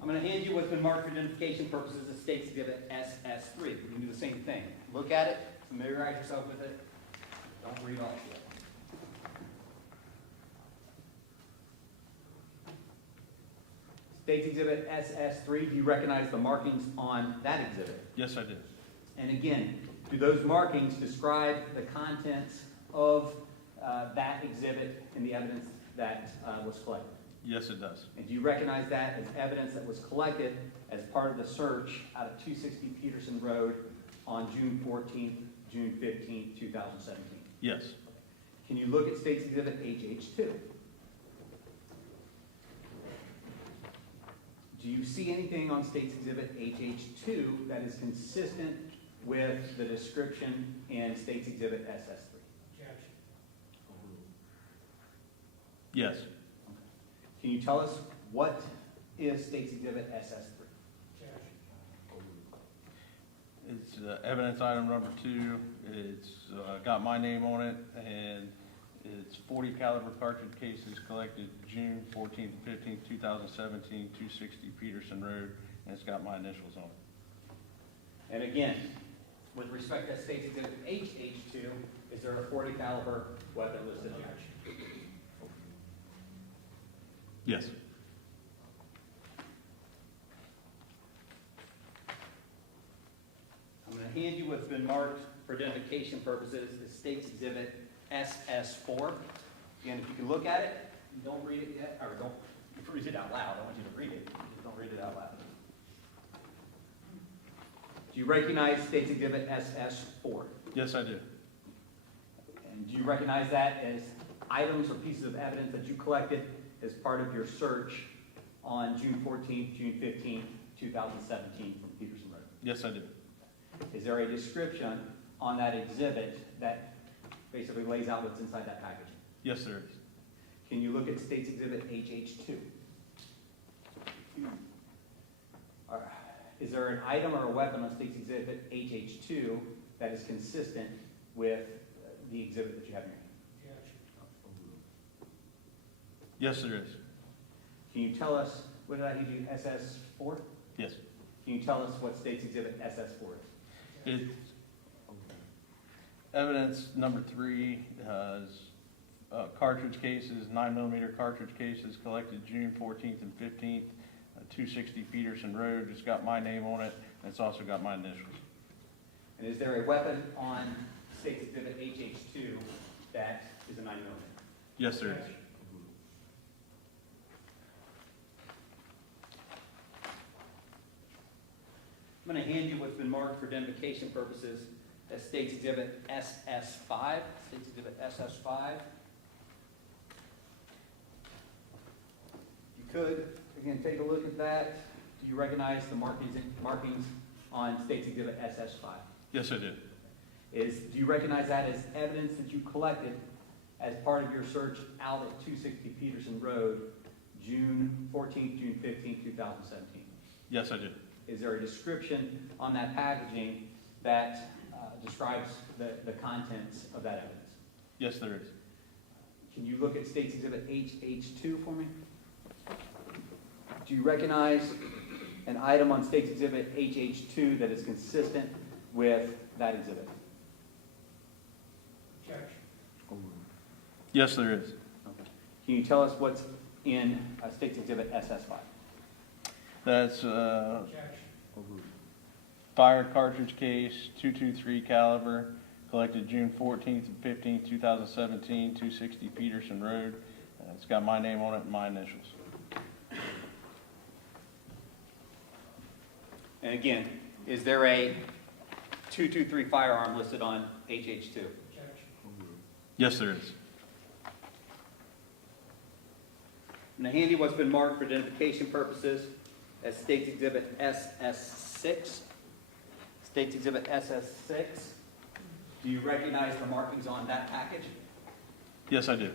I'm going to hand you what's been marked for identification purposes as State's Exhibit SS3. You can do the same thing. Look at it, familiarize yourself with it. Don't read all of it. State's Exhibit SS3, do you recognize the markings on that exhibit? Yes, I did. And again, do those markings describe the contents of that exhibit and the evidence that was collected? Yes, it does. And do you recognize that as evidence that was collected as part of the search out of 260 Peterson Road on June 14th, June 15th, 2017? Yes. Can you look at State's Exhibit HH2? Do you see anything on State's Exhibit HH2 that is consistent with the description in State's Exhibit SS3? Objection. Yes. Can you tell us what is State's Exhibit SS3? Objection. It's evidence item number 2. It's got my name on it, and it's 40 caliber cartridge cases collected June 14th, 15th, 2017, 260 Peterson Road, and it's got my initials on it. And again, with respect to State's Exhibit HH2, is there a 40 caliber weapon listed on there? Yes. I'm going to hand you what's been marked for identification purposes as State's Exhibit SS4. Again, if you can look at it, don't read it yet, or don't read it out loud. I want you to read it. Just don't read it out loud. Do you recognize State's Exhibit SS4? Yes, I do. And do you recognize that as items or pieces of evidence that you collected as part of your search on June 14th, June 15th, 2017 from Peterson Road? Yes, I do. Is there a description on that exhibit that basically lays out what's inside that package? Yes, there is. Can you look at State's Exhibit HH2? Is there an item or a weapon on State's Exhibit HH2 that is consistent with the exhibit that you have in your hand? Objection. Yes, there is. Can you tell us, what did I give you, SS4? Yes. Can you tell us what State's Exhibit SS4 is? It's evidence number 3 is cartridge cases, 9mm cartridge cases collected June 14th and 15th, 260 Peterson Road. It's got my name on it, and it's also got my initials. And is there a weapon on State's Exhibit HH2 that is a 9mm? Yes, there is. I'm going to hand you what's been marked for identification purposes as State's Exhibit SS5. State's Exhibit SS5. You could, again, take a look at that. Do you recognize the markings on State's Exhibit SS5? Yes, I do. Do you recognize that as evidence that you collected as part of your search out at 260 Peterson Road, June 14th, June 15th, 2017? Yes, I do. Is there a description on that packaging that describes the contents of that evidence? Yes, there is. Can you look at State's Exhibit HH2 for me? Do you recognize an item on State's Exhibit HH2 that is consistent with that exhibit? Objection. Yes, there is. Okay. Can you tell us what's in State's Exhibit SS5? That's Objection. fire cartridge case, .223 caliber, collected June 14th and 15th, 2017, 260 Peterson Road. It's got my name on it and my initials. And again, is there a .223 firearm listed on HH2? Objection. Yes, there is. In the handy, what's been marked for identification purposes as State's Exhibit SS6. State's Exhibit SS6. Do you recognize the markings on that package? Yes, I do.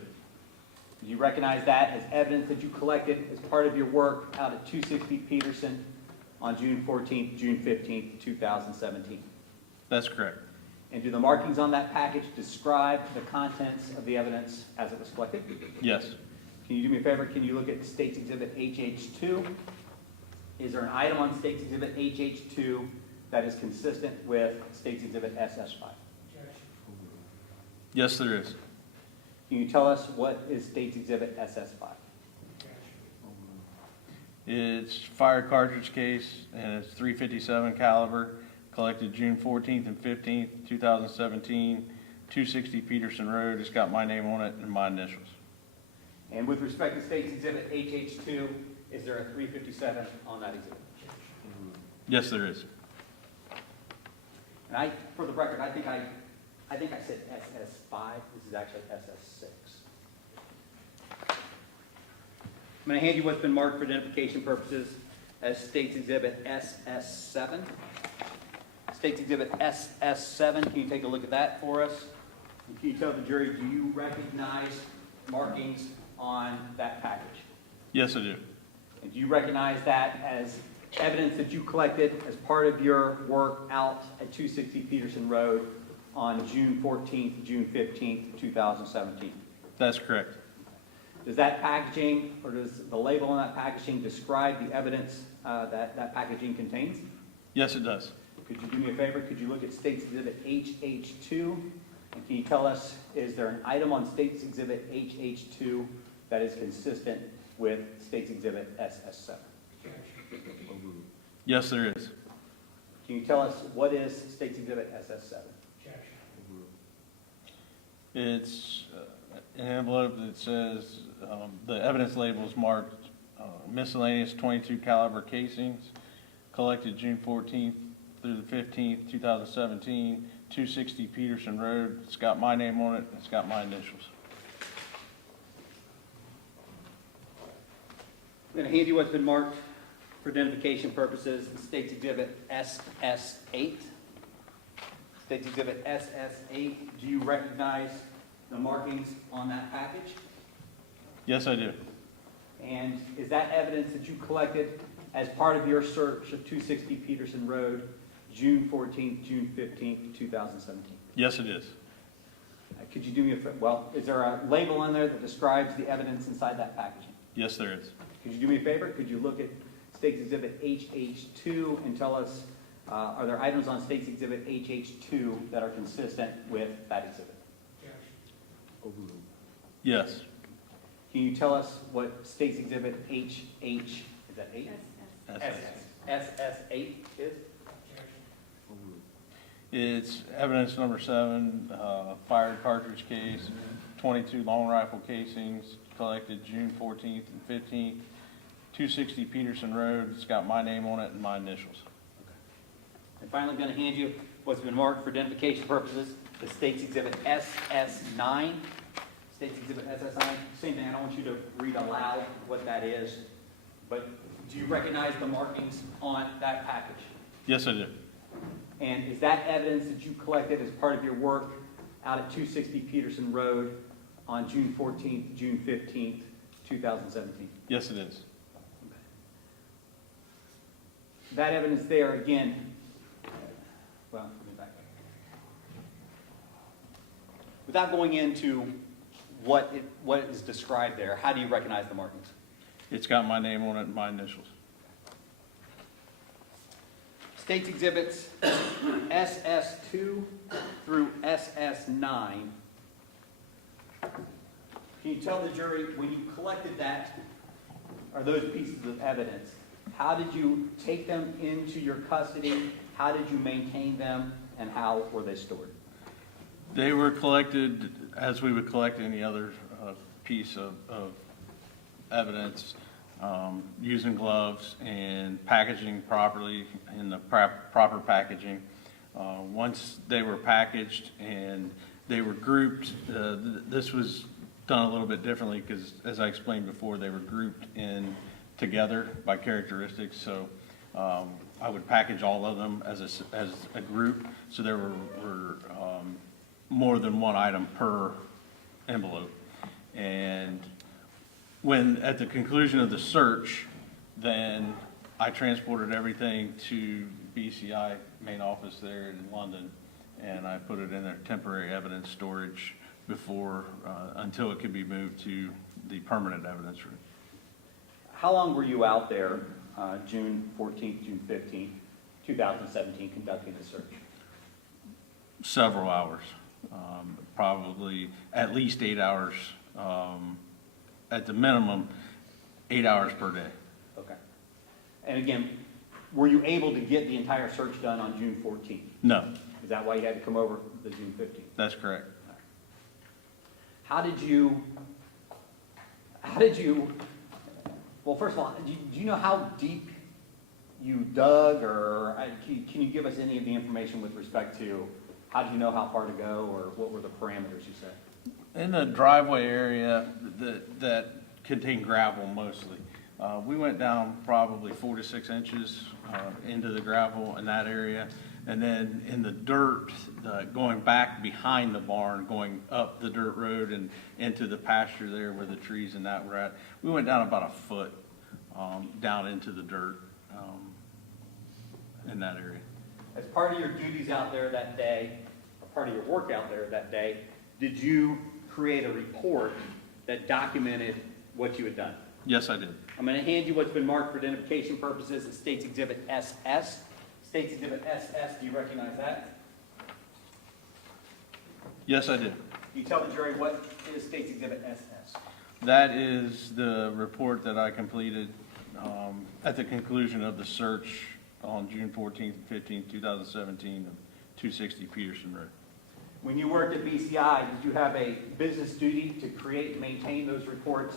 Do you recognize that as evidence that you collected as part of your work out at 260 Peterson on June 14th, June 15th, 2017? That's correct. And do the markings on that package describe the contents of the evidence as it was collected? Yes. Can you do me a favor? Can you look at State's Exhibit HH2? Is there an item on State's Exhibit HH2 that is consistent with State's Exhibit SS5? Objection. Yes, there is. Can you tell us what is State's Exhibit SS5? It's fire cartridge case, and it's .357 caliber, collected June 14th and 15th, 2017, 260 Peterson Road. It's got my name on it and my initials. And with respect to State's Exhibit HH2, is there a 357 on that exhibit? Yes, there is. And for the record, I think I said SS5. This is actually SS6. I'm going to hand you what's been marked for identification purposes as State's Exhibit SS7. State's Exhibit SS7, can you take a look at that for us? And can you tell the jury, do you recognize markings on that package? Yes, I do. And do you recognize that as evidence that you collected as part of your work out at 260 Peterson Road on June 14th, June 15th, 2017? That's correct. Does that packaging, or does the label on that packaging describe the evidence that packaging contains? Yes, it does. Could you do me a favor? Could you look at State's Exhibit HH2? And can you tell us, is there an item on State's Exhibit HH2 that is consistent with State's Exhibit SS7? Yes, there is. Can you tell us what is State's Exhibit SS7? It's an envelope that says, the evidence label is marked miscellaneous .22 caliber casings, collected June 14th through the 15th, 2017, 260 Peterson Road. It's got my name on it, it's got my initials. I'm going to hand you what's been marked for identification purposes, the State's Exhibit SS8. State's Exhibit SS8, do you recognize the markings on that package? Yes, I do. And is that evidence that you collected as part of your search of 260 Peterson Road, June 14th, June 15th, 2017? Yes, it is. Could you do me a favor? Well, is there a label on there that describes the evidence inside that packaging? Yes, there is. Could you do me a favor? Could you look at State's Exhibit HH2 and tell us, are there items on State's Exhibit HH2 that are consistent with that exhibit? Yes. Can you tell us what State's Exhibit HH, is that 8? SS8 is? It's evidence number 7, fire cartridge case, 22 long rifle casings, collected June 14th and 15th, 260 Peterson Road. It's got my name on it and my initials. And finally, I'm going to hand you what's been marked for identification purposes, the State's Exhibit SS9. State's Exhibit SS9, same thing, I don't want you to read aloud what that is, but do you recognize the markings on that package? Yes, I do. And is that evidence that you collected as part of your work out at 260 Peterson Road on June 14th, June 15th, 2017? Yes, it is. That evidence there, again, well, let me back up. Without going into what is described there, how do you recognize the markings? It's got my name on it and my initials. State's Exhibits SS2 through SS9. Can you tell the jury, when you collected that, or those pieces of evidence, how did you take them into your custody? How did you maintain them? And how were they stored? They were collected as we would collect any other piece of evidence, using gloves and packaging properly in the proper packaging. Once they were packaged and they were grouped, this was done a little bit differently because, as I explained before, they were grouped in together by characteristics. So I would package all of them as a group, so there were more than one item per envelope. And when, at the conclusion of the search, then I transported everything to BCI main office there in London, and I put it in their temporary evidence storage before, until it could be moved to the permanent evidence room. How long were you out there, June 14th, June 15th, 2017, conducting the search? Several hours, probably at least 8 hours, at the minimum, 8 hours per day. Okay. And again, were you able to get the entire search done on June 14th? No, Is that why you had to come over the June 15th? that's correct. How did you, well, first of all, do you know how deep you dug, or can you give us any of the information with respect to how did you know how far to go, or what were the parameters you set? In the driveway area that contained gravel mostly, we went down probably 4 to 6 inches into the gravel in that area. And then in the dirt, going back behind the barn, going up the dirt road and into the pasture there where the trees and that were at, we went down about 1 foot down into the dirt in that area. As part of your duties out there that day, or part of your work out there that day, did you create a report that documented what you had done? Yes, I did. I'm going to hand you what's been marked for identification purposes as State's Exhibit SS. State's Exhibit SS, do you recognize that? Yes, I did. You tell the jury what is State's Exhibit SS. That is the report that I completed at the conclusion of the search on June 14th and 15th, 2017, of 260 Peterson Road. When you worked at BCI, did you have a business duty to create and maintain those reports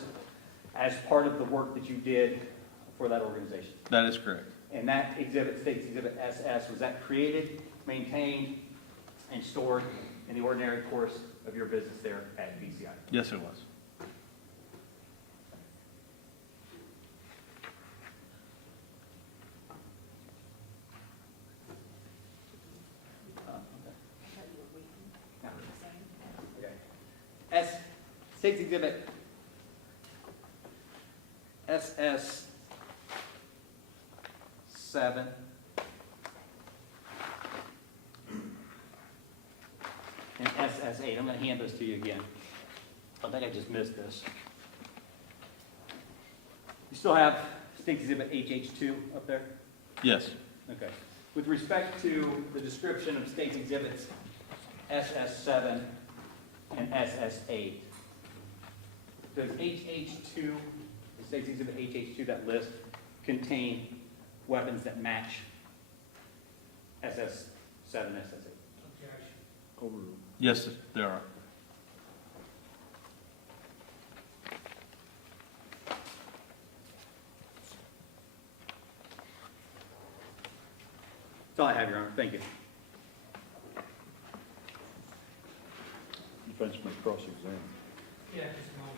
as part of the work that you did for that organization? That is correct. And that exhibit, State's Exhibit SS, was that created, maintained, and stored in the ordinary course of your business there at BCI? Yes, it was. Okay. State's Exhibit SS 7. And SS 8. I'm going to hand those to you again. I think I just missed this. You still have State's Exhibit HH2 up there? Yes. Okay. With respect to the description of State's Exhibits SS7 and SS8, does HH2, the State's Exhibit HH2, that list, contain weapons that match SS7 and SS8? Objection. Yes, there are. That's all I have, Your Honor. Thank you. Defense may cross-examine. Yeah, just a moment.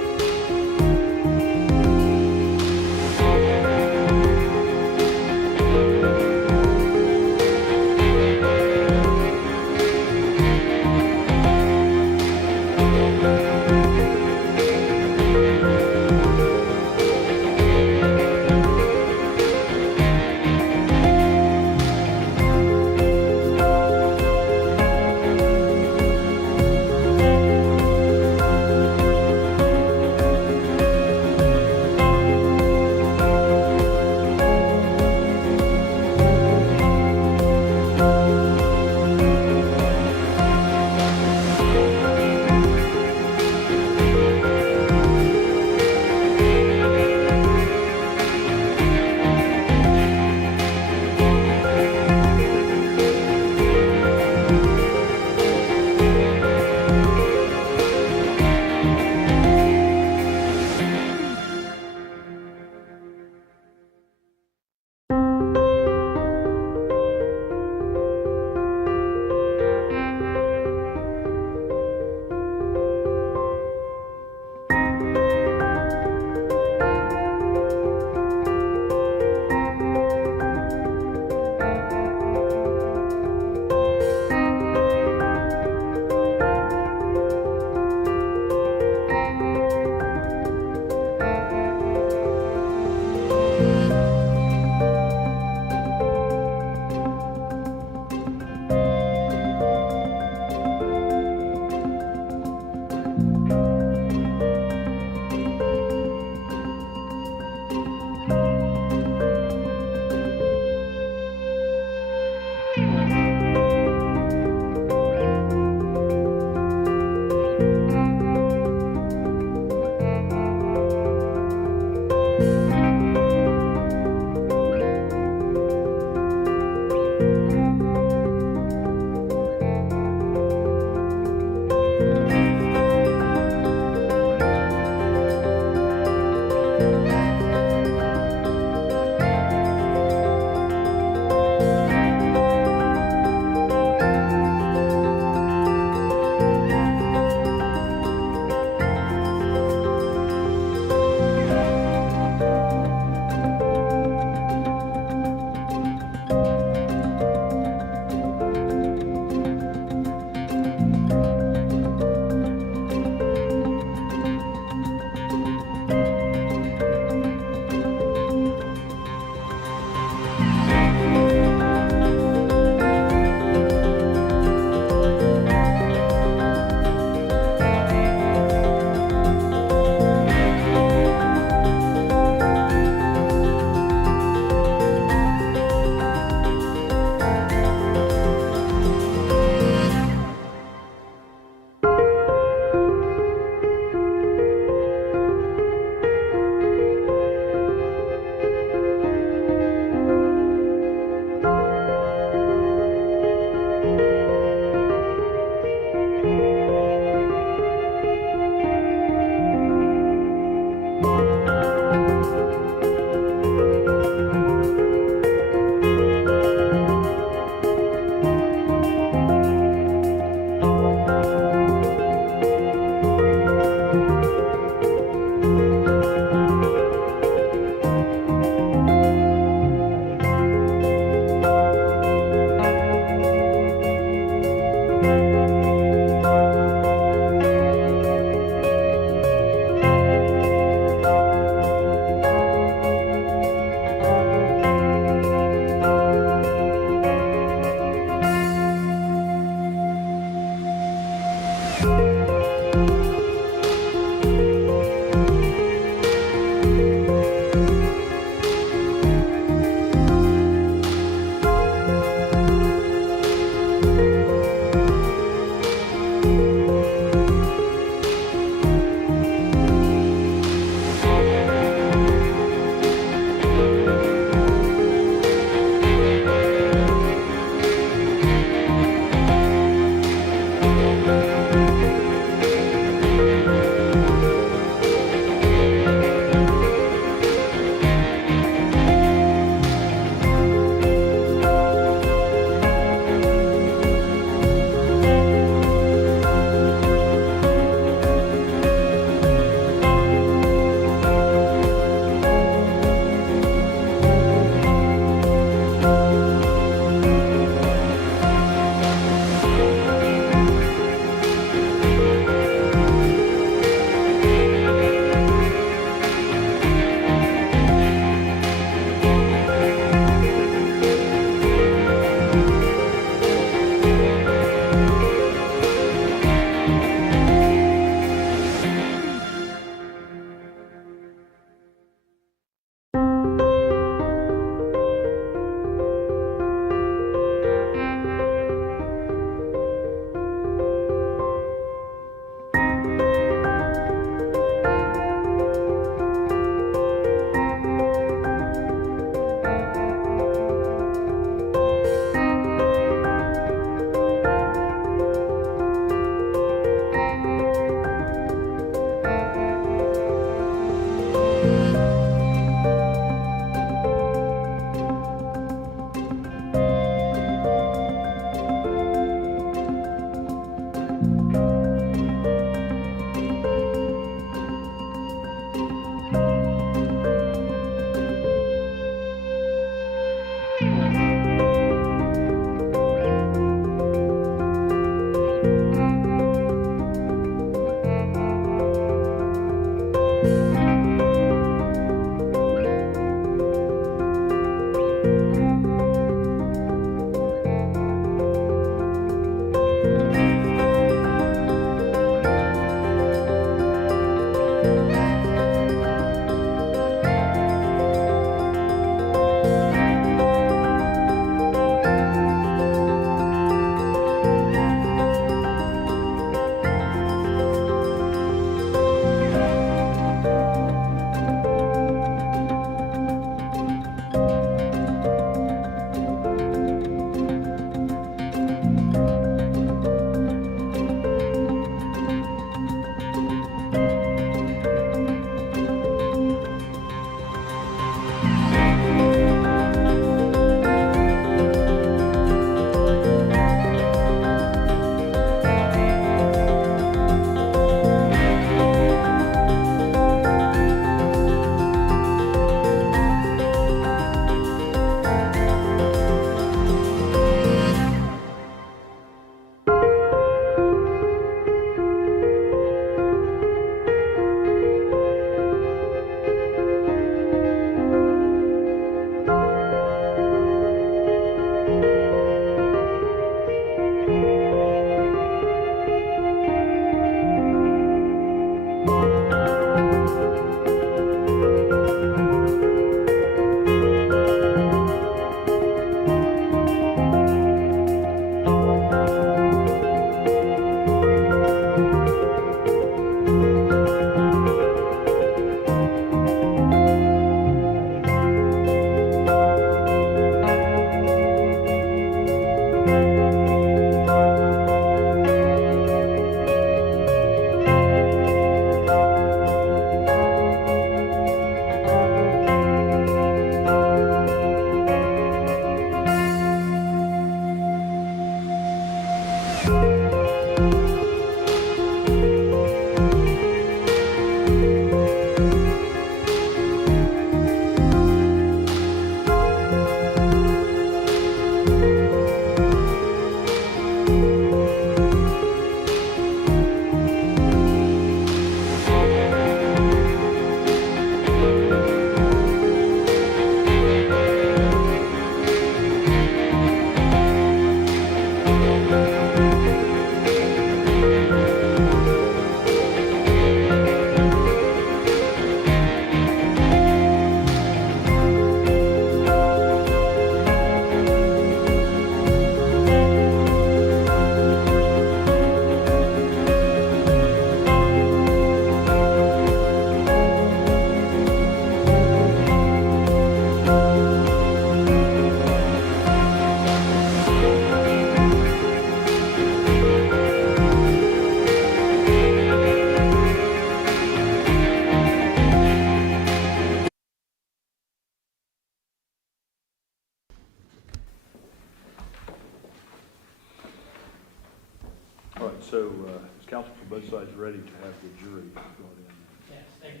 ready to have the jury brought in. Yes, thank you.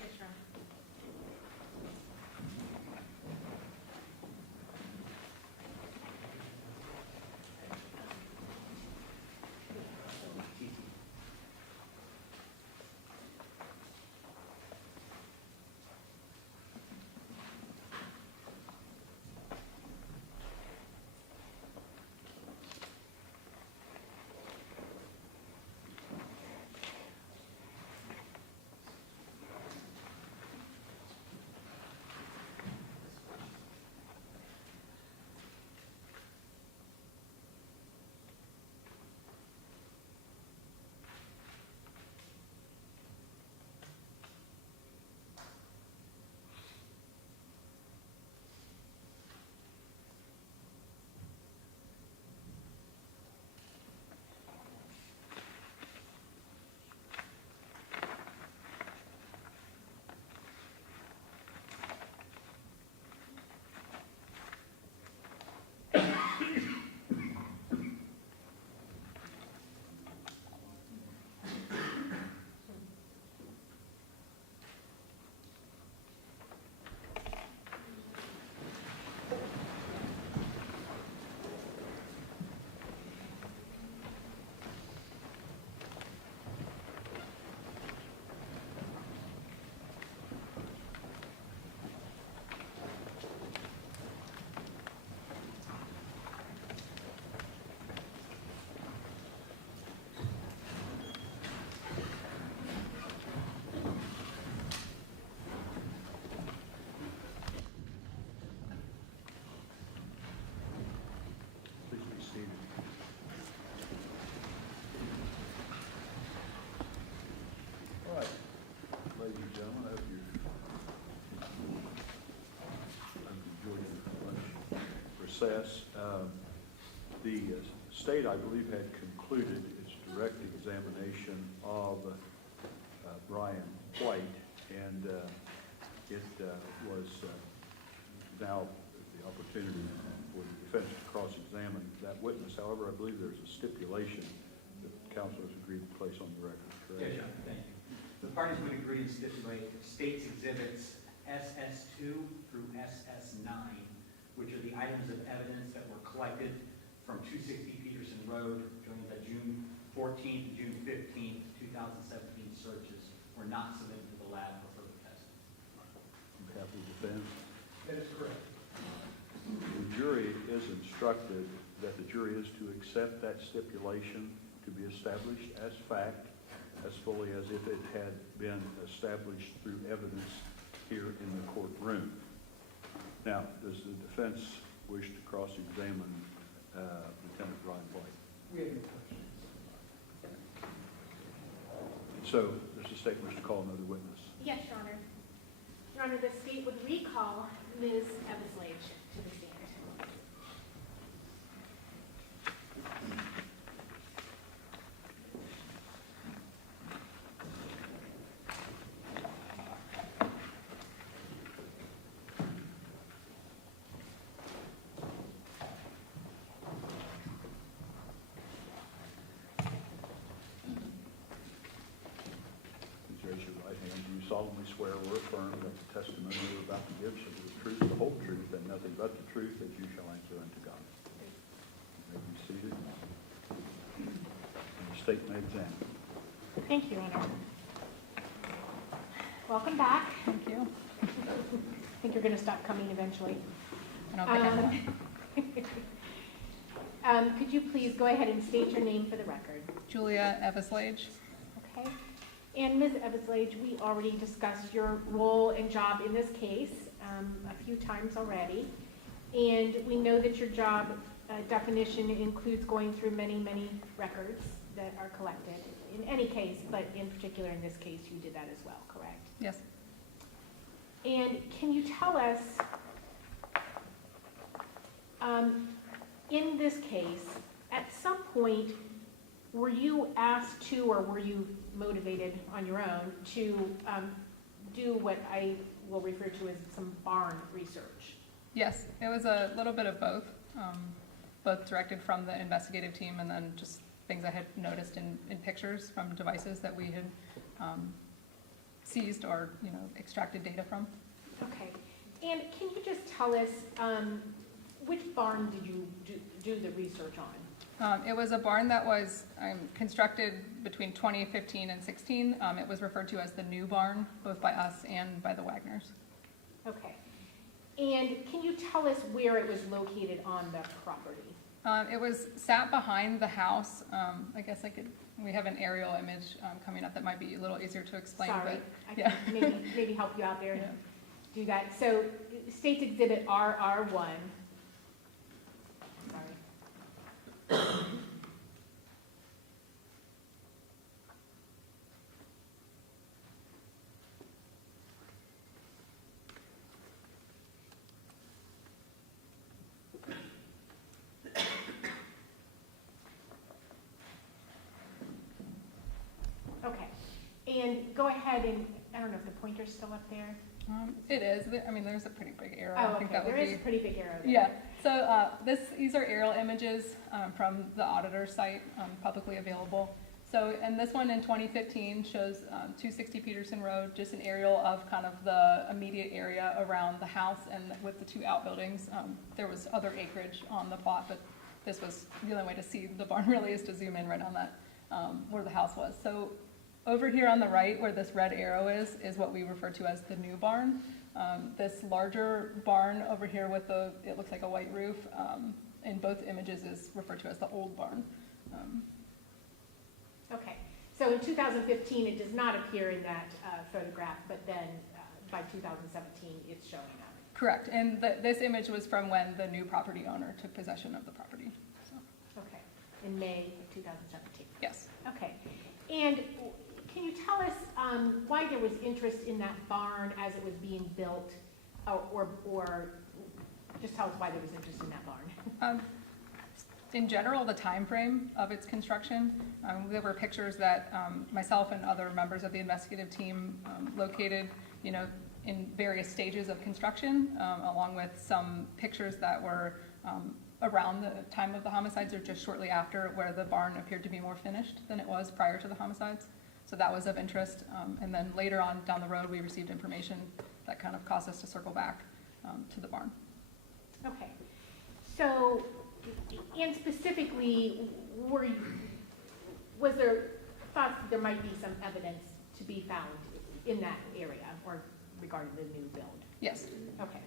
Yes, Your Honor. Please be seated. All right, ladies and gentlemen, I hope you enjoyed your lunch recess. The state, I believe, had concluded its direct examination of Brian White, and it was now the opportunity for the defense to cross-examine that witness. However, I believe there's a stipulation that counsel has agreed to place on the record, correct? Yes, Your Honor, thank you. The parties would agree and stipulate State's Exhibits SS2 through SS9, which are the items of evidence that were collected from 260 Peterson Road during the June 14th, June 15th, 2017 searches, were not submitted to the lab for further testing. On behalf of the defense, That is correct. the jury is instructed that the jury is to accept that stipulation to be established as fact, as fully as if it had been established through evidence here in the courtroom. Now, does the defense wish to cross-examine Lieutenant Brian White? We have no questions. So, does the state wish to call another witness? Yes, Your Honor. Your Honor, the state would recall Ms. Eveslage to the stand. Please raise your right hand. Do you solemnly swear or affirm that the testimony you are about to give shall be the truth, the whole truth, and nothing but the truth, as you shall answer unto God? You may be seated. And the state may examine. Thank you, Your Honor. Welcome back. Thank you. I think you're going to stop coming eventually. I don't think I will. Could you please go ahead and state your name for the record? Julia Eveslage. Okay. And Ms. Eveslage, we already discussed your role and job in this case a few times already. And we know that your job definition includes going through many, many records that are collected in any case, but in particular in this case, you did that as well, correct? Yes. And can you tell us, in this case, at some point, were you asked to, or were you motivated on your own to do what I will refer to as some barn research? Yes, it was a little bit of both directed from the investigative team and then just things I had noticed in pictures from devices that we had seized or, extracted data from. Okay. And can you just tell us, which barn did you do the research on? It was a barn that was constructed between 2015 and 16. It was referred to as the new barn, both by us and by the Wagners. Okay. And can you tell us where it was located on the property? It was sat behind the house. I guess we have an aerial image coming up that might be a little easier to explain. Sorry, But, I yeah. can maybe help you out there and Yeah. do that. So State's Exhibit RR1. Sorry. Okay, and go ahead and, I don't know if the pointer's still up there. It is. There's a pretty big arrow. Oh, I think okay, that would there is be. a pretty big arrow there. Yeah, so these are aerial images from the auditor's site, publicly available. So, and this one in 2015 shows 260 Peterson Road, just an aerial of kind of the immediate area around the house and with the two outbuildings. There was other acreage on the plot, but this was the only way to see the barn really is to zoom in right on that, where the house was. So over here on the right, where this red arrow is what we refer to as the new barn. This larger barn over here with it looks like a white roof, in both images is referred to as the old barn. Okay, so in 2015, it does not appear in that photograph, but then by 2017, it's showing up. Correct, and this image was from when the new property owner took possession of the property. So, Okay, in May of 2017. yes. Okay, and can you tell us why there was interest in that barn as it was being built, or just tell us why there was interest in that barn? In general, the time frame of its construction, there were pictures that myself and other members of the investigative team located, in various stages of construction, along with some pictures that were around the time of the homicides or just shortly after, where the barn appeared to be more finished than it was prior to the homicides. So that was of interest. And then later on down the road, we received information that kind of caused us to circle back to the barn. Okay, so, and specifically, was there thoughts that there might be some evidence to be found in that area or regarding the new build? Yes. Okay.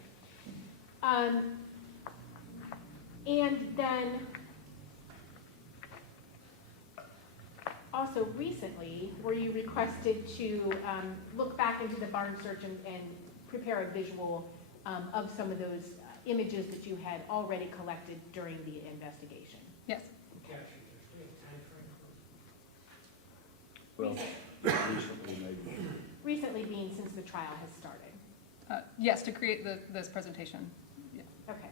And then, also recently, were you requested to look back into the barn search and prepare a visual of some of those images that you had already collected during the investigation? Yes. Capture, there's still a time frame for Well, recently maybe. Recently being since the trial has started. Yes, to create this presentation. Okay.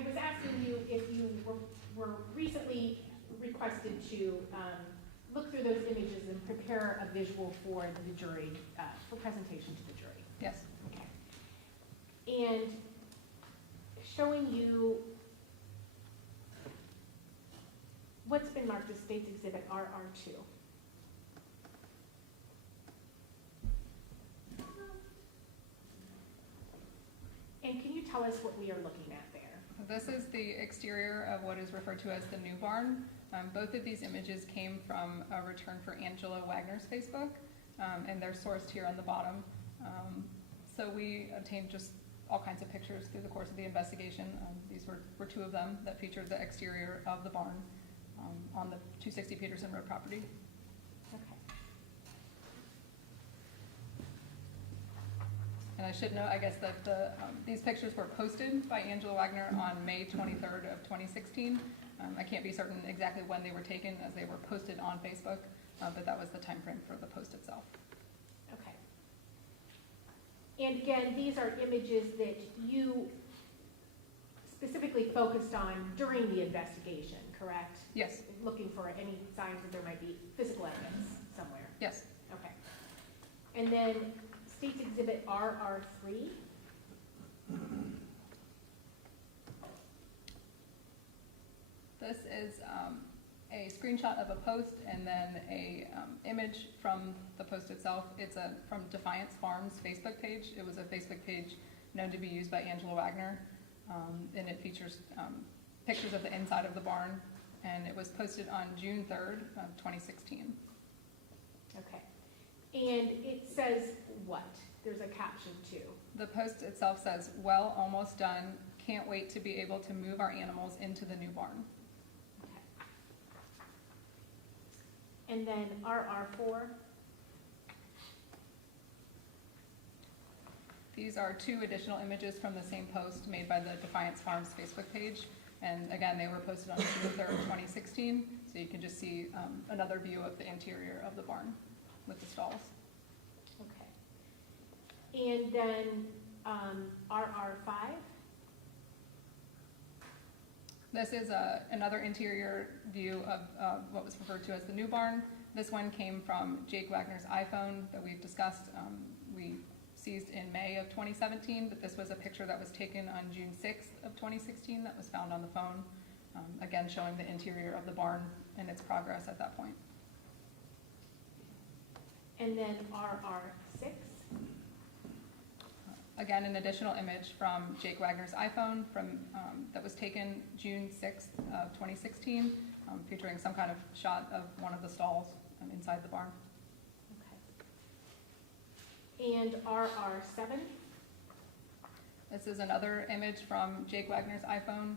I was asking you if you were recently requested to look through those images and prepare a visual for the jury, for presentation to the jury. Yes. Okay. And showing you what's been marked as State's Exhibit RR2. And can you tell us what we are looking at there? This is the exterior of what is referred to as the new barn. Both of these images came from a return for Angela Wagner's Facebook, and they're sourced here on the bottom. So we obtained just all kinds of pictures through the course of the investigation. These were two of them that featured the exterior of the barn on the 260 Peterson Road property. Okay. And I should note, I guess, that these pictures were posted by Angela Wagner on May 23rd of 2016. I can't be certain exactly when they were taken, as they were posted on Facebook, but that was the time frame for the post itself. Okay. And again, these are images that you specifically focused on during the investigation, correct? Yes. Looking for any signs that there might be physical evidence somewhere. Yes. Okay. And then State's Exhibit RR3. This is a screenshot of a post and then a image from the post itself. It's from Defiance Farms Facebook page. It was a Facebook page known to be used by Angela Wagner, and it features pictures of the inside of the barn, and it was posted on June 3rd of 2016. Okay. And it says what? There's a caption too. The post itself says, "Well, almost done. Can't wait to be able to move our animals into the new barn." Okay. And then RR4. These are two additional images from the same post made by the Defiance Farms Facebook page. And again, they were posted on June 3rd, 2016. So you can just see another view of the interior of the barn with the stalls. Okay. And then RR5. This is another interior view of what was referred to as the new barn. This one came from Jake Wagner's iPhone that we've discussed. We seized in May of 2017, but this was a picture that was taken on June 6th of 2016 that was found on the phone, again showing the interior of the barn and its progress at that point. And then RR6. Again, an additional image from Jake Wagner's iPhone that was taken June 6th of 2016, featuring some kind of shot of one of the stalls inside the barn. Okay. And RR7. This is another image from Jake Wagner's iPhone,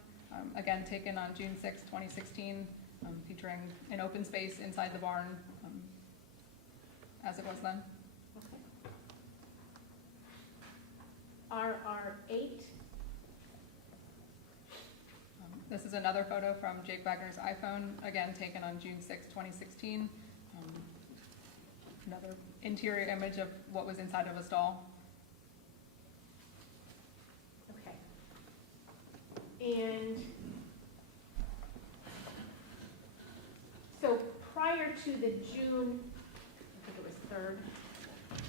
again taken on June 6th, 2016, featuring an open space inside the barn as it was then. RR8. This is another photo from Jake Wagner's iPhone, again taken on June 6, 2016. Another interior image of what was inside of a stall. Okay. And so prior to the June, I think it was 3rd,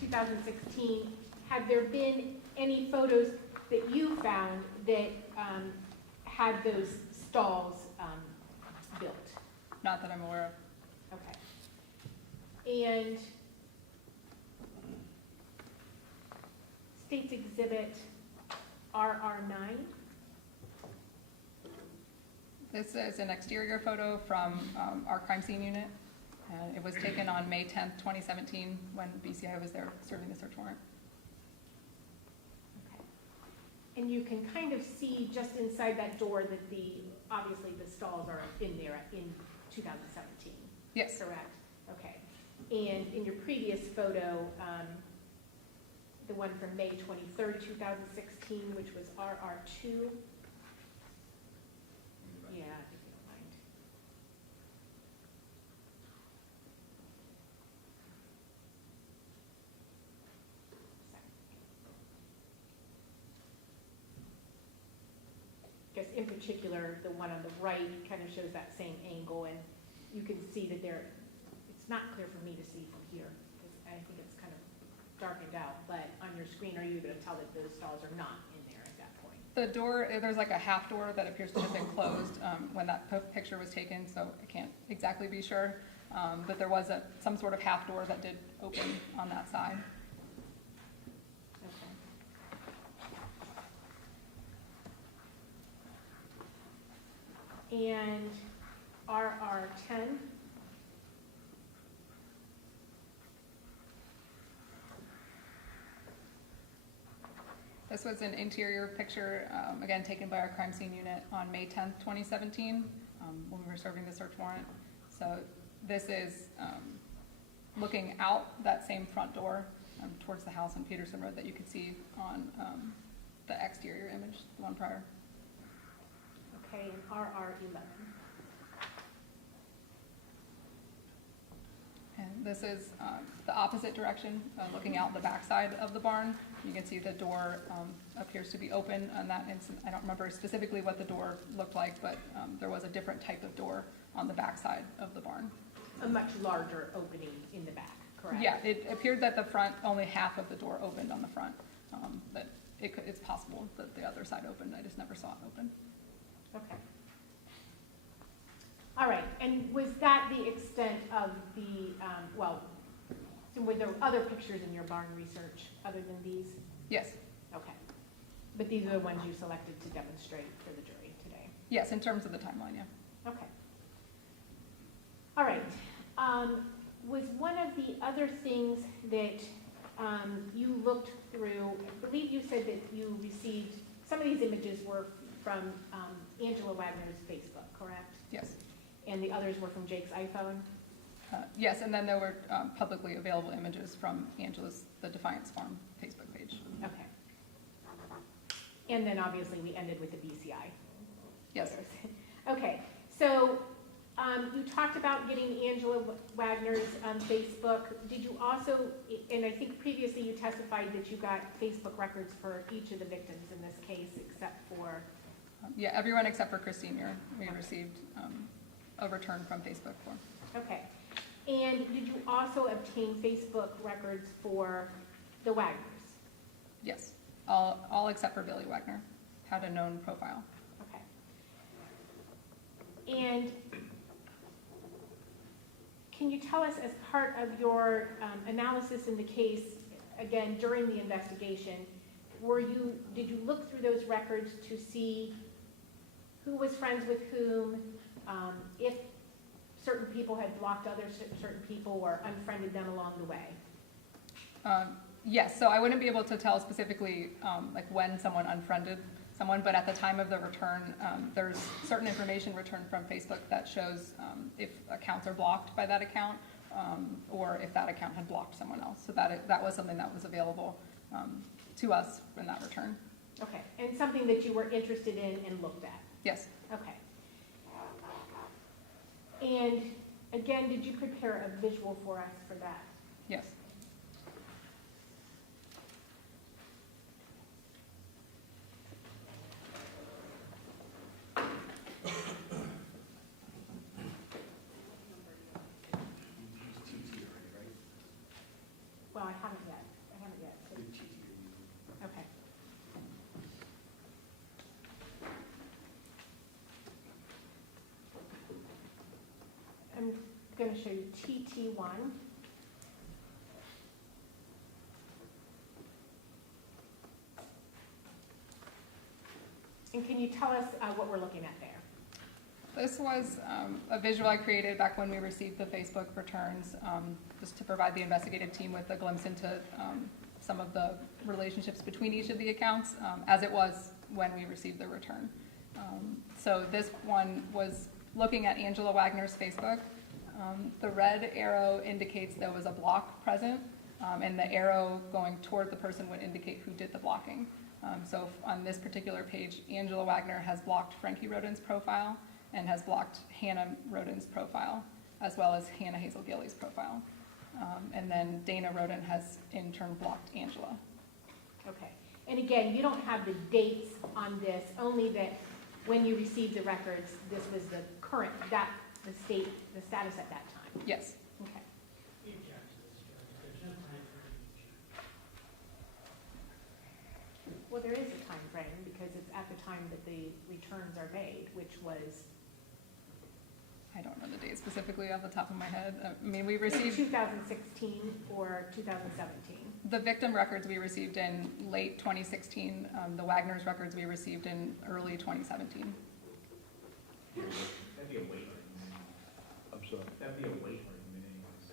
2016, had there been any photos that you found that had those stalls built? Not that I'm aware of. Okay. And State's Exhibit RR9. This is an exterior photo from our crime scene unit. It was taken on May 10th, 2017, when BCI was there serving the search warrant. Okay. And you can kind of see just inside that door that obviously the stalls are in there in 2017. Yes. Correct? Okay. And in your previous photo, the one from May 23rd, 2016, which was RR2. Yeah, if you don't mind. Sorry. Guess particular, the one on the right kind of shows that same angle, and you can see that it's not clear for me to see from here, because I think it's kind of darkened out, but on your screen, are you able to tell that those stalls are not in there at that point? The door, there's like a half door that appears to have been closed when that picture was taken, so I can't exactly be sure. But there was some sort of half door that did open on that side. Okay. And RR10? This was an interior picture, again, taken by our crime scene unit on May 10th, 2017, when we were serving the search warrant. So this is looking out that same front door towards the house on Peterson Road that you could see on the exterior image, the one prior. Okay, and RR11? And this is the opposite direction, looking out the backside of the barn. You can see the door appears to be open on that instant. I don't remember specifically what the door looked like, but there was a different type of door on the backside of the barn. A much larger opening in the back, correct? Yeah, it appeared that the front, only half of the door opened on the front. But it's possible that the other side opened. I just never saw it open. Okay. All right, and was that the extent of the, so were there other pictures in your barn research other than these? Yes. Okay. But these are the ones you selected to demonstrate for the jury today? Yes, in terms of the timeline, yeah. Okay. All right. Was one of the other things that you looked through, I believe you said that you received, some of these images were from Angela Wagner's Facebook, correct? Yes. And the others were from Jake's iPhone? Yes, and then there were publicly available images from Angela's, the Defiance Farm Facebook page. Okay. And then obviously we ended with the BCI. Yes. Okay, so you talked about getting Angela Wagner's Facebook. Did you also, and I think previously you testified that you got Facebook records for each of the victims in this case except for? Yeah, everyone except for Christine Muir. We received a return from Facebook for. Okay. And did you also obtain Facebook records for the Wagners? Yes, all except for Billy Wagner had a known profile. Okay. And can you tell us, as part of your analysis in the case, again, during the investigation, did you look through those records to see who was friends with whom, if certain people had blocked certain people or unfriended them along the way? Yes, so I wouldn't be able to tell specifically like when someone unfriended someone, but at the time of the return, there's certain information returned from Facebook that shows if accounts are blocked by that account or if that account had blocked someone else. So that was something that was available to us in that return. Okay, and something that you were interested in and looked at? Yes. Okay. And again, did you prepare a visual for us for that? Yes. Well, I haven't yet. Okay. I'm going to show you TT1. And can you tell us what we're looking at there? This was a visual I created back when we received the Facebook returns, just to provide the investigative team with a glimpse into some of the relationships between each of the accounts, as it was when we received the return. So this one was looking at Angela Wagner's Facebook. The red arrow indicates there was a block present, and the arrow going toward the person would indicate who did the blocking. So on this particular page, Angela Wagner has blocked Frankie Rhoden's profile and has blocked Hannah Rhoden's profile, as well as Hannah Hazel Gilly's profile. And then Dana Rhoden has in turn blocked Angela. Okay. And again, you don't have the dates on this, only that when you received the records, this was the current, the status at that time? Yes. Okay. We object to this, Judge. There's no time for impeachment. Well, there is a time frame because it's at the time that the returns are made, which was I don't know the date specifically off the top of my head. I mean, we in received 2016 or 2017. the victim records we received in late 2016. The Wagner's records we received in early 2017. That'd be a waiver. I'm sorry, That'd be a waiver in anyways.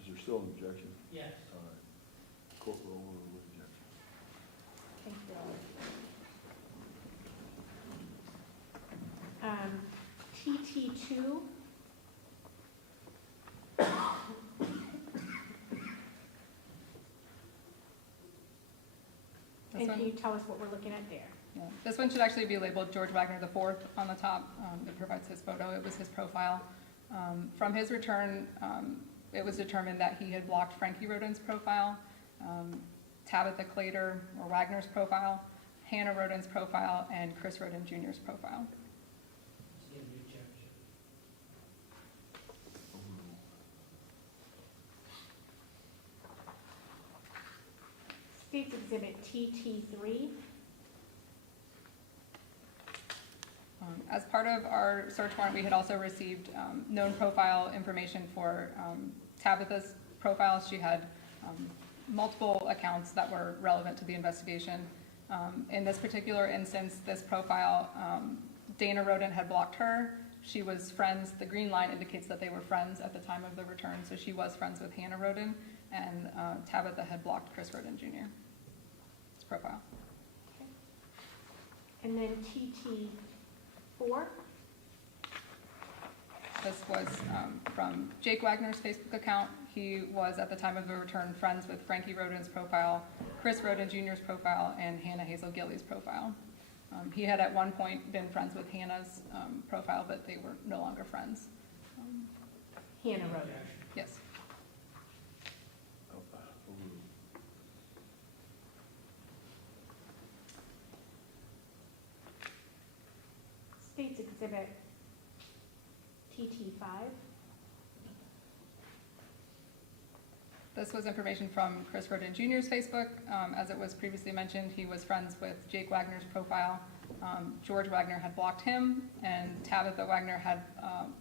is there still an objection? Yes. All right. Court will overrule the objection. Thank you. TT2. And one? can you tell us what we're looking at there? Yeah. This one should actually be labeled George Wagner IV on the top. It provides his photo. It was his profile. From his return, it was determined that he had blocked Frankie Rhoden's profile, Tabitha Clater or Wagner's profile, Hannah Rhoden's profile, and Chris Rhoden Jr.'s profile. Stand the objection. Overrule. State's Exhibit TT3. As part of our search warrant, we had also received known profile information for Tabitha's profile. She had multiple accounts that were relevant to the investigation. In this particular instance, this profile, Dana Rhoden had blocked her. She was friends, the green line indicates that they were friends at the time of the return, so she was friends with Hannah Rhoden, and Tabitha had blocked Chris Rhoden Jr.'s profile. Okay. And then TT4. This was from Jake Wagner's Facebook account. He was, at the time of the return, friends with Frankie Rhoden's profile, Chris Rhoden Jr.'s profile, and Hannah Hazel Gilly's profile. He had at one point been friends with Hannah's profile, but they were no longer friends. Hannah Rhoden. Objection. Yes. Overrule. State's Exhibit TT5. This was information from Chris Rhoden Jr.'s Facebook. As it was previously mentioned, he was friends with Jake Wagner's profile. George Wagner had blocked him, and Tabitha Wagner had,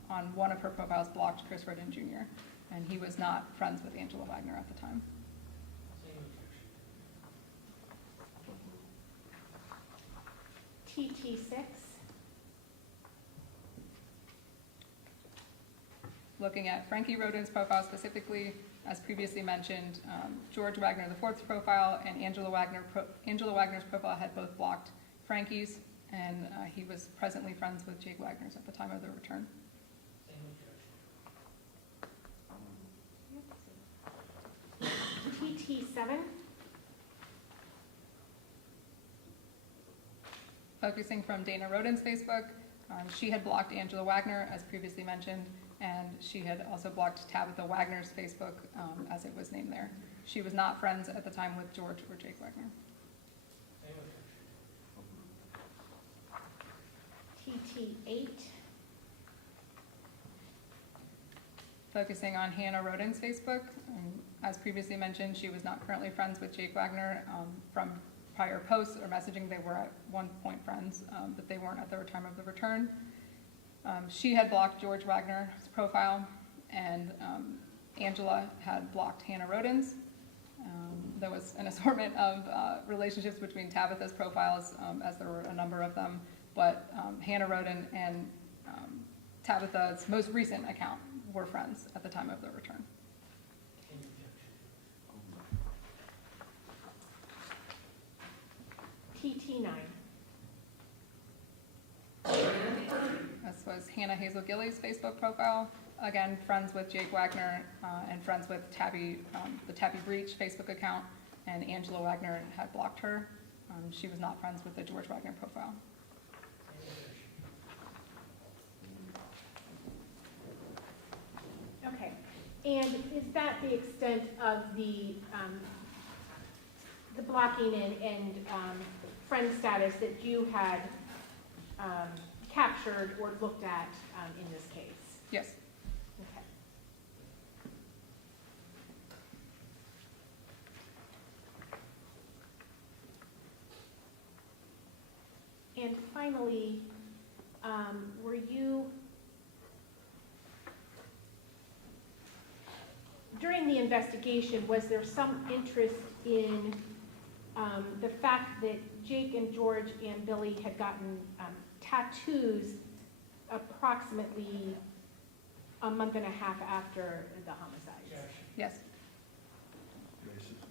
on one of her profiles, blocked Chris Rhoden Jr., and he was not friends with Angela Wagner at the time. Same objection. TT6. Looking at Frankie Rhoden's profile specifically, as previously mentioned, George Wagner IV's profile and Angela Wagner's profile had both blocked Frankie's, and he was presently friends with Jake Wagner's at the time of the return. Same objection. TT7. Focusing from Dana Rhoden's Facebook, she had blocked Angela Wagner, as previously mentioned, and she had also blocked Tabitha Wagner's Facebook, as it was named there. She was not friends at the time with George or Jake Wagner. Same objection. TT8. Focusing on Hannah Rhoden's Facebook, as previously mentioned, she was not currently friends with Jake Wagner. From prior posts or messaging, they were at one point friends, but they weren't at the time of the return. She had blocked George Wagner's profile, and Angela had blocked Hannah Rhoden's. There was an assortment of relationships between Tabitha's profiles, as there were a number of them, but Hannah Rhoden and Tabitha's most recent account were friends at the time of the return. Same objection. TT9. This was Hannah Hazel Gilly's Facebook profile. Again, friends with Jake Wagner and friends with Tabby, the Tabby Breach Facebook account, and Angela Wagner had blocked her. She was not friends with the George Wagner profile. Same objection. Okay. And is that the extent of the blocking and friend status that you had captured or looked at in this case. Yes. Okay. And finally, were you, during the investigation, was there some interest in the fact that Jake and George and Billy had gotten tattoos approximately a month and a half after the homicides? Objection. Yes. Basis.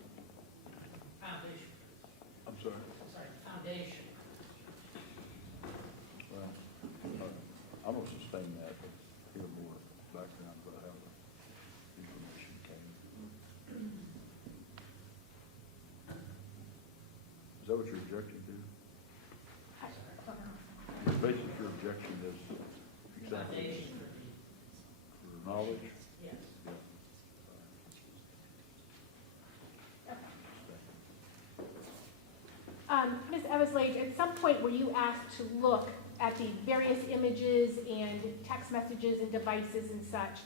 Foundation, I'm sorry. sorry, foundation. Well, I'm gonna sustain that, but hear more background about how the information came. Is that what you're objecting to? Basically, your objection is exactly Foundation for knowledge? yes. Yeah. Ms. Everslade, at some point were you asked to look at the various images and text messages and devices and such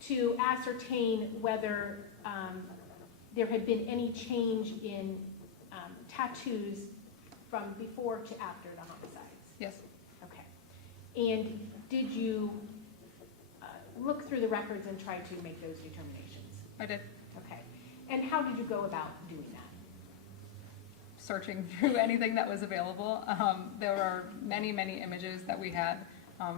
to ascertain whether there had been any change in tattoos from before to after the homicides? Yes. Okay. And did you look through the records and try to make those determinations? I did. Okay. And how did you go about doing that? Searching through anything that was available. There are many, many images that we had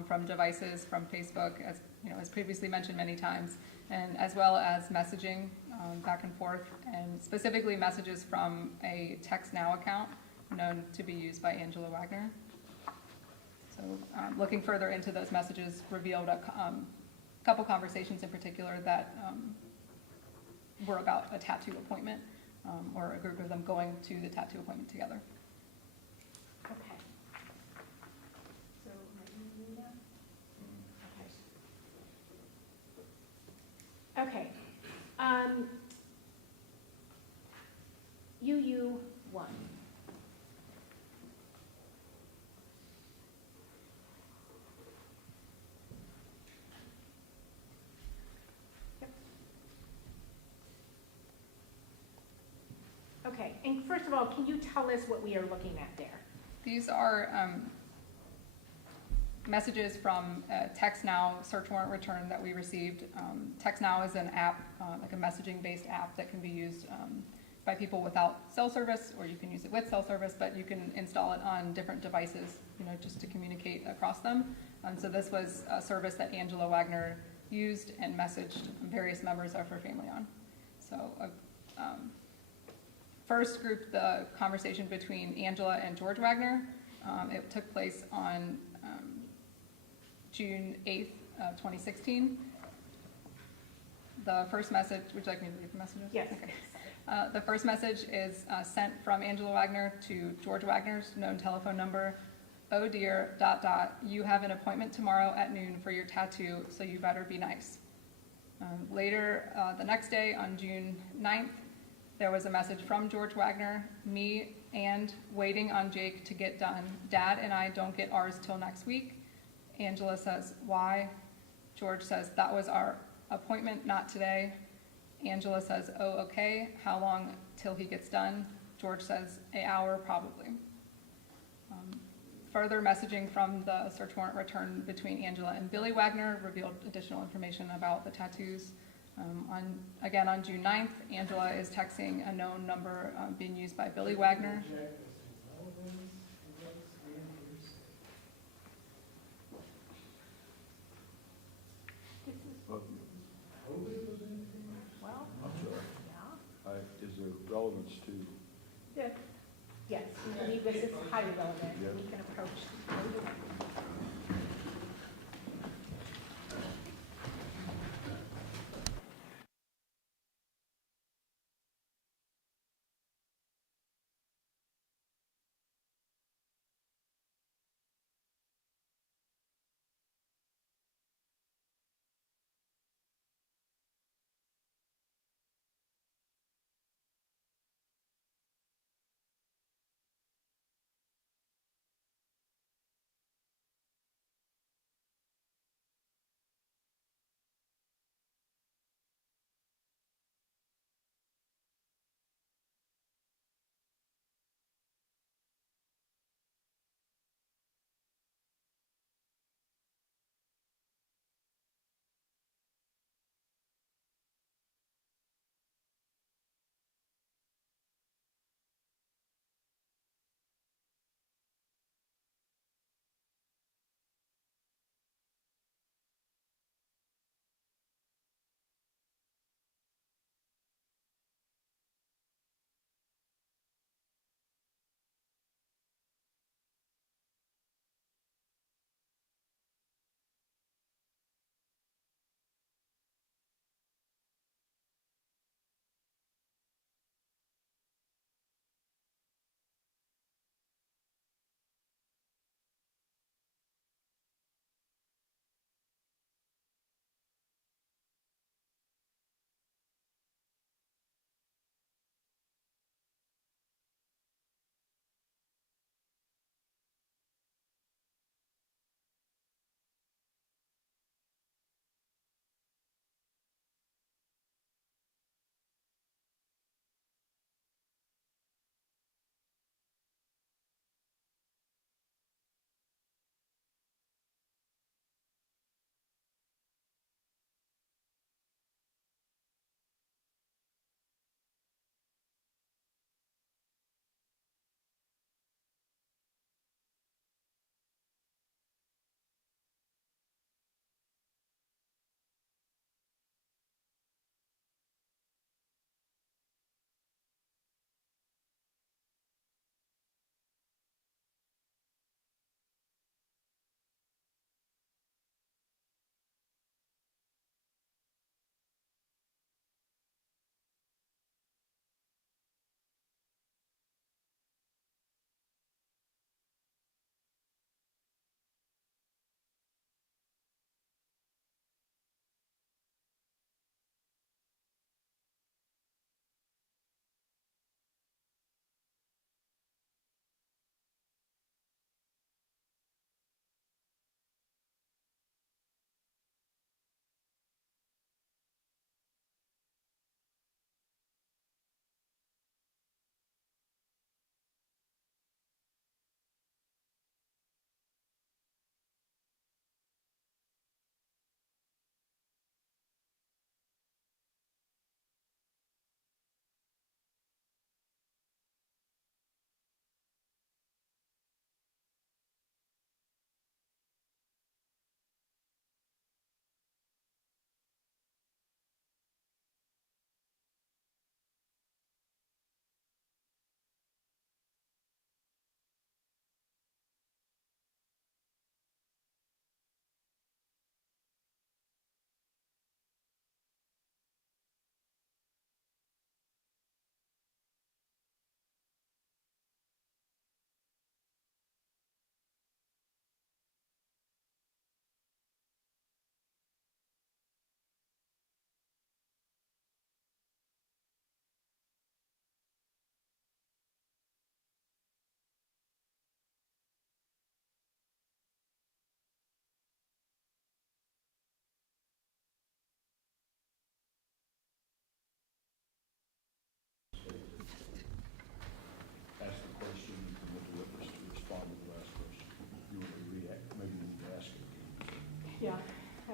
from devices, from Facebook, as you know, as previously mentioned many times, and as well as messaging back and forth, and specifically messages from a Text Now account known to be used by Angela Wagner. So looking further into those messages revealed a couple conversations in particular that were about a tattoo appointment. Or a group of them going to the tattoo appointment together. Okay. So, are you doing that? Okay. Okay. UU1. Okay, and first of all, can you tell us what we are looking at there? These are messages from Text Now search warrant return that we received. Text Now is an app, like a messaging-based app that can be used by people without cell service, or you can use it with cell service, but you can install it on different devices, you know, just to communicate across them. And so this was a service that Angela Wagner used and messaged various members of her family on. So first group, the conversation between Angela and George Wagner. It took place on June 8th, 2016. The first message, would you like me to read the messages? Yes. Okay. The first message is sent from Angela Wagner to George Wagner's known telephone number. Oh dear, ... You have an appointment tomorrow at noon for your tattoo, so you better be nice. Later, the next day on June 9th, there was a message from George Wagner, me and waiting on Jake to get done. Dad and I don't get ours till next week. Angela says, why? George says, that was our appointment, not today. Angela says, oh, okay. How long till he gets done? George says, an hour probably. Further messaging from the search warrant return between Angela and Billy Wagner revealed additional information about the tattoos. Again, on June 9th, Angela is texting a known number being used by Billy Wagner. But, Well, I'm sorry, yeah. is there relevance to, Yes, we believe this is highly relevant. Yeah. We can approach.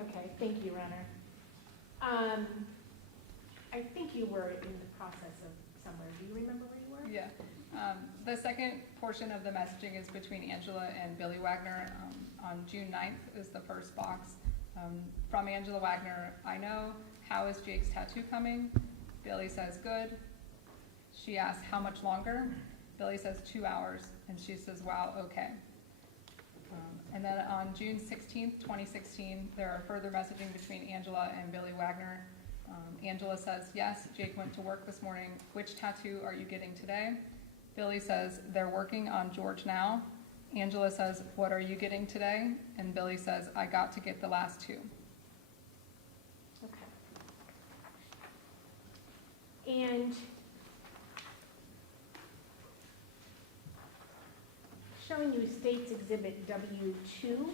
Okay, thank you, Renner. I think you were in the process of somewhere. Do you remember where you were? Yeah. The second portion of the messaging is between Angela and Billy Wagner. On June 9th is the first box. From Angela Wagner, I know, how is Jake's tattoo coming? Billy says, good. She asks, how much longer? Billy says 2 hours, and she says, wow, okay. And then on June 16th, 2016, there are further messaging between Angela and Billy Wagner. Angela says, yes, Jake went to work this morning. Which tattoo are you getting today? Billy says, they're working on George now. Angela says, what are you getting today? And Billy says, I got to get the last 2. Okay. And showing you State's Exhibit W2.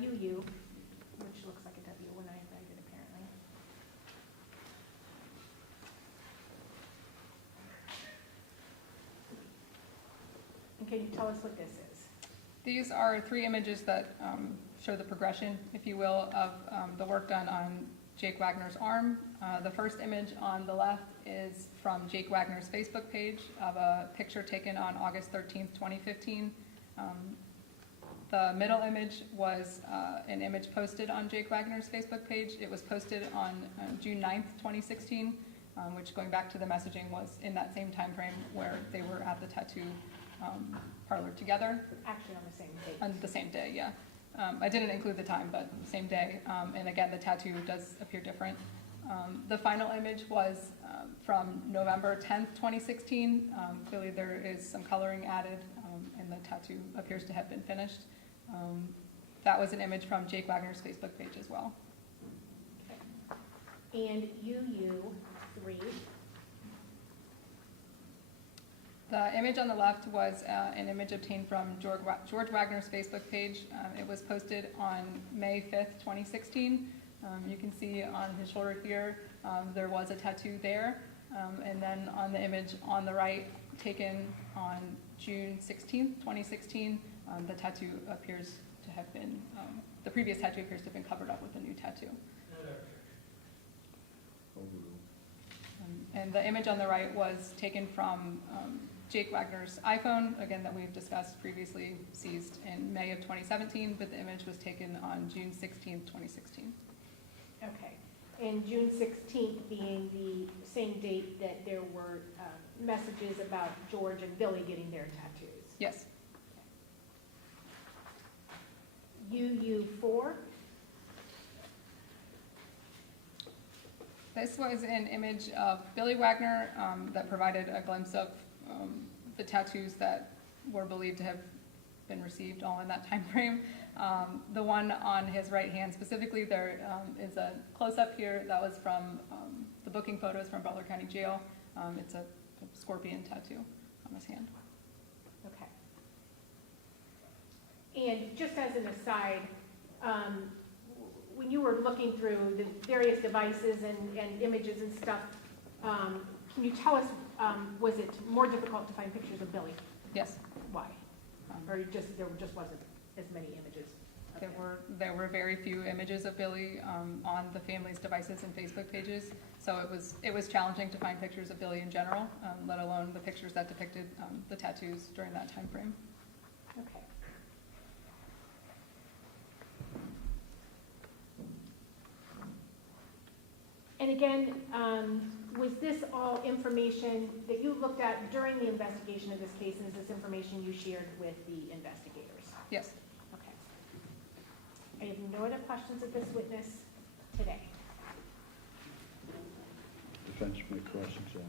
UU, which looks like a W when I write it apparently. And can you tell us what this is? These are 3 images that show the progression, if you will, of the work done on Jake Wagner's arm. The first image on the left is from Jake Wagner's Facebook page of a picture taken on August 13th, 2015. The middle image was an image posted on Jake Wagner's Facebook page. It was posted on June 9th, 2016, which, going back to the messaging, was in that same time frame where they were at the tattoo parlor together. Actually on the same date. On the same day, yeah. I didn't include the time, but same day. And again, the tattoo does appear different. The final image was from November 10th, 2016. Clearly there is some coloring added, and the tattoo appears to have been finished. That was an image from Jake Wagner's Facebook page as well. Okay. And UU3. The image on the left was an image obtained from George Wagner's Facebook page. It was posted on May 5th, 2016. You can see on his shoulder here, there was a tattoo there. And then on the image on the right, taken on June 16th, 2016, the tattoo appears to have been, the previous tattoo appears to have been covered up with a new tattoo. And the image on the right was taken from Jake Wagner's iPhone, again, that we've discussed previously, seized in May of 2017, but the image was taken on June 16th, 2016. Okay. And June 16th being the same date that there were messages about George and Billy getting their tattoos. Yes. UU4. This was an image of Billy Wagner that provided a glimpse of the tattoos that were believed to have been received all in that time frame. The one on his right hand specifically, there is a close-up here that was from the booking photos from Butler County Jail. It's a scorpion tattoo on his hand. Okay. And just as an aside, when you were looking through the various devices and images and stuff, can you tell us, was it more difficult to find pictures of Billy? Yes. Why? Or there just wasn't as many images? There were very few images of Billy on the family's devices and Facebook pages, so it was challenging to find pictures of Billy in general, let alone the pictures that depicted the tattoos during that time frame. Okay. And again, was this all information that you looked at during the investigation of this case, and is this information you shared with the investigators? Yes. Okay. I have no other questions of this witness today. Defense may cross-examine.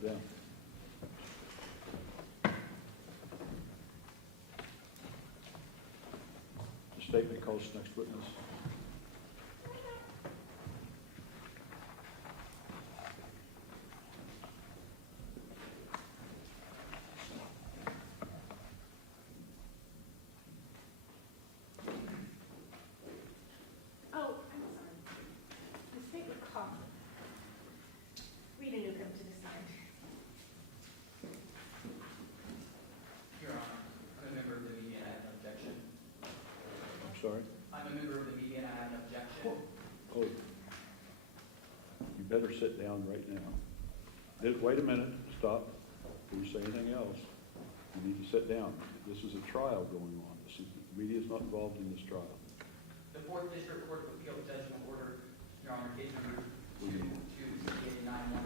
Step down. The statement calls next witness. Oh, I'm sorry. The state would call. Read a new to the side. Your Honor, I'm a member of the media and I have an objection. I'm sorry? I'm a member of the media and I have an objection. Oh, you better sit down right now. Wait a minute, stop. Before you say anything else, you need to sit down. This is a trial going on. The media is not involved in this trial. The Fourth District Court of Appeal Judgment Order, Your Honor, case number 22891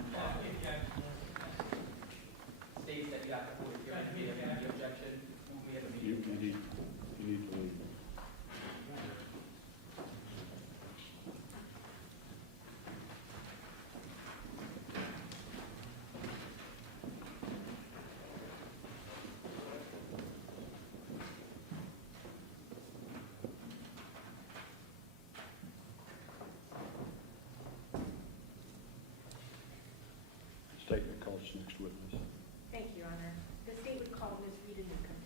states that you have to hold a hearing. We have a media objection. We have a You media need to leave. Statement calls next witness. Thank you, Your Honor. The state would call Ms. Rita Newcomb.